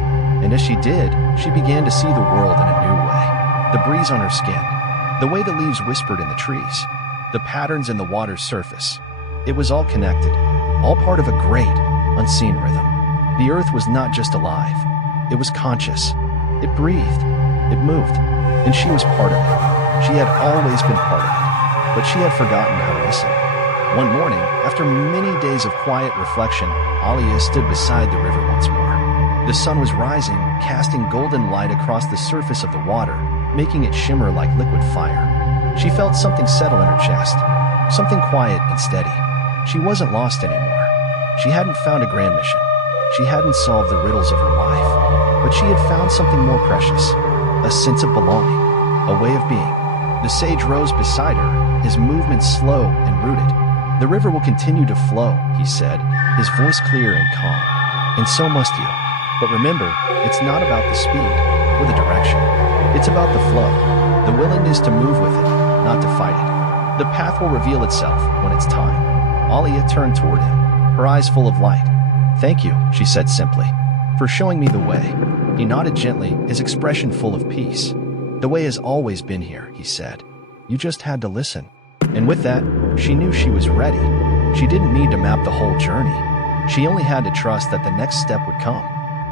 And as she did, she began to see the world in a new way. The breeze on her skin, the way the leaves whispered in the trees, the patterns in the water's surface. It was all connected, all part of a great, unseen rhythm. The earth was not just alive, it was conscious. It breathed, it moved, and she was part of it. She had always been part of it, but she had forgotten how to listen. One morning, after many days of quiet reflection, Alia stood beside the river once more. The sun was rising, casting golden light across the surface of the water, making it shimmer like liquid fire. She felt something settle in her chest, something quiet and steady. She wasn't lost anymore. She hadn't found a grand mission. She hadn't solved the riddles of her life, but she had found something more precious, a sense of belonging, a way of being. The sage rose beside her, his movements slow and rooted. "The river will continue to flow," he said, his voice clear and calm. "And so must you. But remember, it's not about the speed or the direction. It's about the flow, the willingness to move with it, not to fight it. The path will reveal itself when it's time." Alia turned toward him, her eyes full of light. "Thank you," she said simply, "for showing me the way." He nodded gently, his expression full of peace. "The way has always been here," he said. "You just had to listen." And with that, she knew she was ready. She didn't need to map the whole journey. She only had to trust that the next step would come,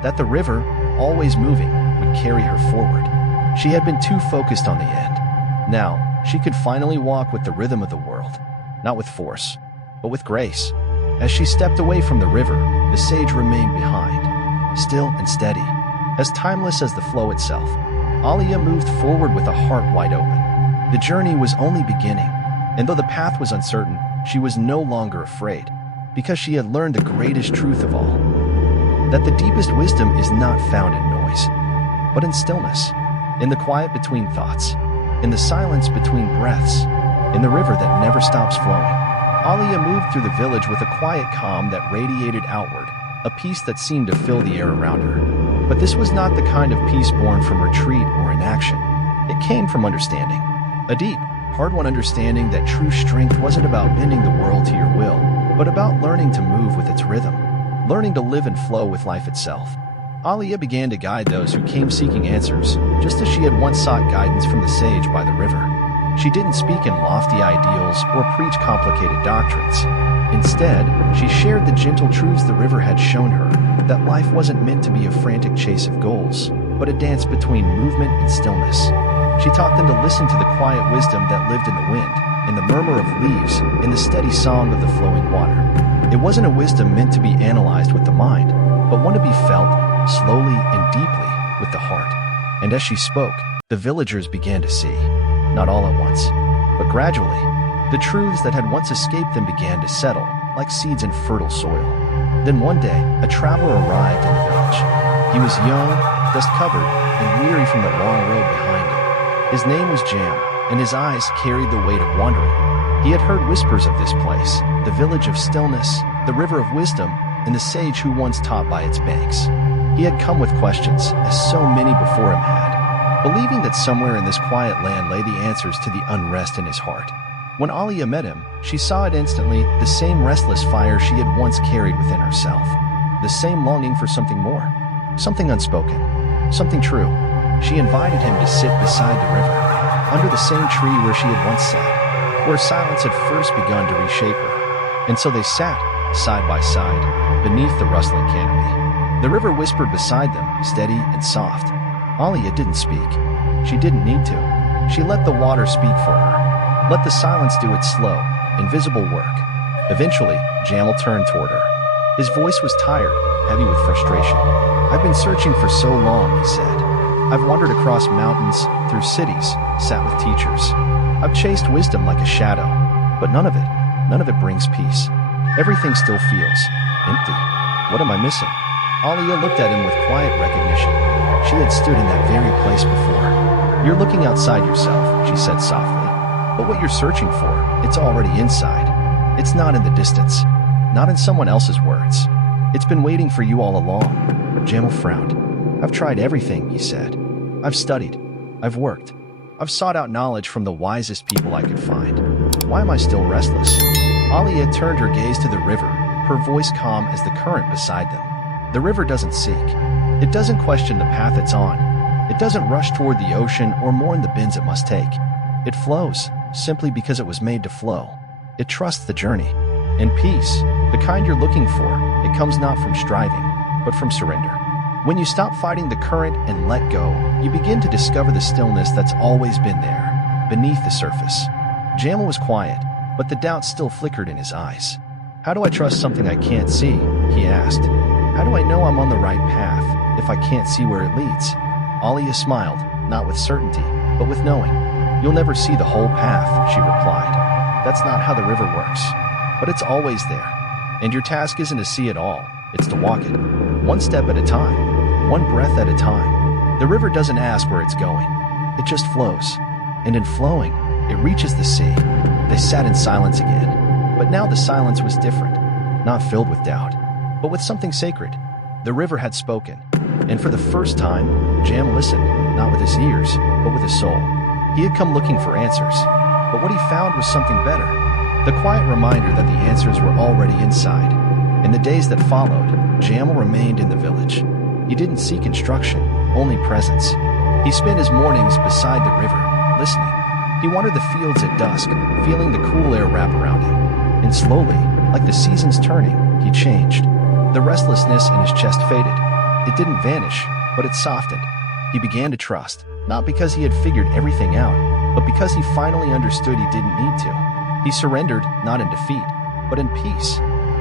that the river, always moving, would carry her forward. She had been too focused on the end. Now, she could finally walk with the rhythm of the world, not with force, but with grace. As she stepped away from the river, the sage remained behind, still and steady, as timeless as the flow itself. Alia moved forward with a heart wide open. The journey was only beginning, and though the path was uncertain, she was no longer afraid, because she had learned the greatest truth of all, that the deepest wisdom is not found in noise, but in stillness, in the quiet between thoughts, in the silence between breaths, in the river that never stops flowing. Alia moved through the village with a quiet calm that radiated outward, a peace that seemed to fill the air around her. But this was not the kind of peace born from retreat or inaction. It came from understanding. A deep, hard-won understanding that true strength wasn't about bending the world to your will, but about learning to move with its rhythm, learning to live and flow with life itself. Alia began to guide those who came seeking answers, just as she had once sought guidance from the sage by the river. She didn't speak in lofty ideals or preach complicated doctrines. Instead, she shared the gentle truths the river had shown her, that life wasn't meant to be a frantic chase of goals, but a dance between movement and stillness. She taught them to listen to the quiet wisdom that lived in the wind, in the murmur of leaves, in the steady song of the flowing water. It wasn't a wisdom meant to be analyzed with the mind, but one to be felt, slowly and deeply, with the heart. And as she spoke, the villagers began to see, not all at once, but gradually, the truths that had once escaped them began to settle, like seeds in fertile soil. Then one day, a traveler arrived in the village. He was young, dust-covered, and weary from the long road behind him. His name was Jam, and his eyes carried the weight of wandering. He had heard whispers of this place, the village of stillness, the river of wisdom, and the sage who once taught by its banks. He had come with questions, as so many before him had, believing that somewhere in this quiet land lay the answers to the unrest in his heart. When Alia met him, she saw it instantly, the same restless fire she had once carried within herself. The same longing for something more, something unspoken, something true. She invited him to sit beside the river, under the same tree where she had once sat, where silence had first begun to reshape her. And so they sat, side by side, beneath the rustling canopy. The river whispered beside them, steady and soft. Alia didn't speak. She didn't need to. She let the water speak for her. Let the silence do its slow, invisible work. Eventually, Jamal turned toward her. His voice was tired, heavy with frustration. "I've been searching for so long," he said. I've wandered across mountains, through cities, sat with teachers. I've chased wisdom like a shadow, but none of it brings peace. Everything still feels empty. What am I missing? Alia looked at him with quiet recognition. She had stood in that very place before. You're looking outside yourself, she said softly. But what you're searching for, it's already inside. It's not in the distance, not in someone else's words. It's been waiting for you all along. Jamal frowned. I've tried everything, he said. I've studied. I've worked. I've sought out knowledge from the wisest people I could find. Why am I still restless? Alia turned her gaze to the river, her voice calm as the current beside them. The river doesn't seek. It doesn't question the path it's on. It doesn't rush toward the ocean or mourn the bends it must take. It flows, simply because it was made to flow. It trusts the journey. And peace, the kind you're looking for, it comes not from striving, but from surrender. When you stop fighting the current and let go, you begin to discover the stillness that's always been there, beneath the surface. Jamal was quiet, but the doubt still flickered in his eyes. How do I trust something I can't see? He asked. How do I know I'm on the right path if I can't see where it leads? Alia smiled, not with certainty, but with knowing. You'll never see the whole path, she replied. That's not how the river works. But it's always there. And your task isn't to see it all, it's to walk it. One step at a time, one breath at a time. The river doesn't ask where it's going. It just flows. And in flowing, it reaches the sea. They sat in silence again. But now the silence was different, not filled with doubt, but with something sacred. The river had spoken. And for the first time, Jam listened, not with his ears, but with his soul. He had come looking for answers. But what he found was something better. The quiet reminder that the answers were already inside. In the days that followed, Jamal remained in the village. He didn't seek instruction, only presence. He spent his mornings beside the river, listening. He wandered the fields at dusk, feeling the cool air wrap around him. And slowly, like the seasons turning, he changed. The restlessness in his chest faded. It didn't vanish, but it softened. He began to trust, not because he had figured everything out, but because he finally understood he didn't need to. He surrendered, not in defeat, but in peace.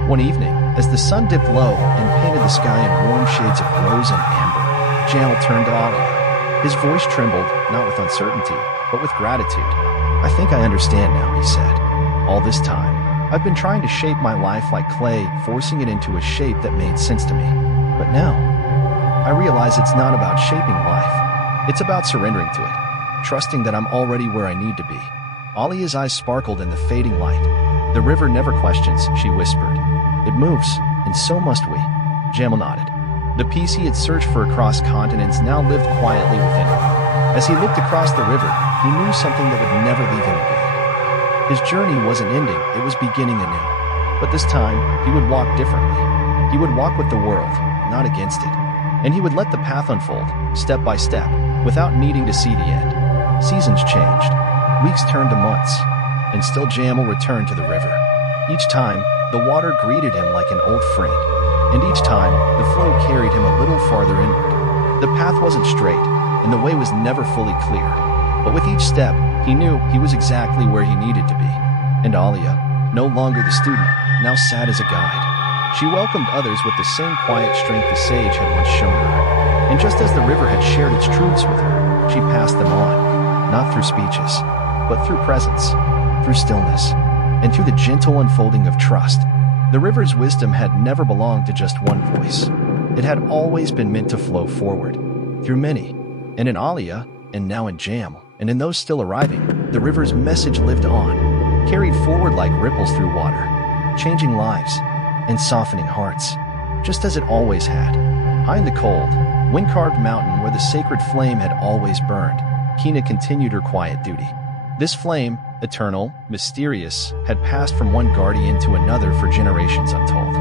One evening, as the sun dipped low and painted the sky in warm shades of rose and amber, Jamal turned to Alia. His voice trembled, not with uncertainty, but with gratitude. I think I understand now, he said. All this time, I've been trying to shape my life like clay, forcing it into a shape that made sense to me. But now, I realize it's not about shaping life. It's about surrendering to it, trusting that I'm already where I need to be. Alia's eyes sparkled in the fading light. The river never questions, she whispered. It moves, and so must we. Jamal nodded. The peace he had searched for across continents now lived quietly within him. As he looked across the river, he knew something that would never leave him again. His journey wasn't ending, it was beginning anew. But this time, he would walk differently. He would walk with the world, not against it. And he would let the path unfold, step by step, without needing to see the end. Seasons changed. Weeks turned to months, and still Jamal returned to the river. Each time, the water greeted him like an old friend, and each time, the flow carried him a little farther inward. The path wasn't straight, and the way was never fully clear, but with each step, he knew he was exactly where he needed to be. And Alia, no longer the student, now sat as a guide. She welcomed others with the same quiet strength the sage had once shown her, and just as the river had shared its truths with her, she passed them on, not through speeches, but through presence, through stillness, and through the gentle unfolding of trust. The river's wisdom had never belonged to just one voice. It had always been meant to flow forward, through many, and in Alia, and now in Jamal, and in those still arriving, the river's message lived on, carried forward like ripples through water, changing lives, and softening hearts, just as it always had. High in the cold, wind-carved mountain where the sacred flame had always burned, Kina continued her quiet duty. This flame, eternal, mysterious, had passed from one guardian to another for generations untold.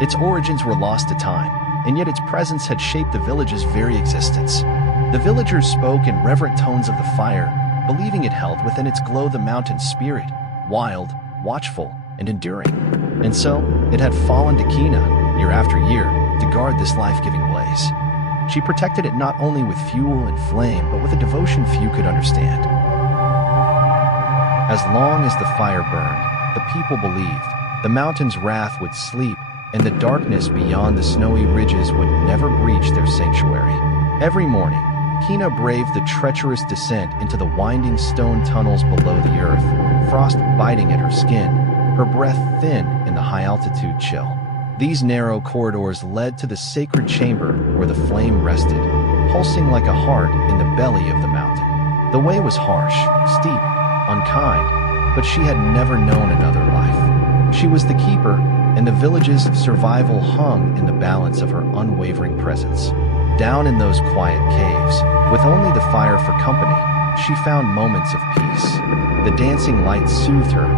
Its origins were lost to time, and yet its presence had shaped the village's very existence. The villagers spoke in reverent tones of the fire, believing it held within its glow the mountain's spirit, wild, watchful, and enduring. And so, it had fallen to Kina, year after year, to guard this life-giving blaze. She protected it not only with fuel and flame, but with a devotion few could understand. As long as the fire burned, the people believed the mountain's wrath would sleep, and the darkness beyond the snowy ridges would never breach their sanctuary. Every morning, Kina braved the treacherous descent into the winding stone tunnels below the earth, frost biting at her skin, her breath thin in the high-altitude chill. These narrow corridors led to the sacred chamber where the flame rested, pulsing like a heart in the belly of the mountain. The way was harsh, steep, unkind, but she had never known another life. She was the keeper, and the village's survival hung in the balance of her unwavering presence. Down in those quiet caves, with only the fire for company, she found moments of peace. The dancing light soothed her,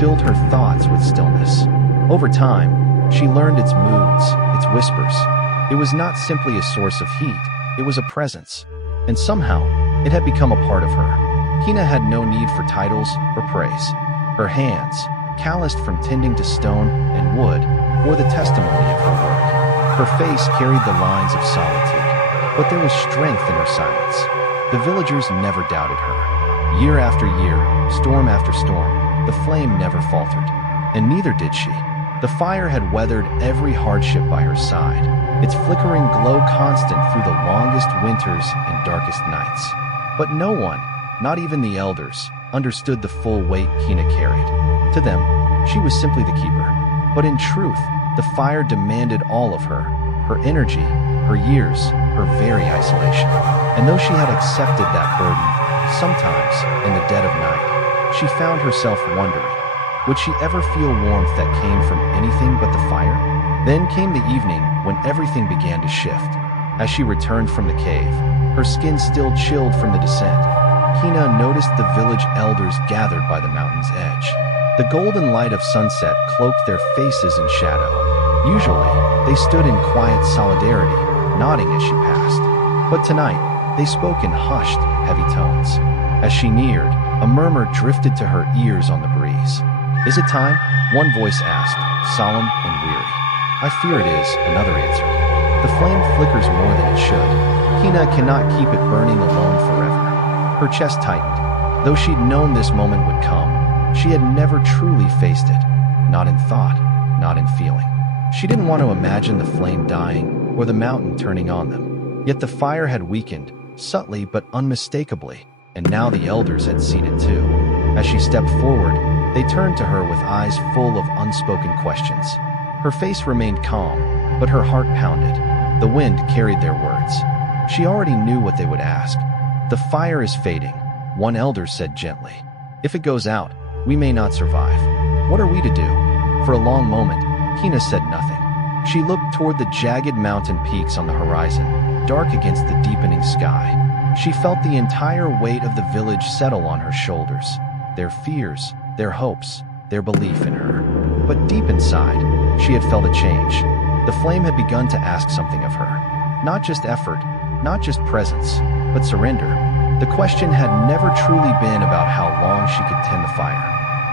filled her thoughts with stillness. Over time, she learned its moods, its whispers. It was not simply a source of heat, it was a presence. And somehow, it had become a part of her. Kina had no need for titles or praise. Her hands, calloused from tending to stone and wood, bore the testimony of her work. Her face carried the lines of solitude, but there was strength in her silence. The villagers never doubted her. Year after year, storm after storm, the flame never faltered. And neither did she. The fire had weathered every hardship by her side, its flickering glow constant through the longest winters and darkest nights. But no one, not even the elders, understood the full weight Kina carried. To them, she was simply the keeper. But in truth, the fire demanded all of her energy, her years, her very isolation. And though she had accepted that burden, sometimes, in the dead of night, she found herself wondering, would she ever feel warmth that came from anything but the fire? Then came the evening when everything began to shift. As she returned from the cave, her skin still chilled from the descent, Kina noticed the village elders gathered by the mountain's edge. The golden light of sunset cloaked their faces in shadow. Usually, they stood in quiet solidarity, nodding as she passed. But tonight, they spoke in hushed, heavy tones. As she neared, a murmur drifted to her ears on the breeze. "Is it time?" one voice asked, solemn and weary. "I fear it is," another answered. "The flame flickers more than it should. Kina cannot keep it burning alone forever." Her chest tightened. Though she'd known this moment would come, she had never truly faced it. Not in thought, not in feeling. She didn't want to imagine the flame dying or the mountain turning on them. Yet the fire had weakened, subtly but unmistakably, and now the elders had seen it too. As she stepped forward, they turned to her with eyes full of unspoken questions. Her face remained calm, but her heart pounded. The wind carried their words. She already knew what they would ask. "The fire is fading," one elder said gently. "If it goes out, we may not survive. What are we to do?" For a long moment, Kina said nothing. She looked toward the jagged mountain peaks on the horizon, dark against the deepening sky. She felt the entire weight of the village settle on her shoulders. Their fears, their hopes, their belief in her. But deep inside, she had felt a change. The flame had begun to ask something of her. Not just effort, not just presence, but surrender. The question had never truly been about how long she could tend the fire.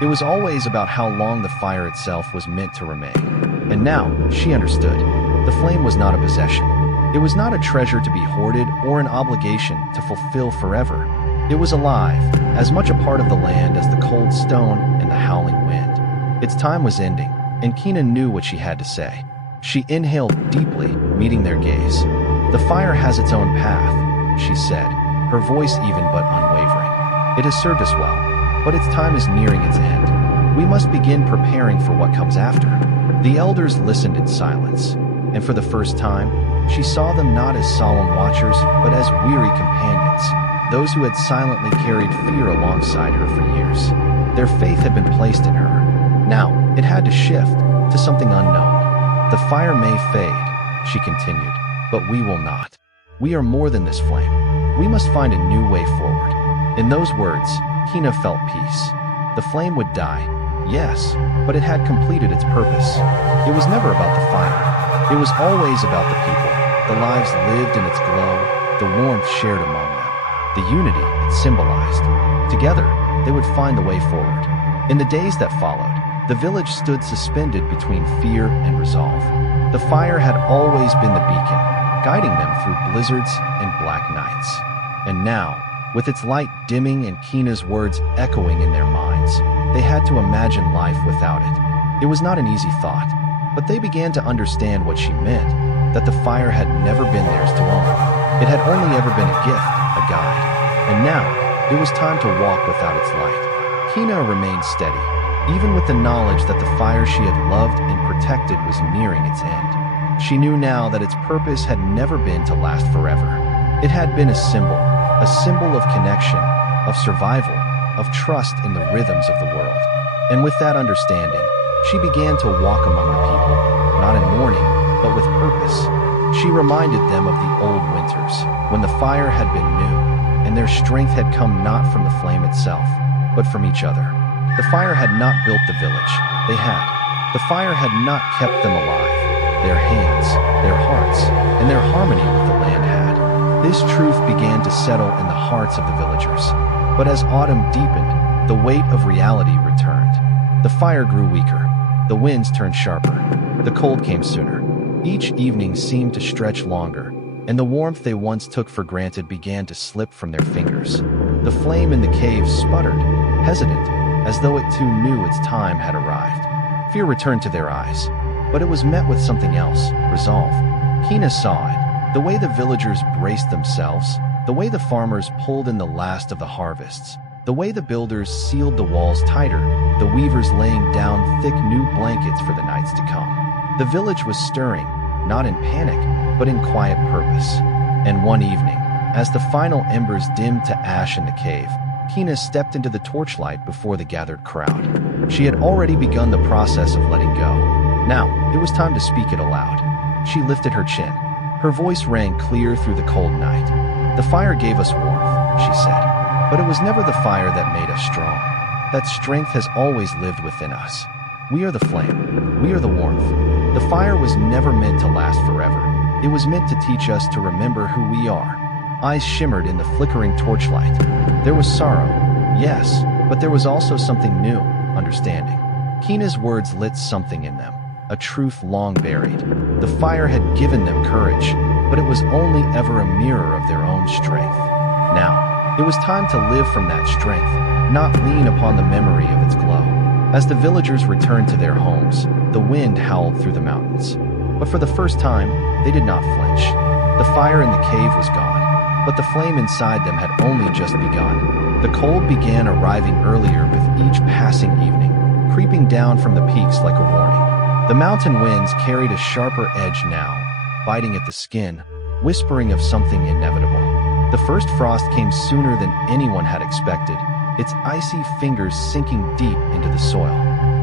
It was always about how long the fire itself was meant to remain. And now, she understood. The flame was not a possession. It was not a treasure to be hoarded or an obligation to fulfill forever. It was alive, as much a part of the land as the cold stone and the howling wind. Its time was ending, and Kina knew what she had to say. She inhaled deeply, meeting their gaze. "The fire has its own path," she said, her voice even but unwavering. "It has served us well, but its time is nearing its end. We must begin preparing for what comes after." The elders listened in silence, and for the first time, she saw them not as solemn watchers, but as weary companions, those who had silently carried fear alongside her for years. Their faith had been placed in her. Now, it had to shift to something unknown. "The fire may fade," she continued, "but we will not. We are more than this flame. We must find a new way forward." In those words, Kina felt peace. The flame would die, yes, but it had completed its purpose. It was never about the fire. It was always about the people, the lives lived in its glow, the warmth shared among them, the unity it symbolized. Together, they would find the way forward. In the days that followed, the village stood suspended between fear and resolve. The fire had always been the beacon, guiding them through blizzards and black nights. And now, with its light dimming and Kina's words echoing in their minds, they had to imagine life without it. It was not an easy thought, but they began to understand what she meant, that the fire had never been theirs to own. It had only ever been a gift, a guide. And now, it was time to walk without its light. Kina remained steady, even with the knowledge that the fire she had loved and protected was nearing its end. She knew now that its purpose had never been to last forever. It had been a symbol of connection, of survival, of trust in the rhythms of the world. And with that understanding, she began to walk among the people, not in mourning, but with purpose. She reminded them of the old winters, when the fire had been new, and their strength had come not from the flame itself, but from each other. The fire had not built the village, they had. The fire had not kept them alive. Their hands, their hearts, and their harmony with the land had. This truth began to settle in the hearts of the villagers. But as autumn deepened, the weight of reality returned. The fire grew weaker. The winds turned sharper. The cold came sooner. Each evening seemed to stretch longer, and the warmth they once took for granted began to slip from their fingers. The flame in the cave sputtered, hesitant, as though it too knew its time had arrived. Fear returned to their eyes, but it was met with something else, resolve. Kina saw it, the way the villagers braced themselves, the way the farmers pulled in the last of the harvests, the way the builders sealed the walls tighter, the weavers laying down thick new blankets for the nights to come. The village was stirring, not in panic, but in quiet purpose. And one evening, as the final embers dimmed to ash in the cave, Kina stepped into the torchlight before the gathered crowd. She had already begun the process of letting go. Now, it was time to speak it aloud. She lifted her chin. Her voice rang clear through the cold night. "The fire gave us warmth," she said, "but it was never the fire that made us strong. That strength has always lived within us. We are the flame. We are the warmth. The fire was never meant to last forever. It was meant to teach us to remember who we are." Eyes shimmered in the flickering torchlight. There was sorrow, yes, but there was also something new, understanding. Kina's words lit something in them, a truth long buried. The fire had given them courage, but it was only ever a mirror of their own strength. Now, it was time to live from that strength, not lean upon the memory of its glow. As the villagers returned to their homes, the wind howled through the mountains. But for the first time, they did not flinch. The fire in the cave was gone, but the flame inside them had only just begun. The cold began arriving earlier with each passing evening, creeping down from the peaks like a warning. The mountain winds carried a sharper edge now, biting at the skin, whispering of something inevitable. The first frost came sooner than anyone had expected, its icy fingers sinking deep into the soil.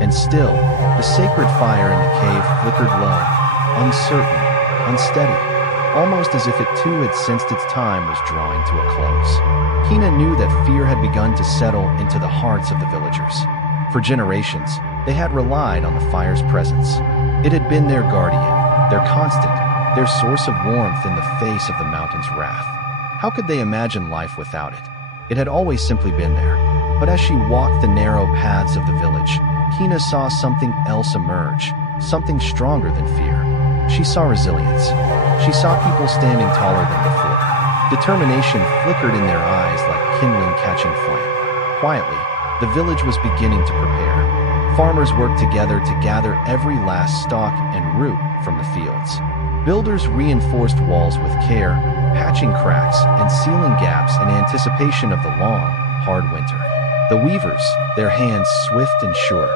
And still, the sacred fire in the cave flickered low, uncertain, unsteady, almost as if it too had sensed its time was drawing to a close. Kina knew that fear had begun to settle into the hearts of the villagers. For generations, they had relied on the fire's presence. It had been their guardian, their constant, their source of warmth in the face of the mountain's wrath. How could they imagine life without it? It had always simply been there. But as she walked the narrow paths of the village, Kina saw something else emerge, something stronger than fear. She saw resilience. She saw people standing taller than before. Determination flickered in their eyes like kindling catching flame. Quietly, the village was beginning to prepare. Farmers worked together to gather every last stalk and root from the fields. Builders reinforced walls with care, patching cracks and sealing gaps in anticipation of the long, hard winter. The weavers, their hands swift and sure,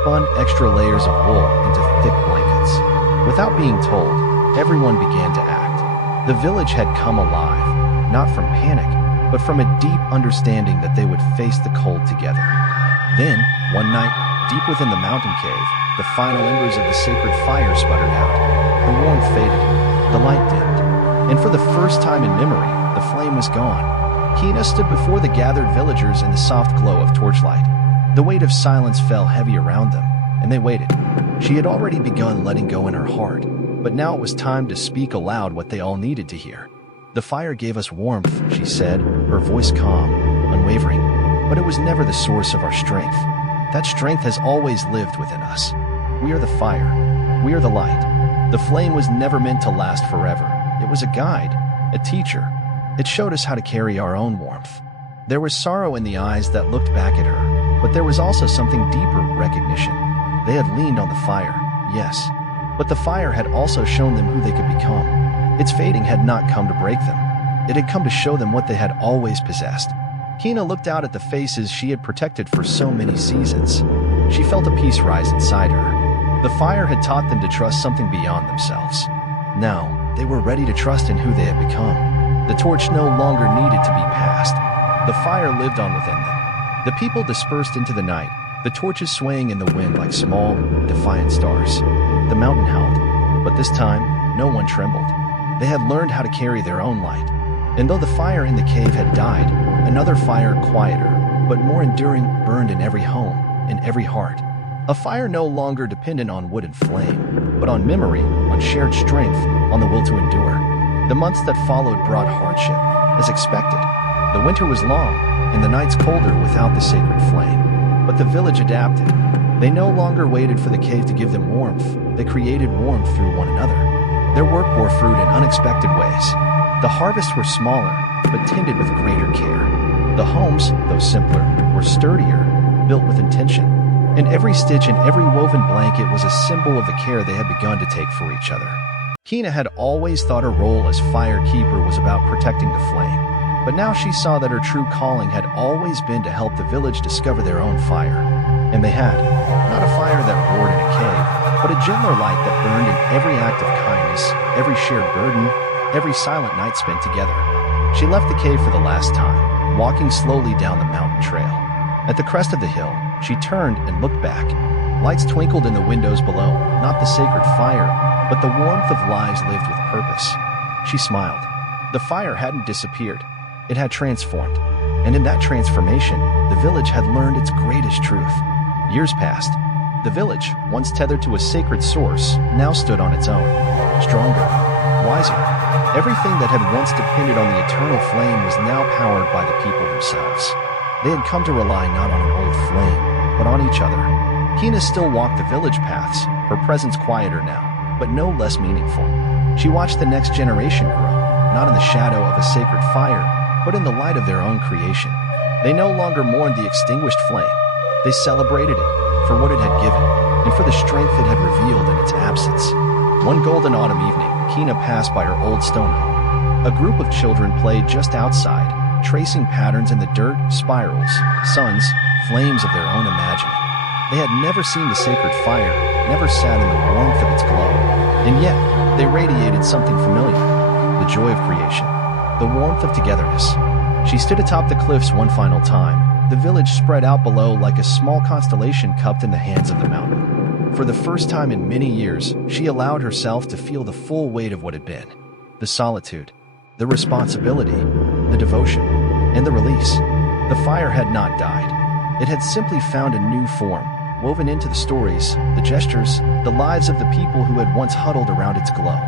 spun extra layers of wool into thick blankets. Without being told, everyone began to act. The village had come alive, not from panic, but from a deep understanding that they would face the cold together. Then, one night, deep within the mountain cave, the final embers of the sacred fire sputtered out. The warmth faded, the light dimmed, and for the first time in memory, the flame was gone. Kina stood before the gathered villagers in the soft glow of torchlight. The weight of silence fell heavy around them, and they waited. She had already begun letting go in her heart, but now it was time to speak aloud what they all needed to hear. "The fire gave us warmth," she said, her voice calm, unwavering, "but it was never the source of our strength. That strength has always lived within us. We are the fire. We are the light. The flame was never meant to last forever. It was a guide, a teacher. It showed us how to carry our own warmth." There was sorrow in the eyes that looked back at her, but there was also something deeper, recognition. They had leaned on the fire, yes, but the fire had also shown them who they could become. Its fading had not come to break them. It had come to show them what they had always possessed. Kina looked out at the faces she had protected for so many seasons. She felt a peace rise inside her. The fire had taught them to trust something beyond themselves. Now, they were ready to trust in who they had become. The torch no longer needed to be passed. The fire lived on within them. The people dispersed into the night, the torches swaying in the wind like small, defiant stars. The mountain held, but this time, no one trembled. They had learned how to carry their own light. And though the fire in the cave had died, another fire, quieter, but more enduring, burned in every home, in every heart. A fire no longer dependent on wood and flame, but on memory, on shared strength, on the will to endure. The months that followed brought hardship, as expected. The winter was long, and the nights colder without the sacred flame. But the village adapted. They no longer waited for the cave to give them warmth. They created warmth through one another. Their work bore fruit in unexpected ways. The harvests were smaller, but tended with greater care. The homes, though simpler, were sturdier, built with intention. And every stitch and every woven blanket was a symbol of the care they had begun to take for each other. Kina had always thought her role as fire keeper was about protecting the flame. But now she saw that her true calling had always been to help the village discover their own fire. And they had. Not a fire that roared in a cave, but a gentler light that burned in every act of kindness, every shared burden, every silent night spent together. She left the cave for the last time, walking slowly down the mountain trail. At the crest of the hill, she turned and looked back. Lights twinkled in the windows below, not the sacred fire, but the warmth of lives lived with purpose. She smiled. The fire hadn't disappeared. It had transformed. And in that transformation, the village had learned its greatest truth. Years passed. The village, once tethered to a sacred source, now stood on its own. Stronger, wiser. Everything that had once depended on the eternal flame was now powered by the people themselves. They had come to rely not on an old flame, but on each other. Kina still walked the village paths, her presence quieter now, but no less meaningful. She watched the next generation grow, not in the shadow of a sacred fire, but in the light of their own creation. They no longer mourned the extinguished flame. They celebrated it for what it had given, and for the strength it had revealed in its absence. One golden autumn evening, Kina passed by her old stone home. A group of children played just outside, tracing patterns in the dirt, spirals, suns, flames of their own imagining. They had never seen the sacred fire, never sat in the warmth of its glow, and yet they radiated something familiar, the joy of creation, the warmth of togetherness. She stood atop the cliffs one final time, the village spread out below like a small constellation cupped in the hands of the mountain. For the first time in many years, she allowed herself to feel the full weight of what had been. The solitude, the responsibility, the devotion, and the release. The fire had not died. It had simply found a new form, woven into the stories, the gestures, the lives of the people who had once huddled around its glow.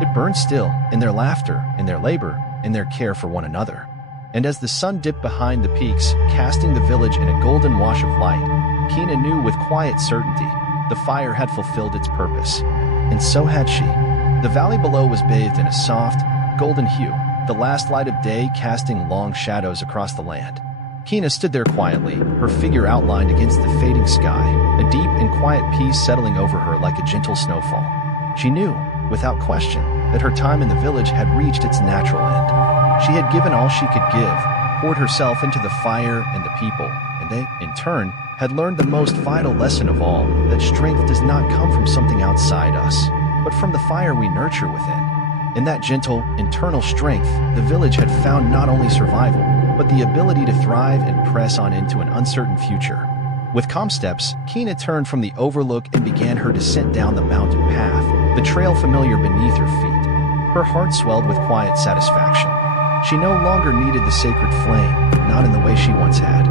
It burned still, in their laughter, in their labor, in their care for one another. And as the sun dipped behind the peaks, casting the village in a golden wash of light, Kina knew with quiet certainty the fire had fulfilled its purpose. And so had she. The valley below was bathed in a soft, golden hue, the last light of day casting long shadows across the land. Kina stood there quietly, her figure outlined against the fading sky, a deep and quiet peace settling over her like a gentle snowfall. She knew, without question, that her time in the village had reached its natural end. She had given all she could give, poured herself into the fire and the people, and they, in turn, had learned the most vital lesson of all, that strength does not come from something outside us, but from the fire we nurture within. In that gentle, internal strength, the village had found not only survival, but the ability to thrive and press on into an uncertain future. With calm steps, Kina turned from the overlook and began her descent down the mountain path, the trail familiar beneath her feet. Her heart swelled with quiet satisfaction. She no longer needed the sacred flame, not in the way she once had.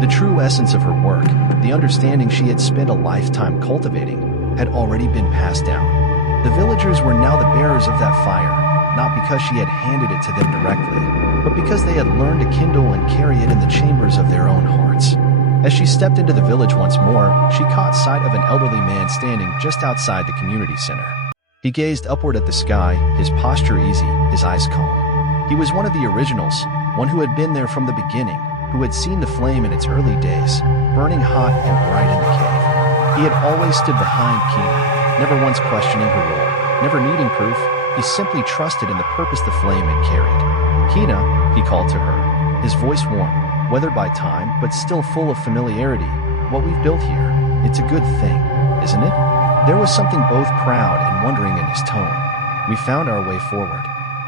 The true essence of her work, the understanding she had spent a lifetime cultivating, had already been passed down. The villagers were now the bearers of that fire, not because she had handed it to them directly, but because they had learned to kindle and carry it in the chambers of their own hearts. As she stepped into the village once more, she caught sight of an elderly man standing just outside the community center. He gazed upward at the sky, his posture easy, his eyes calm. He was one of the originals, one who had been there from the beginning, who had seen the flame in its early days, burning hot and bright in the cave. He had always stood behind Kina, never once questioning her role, never needing proof. He simply trusted in the purpose the flame had carried. "Kina," he called to her, his voice warm, weathered by time but still full of familiarity. "What we've built here, it's a good thing, isn't it?" There was something both proud and wondering in his tone. "We found our way forward."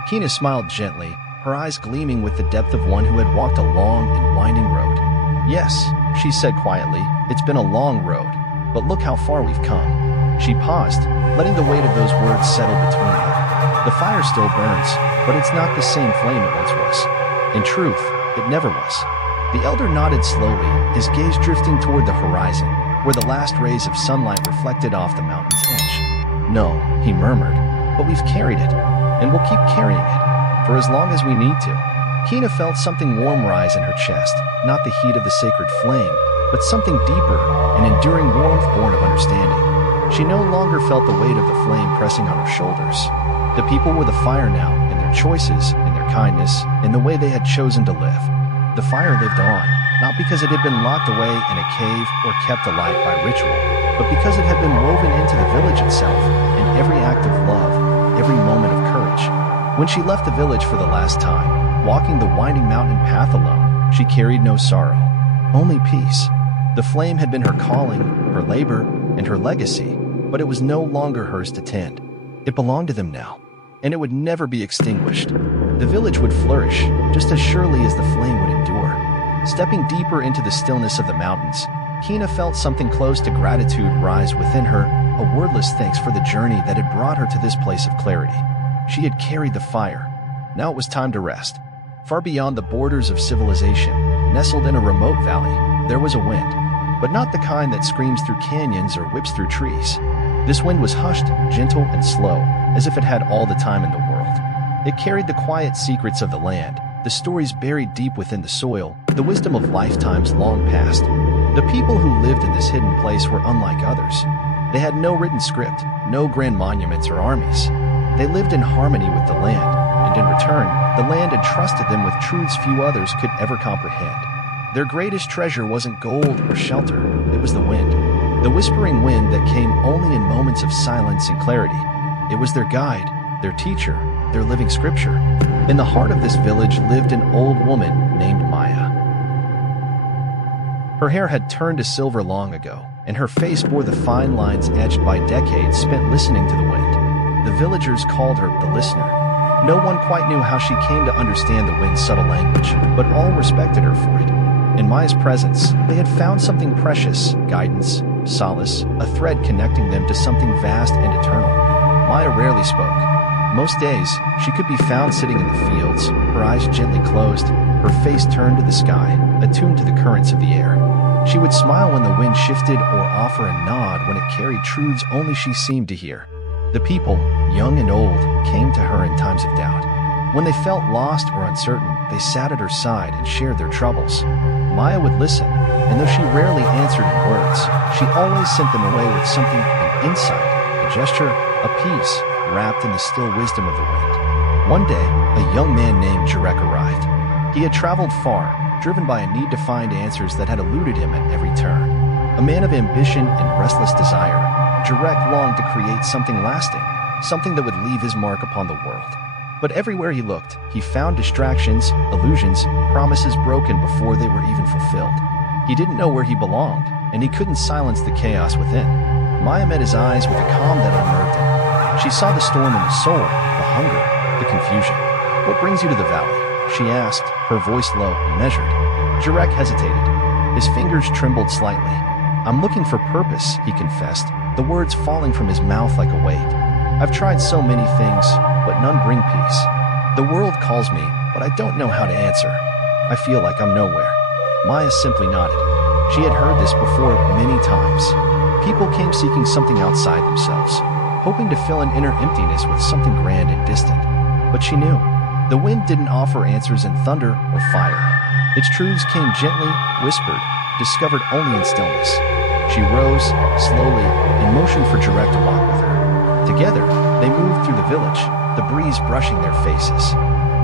Kina smiled gently, her eyes gleaming with the depth of one who had walked a long and winding road. "Yes," she said quietly, "it's been a long road, but look how far we've come." She paused, letting the weight of those words settle between them. "The fire still burns, but it's not the same flame it once was. In truth, it never was." The elder nodded slowly, his gaze drifting toward the horizon, where the last rays of sunlight reflected off the mountain's edge. "No," he murmured, "but we've carried it, and we'll keep carrying it, for as long as we need to." Kina felt something warm rise in her chest, not the heat of the sacred flame, but something deeper, an enduring warmth born of understanding. She no longer felt the weight of the flame pressing on her shoulders. The people were the fire now, in their choices, in their kindness, in the way they had chosen to live. The fire lived on, not because it had been locked away in a cave or kept alight by ritual, but because it had been woven into the village itself, in every act of love, every moment of courage. When she left the village for the last time, walking the winding mountain path alone, she carried no sorrow, only peace. The flame had been her calling, her labor, and her legacy, but it was no longer hers to tend. It belonged to them now, and it would never be extinguished. The village would flourish, just as surely as the flame would endure. Stepping deeper into the stillness of the mountains, Kina felt something close to gratitude rise within her, a wordless thanks for the journey that had brought her to this place of clarity. She had carried the fire. Now it was time to rest. Far beyond the borders of civilization, nestled in a remote valley, there was a wind, but not the kind that screams through canyons or whips through trees. This wind was hushed, gentle, and slow, as if it had all the time in the world. It carried the quiet secrets of the land, the stories buried deep within the soil, the wisdom of lifetimes long past. The people who lived in this hidden place were unlike others. They had no written script, no grand monuments or armies. They lived in harmony with the land, and in return, the land entrusted them with truths few others could ever comprehend. Their greatest treasure wasn't gold or shelter, it was the wind. The whispering wind that came only in moments of silence and clarity. It was their guide, their teacher, their living scripture. In the heart of this village lived an old woman named Maya. Her hair had turned to silver long ago, and her face bore the fine lines etched by decades spent listening to the wind. The villagers called her the listener. No one quite knew how she came to understand the wind's subtle language, but all respected her for it. In Maya's presence, they had found something precious, guidance, solace, a thread connecting them to something vast and eternal. Maya rarely spoke. Most days, she could be found sitting in the fields, her eyes gently closed, her face turned to the sky, attuned to the currents of the air. She would smile when the wind shifted or offer a nod when it carried truths only she seemed to hear. The people, young and old, came to her in times of doubt. When they felt lost or uncertain, they sat at her side and shared their troubles. Maya would listen, and though she rarely answered in words, she always sent them away with something, an insight, a gesture, a peace, wrapped in the still wisdom of the wind. One day, a young man named Jarek arrived. He had traveled far, driven by a need to find answers that had eluded him at every turn. A man of ambition and restless desire, Jarek longed to create something lasting, something that would leave his mark upon the world. But everywhere he looked, he found distractions, illusions, promises broken before they were even fulfilled. He didn't know where he belonged, and he couldn't silence the chaos within. Maya met his eyes with a calm that unnerved him. She saw the storm in the soul, the hunger, the confusion. "What brings you to the valley?" she asked, her voice low and measured. Jarek hesitated. His fingers trembled slightly. "I'm looking for purpose," he confessed, the words falling from his mouth like a weight. "I've tried so many things, but none bring peace. The world calls me, but I don't know how to answer. I feel like I'm nowhere." Maya simply nodded. She had heard this before many times. People came seeking something outside themselves, hoping to fill an inner emptiness with something grand and distant. But she knew. The wind didn't offer answers in thunder or fire. Its truths came gently, whispered, discovered only in stillness. She rose, slowly, and motioned for Jarek to walk with her. Together, they moved through the village, the breeze brushing their faces.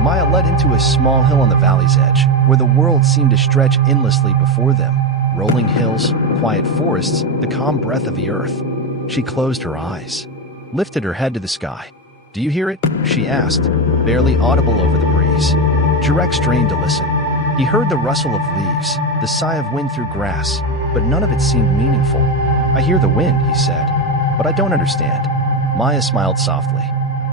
Maya led into a small hill on the valley's edge, where the world seemed to stretch endlessly before them. Rolling hills, quiet forests, the calm breath of the earth. She closed her eyes, lifted her head to the sky. "Do you hear it?" she asked, barely audible over the breeze. Jarek strained to listen. He heard the rustle of leaves, the sigh of wind through grass, but none of it seemed meaningful. "I hear the wind," he said, "but I don't understand." Maya smiled softly.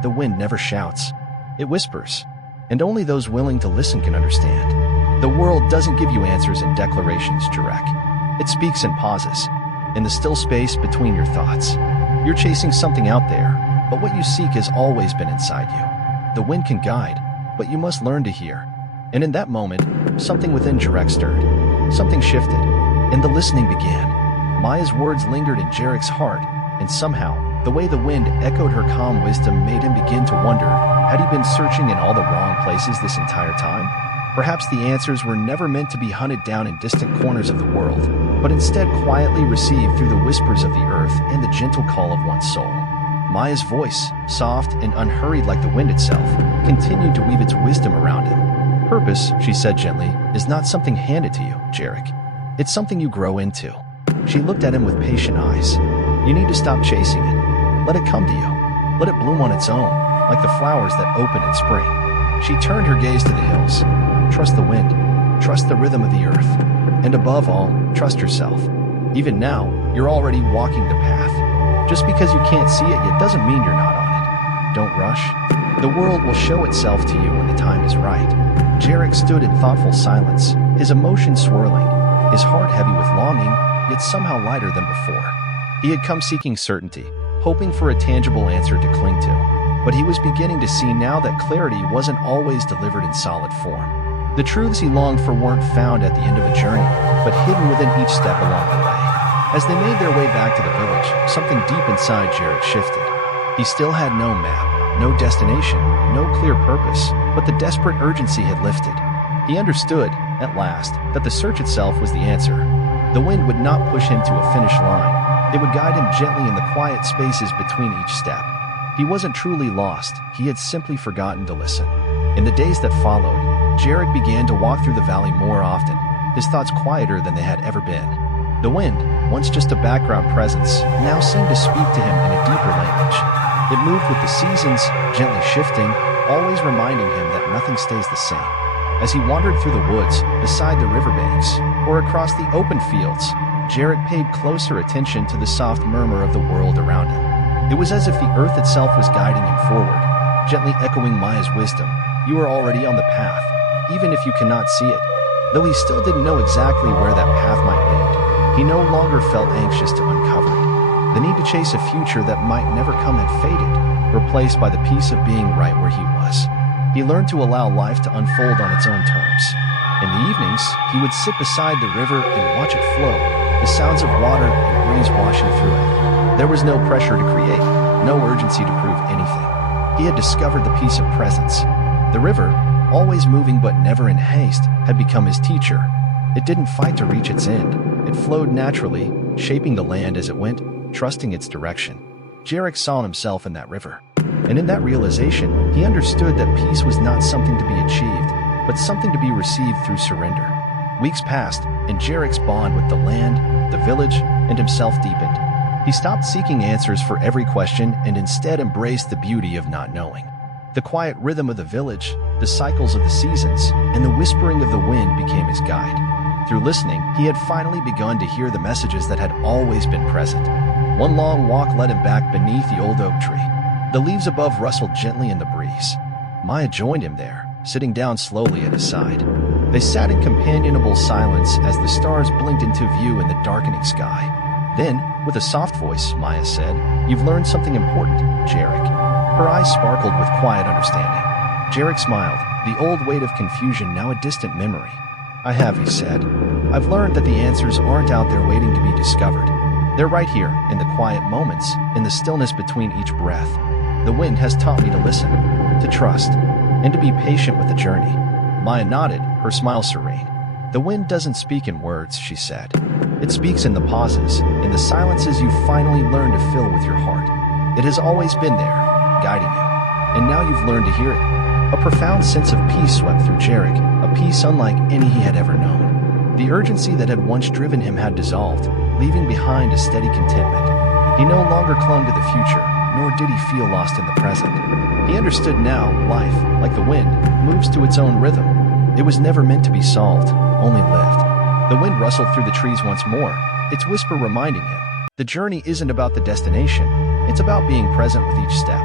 "The wind never shouts. It whispers, and only those willing to listen can understand. The world doesn't give you answers in declarations, Jarek. It speaks in pauses, in the still space between your thoughts. You're chasing something out there, but what you seek has always been inside you. The wind can guide, but you must learn to hear." And in that moment, something within Jarek stirred. Something shifted, and the listening began. Maya's words lingered in Jarek's heart, and somehow, the way the wind echoed her calm wisdom made him begin to wonder, had he been searching in all the wrong places this entire time? Perhaps the answers were never meant to be hunted down in distant corners of the world, but instead quietly received through the whispers of the earth and the gentle call of one's soul. Maya's voice, soft and unhurried like the wind itself, continued to weave its wisdom around him. "Purpose," she said gently, "is not something handed to you, Jarek. It's something you grow into." She looked at him with patient eyes. "You need to stop chasing it. Let it come to you. Let it bloom on its own, like the flowers that open in spring." She turned her gaze to the hills. "Trust the wind. Trust the rhythm of the earth. And above all, trust yourself. Even now, you're already walking the path. Just because you can't see it yet doesn't mean you're not on it. Don't rush. The world will show itself to you when the time is right." Jarek stood in thoughtful silence, his emotions swirling, his heart heavy with longing, yet somehow lighter than before. He had come seeking certainty, hoping for a tangible answer to cling to. But he was beginning to see now that clarity wasn't always delivered in solid form. The truths he longed for weren't found at the end of a journey, but hidden within each step along the way. As they made their way back to the village, something deep inside Jarek shifted. He still had no map, no destination, no clear purpose, but the desperate urgency had lifted. He understood, at last, that the search itself was the answer. The wind would not push him to a finish line. It would guide him gently in the quiet spaces between each step. He wasn't truly lost, he had simply forgotten to listen. In the days that followed, Jarek began to walk through the valley more often, his thoughts quieter than they had ever been. The wind, once just a background presence, now seemed to speak to him in a deeper language. It moved with the seasons, gently shifting, always reminding him that nothing stays the same. As he wandered through the woods, beside the riverbanks, or across the open fields, Jarek paid closer attention to the soft murmur of the world around him. It was as if the earth itself was guiding him forward, gently echoing Maya's wisdom. "You are already on the path, even if you cannot see it." Though he still didn't know exactly where that path might lead, he no longer felt anxious to uncover it. The need to chase a future that might never come had faded, replaced by the peace of being right where he was. He learned to allow life to unfold on its own terms. In the evenings, he would sit beside the river and watch it flow, the sounds of water and breeze washing through it. There was no pressure to create, no urgency to prove anything. He had discovered the peace of presence. The river, always moving but never in haste, had become his teacher. It didn't fight to reach its end. It flowed naturally, shaping the land as it went, trusting its direction. Jarek saw himself in that river. And in that realization, he understood that peace was not something to be achieved, but something to be received through surrender. Weeks passed, and Jarek's bond with the land, the village, and himself deepened. He stopped seeking answers for every question and instead embraced the beauty of not knowing. The quiet rhythm of the village, the cycles of the seasons, and the whispering of the wind became his guide. Through listening, he had finally begun to hear the messages that had always been present. One long walk led him back beneath the old oak tree. The leaves above rustled gently in the breeze. Maya joined him there, sitting down slowly at his side. They sat in companionable silence as the stars blinked into view in the darkening sky. Then, with a soft voice, Maya said, "You've learned something important, Jarek." Her eyes sparkled with quiet understanding. Jarek smiled, the old weight of confusion now a distant memory. "I have," he said. "I've learned that the answers aren't out there waiting to be discovered. They're right here, in the quiet moments, in the stillness between each breath. The wind has taught me to listen, to trust, and to be patient with the journey." Maya nodded, her smile serene. "The wind doesn't speak in words," she said. "It speaks in the pauses, in the silences you finally learn to fill with your heart. It has always been there, guiding you. And now you've learned to hear it." A profound sense of peace swept through Jarek, a peace unlike any he had ever known. The urgency that had once driven him had dissolved, leaving behind a steady contentment. He no longer clung to the future, nor did he feel lost in the present. He understood now, life, like the wind, moves to its own rhythm. It was never meant to be solved, only lived. The wind rustled through the trees once more, its whisper reminding him, the journey isn't about the destination, it's about being present with each step.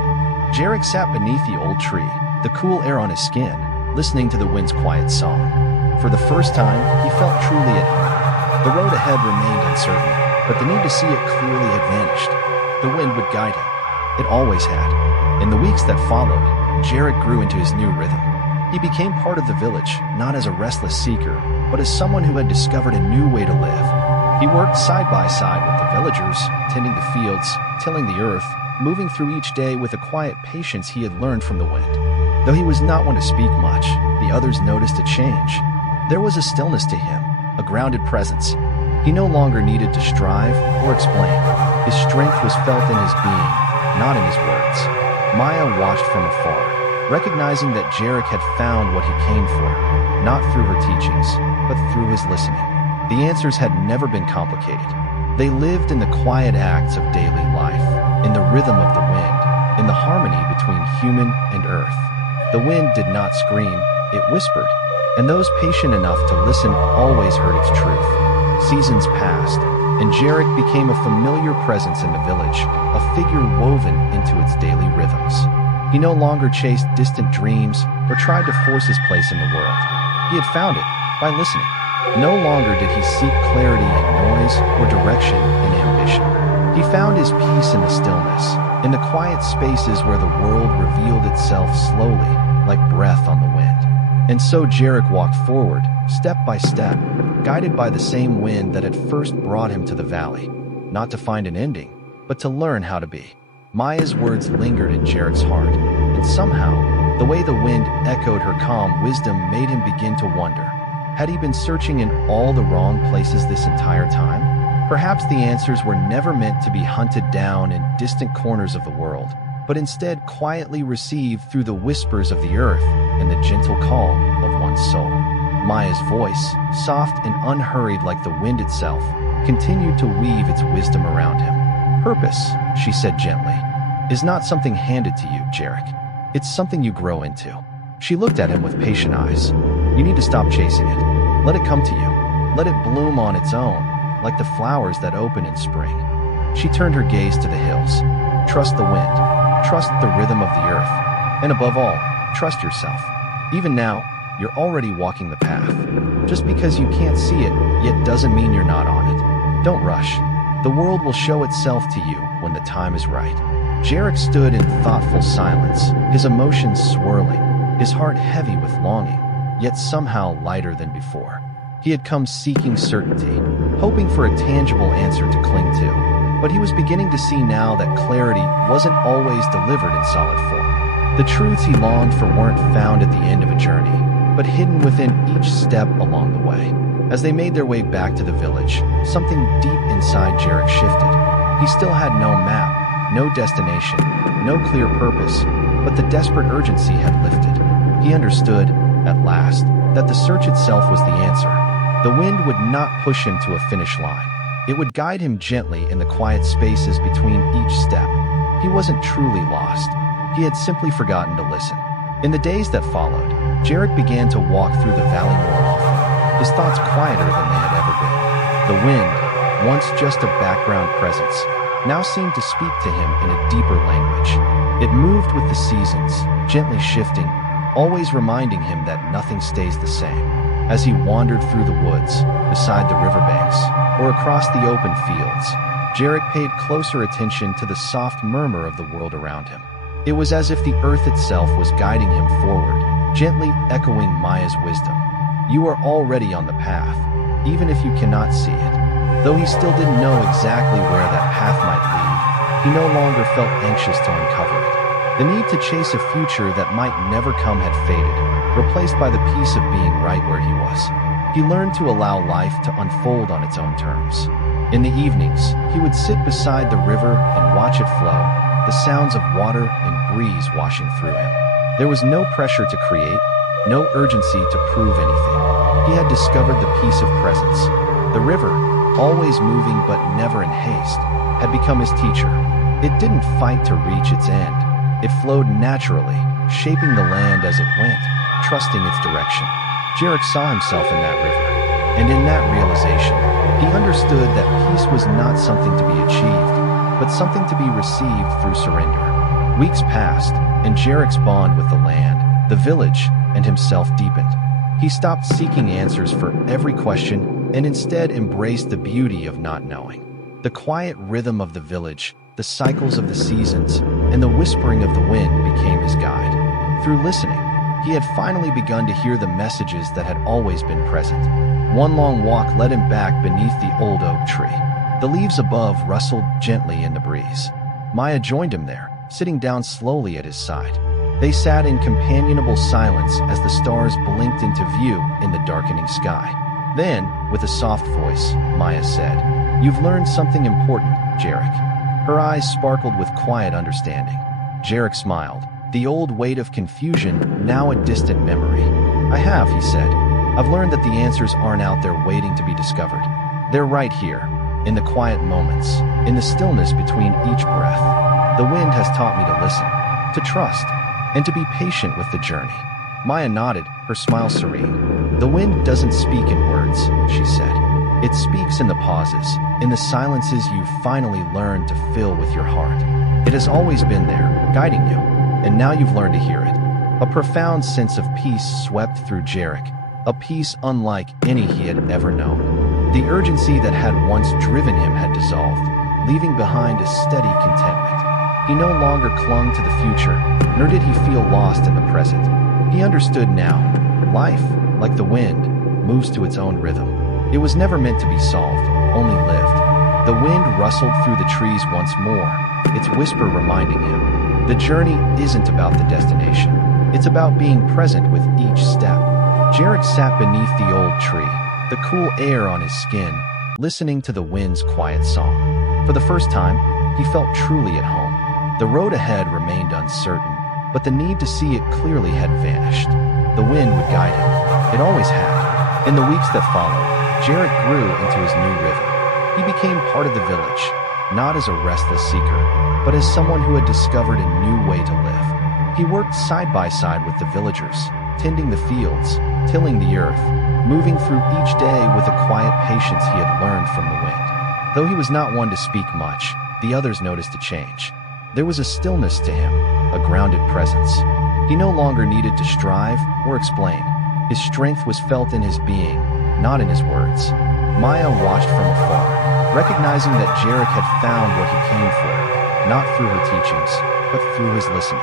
Jarek sat beneath the old tree, the cool air on his skin, listening to the wind's quiet song. For the first time, he felt truly at home. The road ahead remained uncertain, but the need to see it clearly had vanished. The wind would guide him. It always had. In the weeks that followed, Jarek grew into his new rhythm. He became part of the village, not as a restless seeker, but as someone who had discovered a new way to live. He worked side by side with the villagers, tending the fields, tilling the earth, moving through each day with a quiet patience he had learned from the wind. Though he was not one to speak much, the others noticed a change. There was a stillness to him, a grounded presence. He no longer needed to strive or explain. His strength was felt in his being, not in his words. Maya watched from afar, recognizing that Jarek had found what he came for, not through her teachings, but through his listening. The answers had never been complicated. They lived in the quiet acts of daily life, in the rhythm of the wind, in the harmony between human and earth. The wind did not scream, it whispered, and those patient enough to listen always heard its truth. Seasons passed, and Jarek became a familiar presence in the village, a figure woven into its daily rhythms. He no longer chased distant dreams or tried to force his place in the world. He had found it by listening. No longer did he seek clarity in noise or direction in ambition. He found his peace in the stillness, in the quiet spaces where the world revealed itself slowly, like breath on the wind. And so Jarek walked forward, step by step, guided by the same wind that had first brought him to the valley, not to find an ending, but to learn how to be. Maya's words lingered in Jarek's heart, and somehow, the way the wind echoed her calm wisdom made him begin to wonder. Had he been searching in all the wrong places this entire time? Perhaps the answers were never meant to be hunted down in distant corners of the world, but instead quietly received through the whispers of the earth and the gentle calm of one's soul. Maya's voice, soft and unhurried like the wind itself, continued to weave its wisdom around him. Purpose, she said gently, is not something handed to you, Jarek. It's something you grow into. She looked at him with patient eyes. You need to stop chasing it. Let it come to you. Let it bloom on its own, like the flowers that open in spring. She turned her gaze to the hills. Trust the wind. Trust the rhythm of the earth. And above all, trust yourself. Even now, you're already walking the path. Just because you can't see it yet doesn't mean you're not on it. Don't rush. The world will show itself to you when the time is right. Jarek stood in thoughtful silence, his emotions swirling, his heart heavy with longing, yet somehow lighter than before. He had come seeking certainty, hoping for a tangible answer to cling to, but he was beginning to see now that clarity wasn't always delivered in solid form. The truths he longed for weren't found at the end of a journey, but hidden within each step along the way. As they made their way back to the village, something deep inside Jarek shifted. He still had no map, no destination, no clear purpose, but the desperate urgency had lifted. He understood, at last, that the search itself was the answer. The wind would not push him to a finish line. It would guide him gently in the quiet spaces between each step. He wasn't truly lost. He had simply forgotten to listen. In the days that followed, Jarek began to walk through the valley more often, his thoughts quieter than they had ever been. The wind, once just a background presence, now seemed to speak to him in a deeper language. It moved with the seasons, gently shifting, always reminding him that nothing stays the same. As he wandered through the woods, beside the riverbanks, or across the open fields, Jarek paid closer attention to the soft murmur of the world around him. It was as if the earth itself was guiding him forward, gently echoing Maya's wisdom. You are already on the path, even if you cannot see it. Though he still didn't know exactly where that path might lead, he no longer felt anxious to uncover it. The need to chase a future that might never come had faded, replaced by the peace of being right where he was. He learned to allow life to unfold on its own terms. In the evenings, he would sit beside the river and watch it flow, the sounds of water and breeze washing through him. There was no pressure to create, no urgency to prove anything. He had discovered the peace of presence. The river, always moving but never in haste, had become his teacher. It didn't fight to reach its end. It flowed naturally, shaping the land as it went, trusting its direction. Jarek saw himself in that river, and in that realization, he understood that peace was not something to be achieved, but something to be received through surrender. Weeks passed, and Jarek's bond with the land, the village, and himself deepened. He stopped seeking answers for every question and instead embraced the beauty of not knowing. The quiet rhythm of the village, the cycles of the seasons, and the whispering of the wind became his guide. Through listening, he had finally begun to hear the messages that had always been present. One long walk led him back beneath the old oak tree. The leaves above rustled gently in the breeze. Maya joined him there, sitting down slowly at his side. They sat in companionable silence as the stars blinked into view in the darkening sky. Then, with a soft voice, Maya said, "You've learned something important, Jarek." Her eyes sparkled with quiet understanding. Jarek smiled, the old weight of confusion now a distant memory. "I have," he said. "I've learned that the answers aren't out there waiting to be discovered. They're right here, in the quiet moments, in the stillness between each breath. The wind has taught me to listen, to trust, and to be patient with the journey." Maya nodded, her smile serene. "The wind doesn't speak in words," she said. "It speaks in the pauses, in the silences you've finally learned to fill with your heart. It has always been there, guiding you, and now you've learned to hear it." A profound sense of peace swept through Jarek, a peace unlike any he had ever known. The urgency that had once driven him had dissolved, leaving behind a steady contentment. He no longer clung to the future, nor did he feel lost in the present. He understood now. Life, like the wind, moves to its own rhythm. It was never meant to be solved, only lived. The wind rustled through the trees once more, its whisper reminding him, the journey isn't about the destination. It's about being present with each step. Jarek sat beneath the old tree, the cool air on his skin, listening to the wind's quiet song. For the first time, he felt truly at home. The road ahead remained uncertain, but the need to see it clearly had vanished. The wind would guide him. It always had. In the weeks that followed, Jarek grew into his new rhythm. He became part of the village, not as a restless seeker, but as someone who had discovered a new way to live. He worked side by side with the villagers, tending the fields, tilling the earth, moving through each day with a quiet patience he had learned from the wind. Though he was not one to speak much, the others noticed a change. There was a stillness to him, a grounded presence. He no longer needed to strive or explain. His strength was felt in his being, not in his words. Maya watched from afar, recognizing that Jarek had found what he came for, not through her teachings, but through his listening.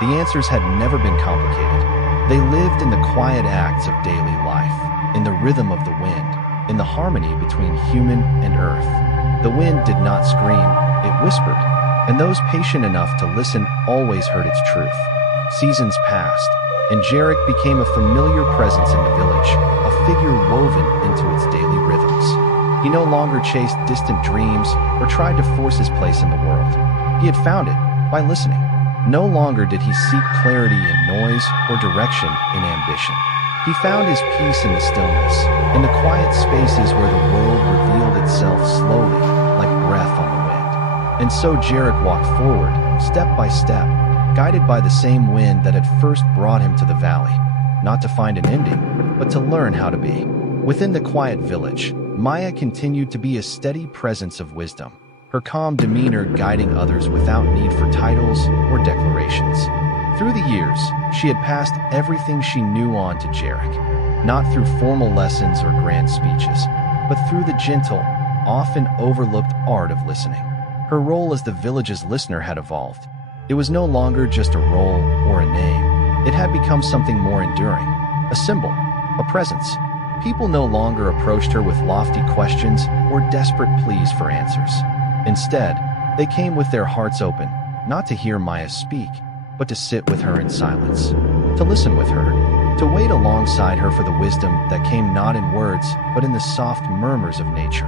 The answers had never been complicated. They lived in the quiet acts of daily life, in the rhythm of the wind, in the harmony between human and earth. The wind did not scream, it whispered, and those patient enough to listen always heard its truth. Seasons passed, and Jarek became a familiar presence in the village, a figure woven into its daily rhythms. He no longer chased distant dreams or tried to force his place in the world. He had found it by listening. No longer did he seek clarity in noise or direction in ambition. He found his peace in the stillness, in the quiet spaces where the world revealed itself slowly, like breath on the wind. And so Jarek walked forward, step by step, guided by the same wind that had first brought him to the valley, not to find an ending, but to learn how to be. Within the quiet village, Maya continued to be a steady presence of wisdom, her calm demeanor guiding others without need for titles or declarations. Through the years, she had passed everything she knew on to Jarek, not through formal lessons or grand speeches, but through the gentle, often overlooked art of listening. Her role as the village's listener had evolved. It was no longer just a role or a name. It had become something more enduring, a symbol, a presence. People no longer approached her with lofty questions or desperate pleas for answers. Instead, they came with their hearts open, not to hear Maya speak, but to sit with her in silence, to listen with her, to wait alongside her for the wisdom that came not in words, but in the soft murmurs of nature.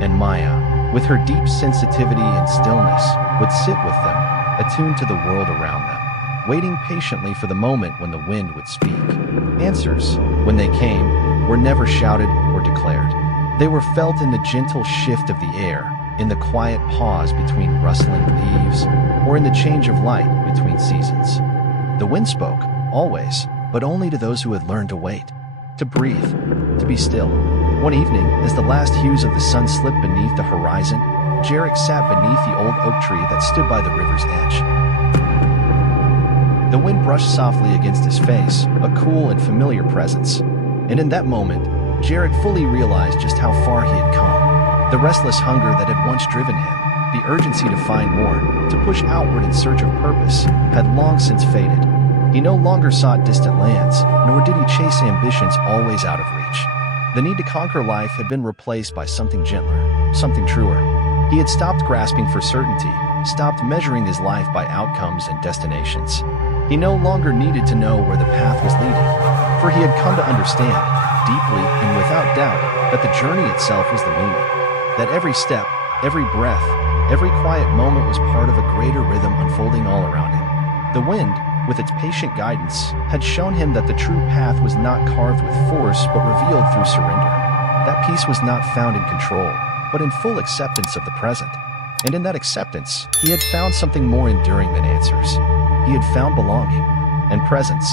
And Maya, with her deep sensitivity and stillness, would sit with them, attuned to the world around them, waiting patiently for the moment when the wind would speak. Answers, when they came, were never shouted or declared. They were felt in the gentle shift of the air, in the quiet pause between rustling leaves, or in the change of light between seasons. The wind spoke, always, but only to those who had learned to wait, to breathe, to be still. One evening, as the last hues of the sun slipped beneath the horizon, Jarek sat beneath the old oak tree that stood by the river's edge. The wind brushed softly against his face, a cool and familiar presence. And in that moment, Jarek fully realized just how far he had come. The restless hunger that had once driven him, the urgency to find more, to push outward in search of purpose, had long since faded. He no longer sought distant lands, nor did he chase ambitions always out of reach. The need to conquer life had been replaced by something gentler, something truer. He had stopped grasping for certainty, stopped measuring his life by outcomes and destinations. He no longer needed to know where the path was leading, for he had come to understand, deeply and without doubt, that the journey itself was the meaning. That every step, every breath, every quiet moment was part of a greater rhythm unfolding all around him. The wind, with its patient guidance, had shown him that the true path was not carved with force but revealed through surrender. That peace was not found in control, but in full acceptance of the present. And in that acceptance, he had found something more enduring than answers. He had found belonging and presence,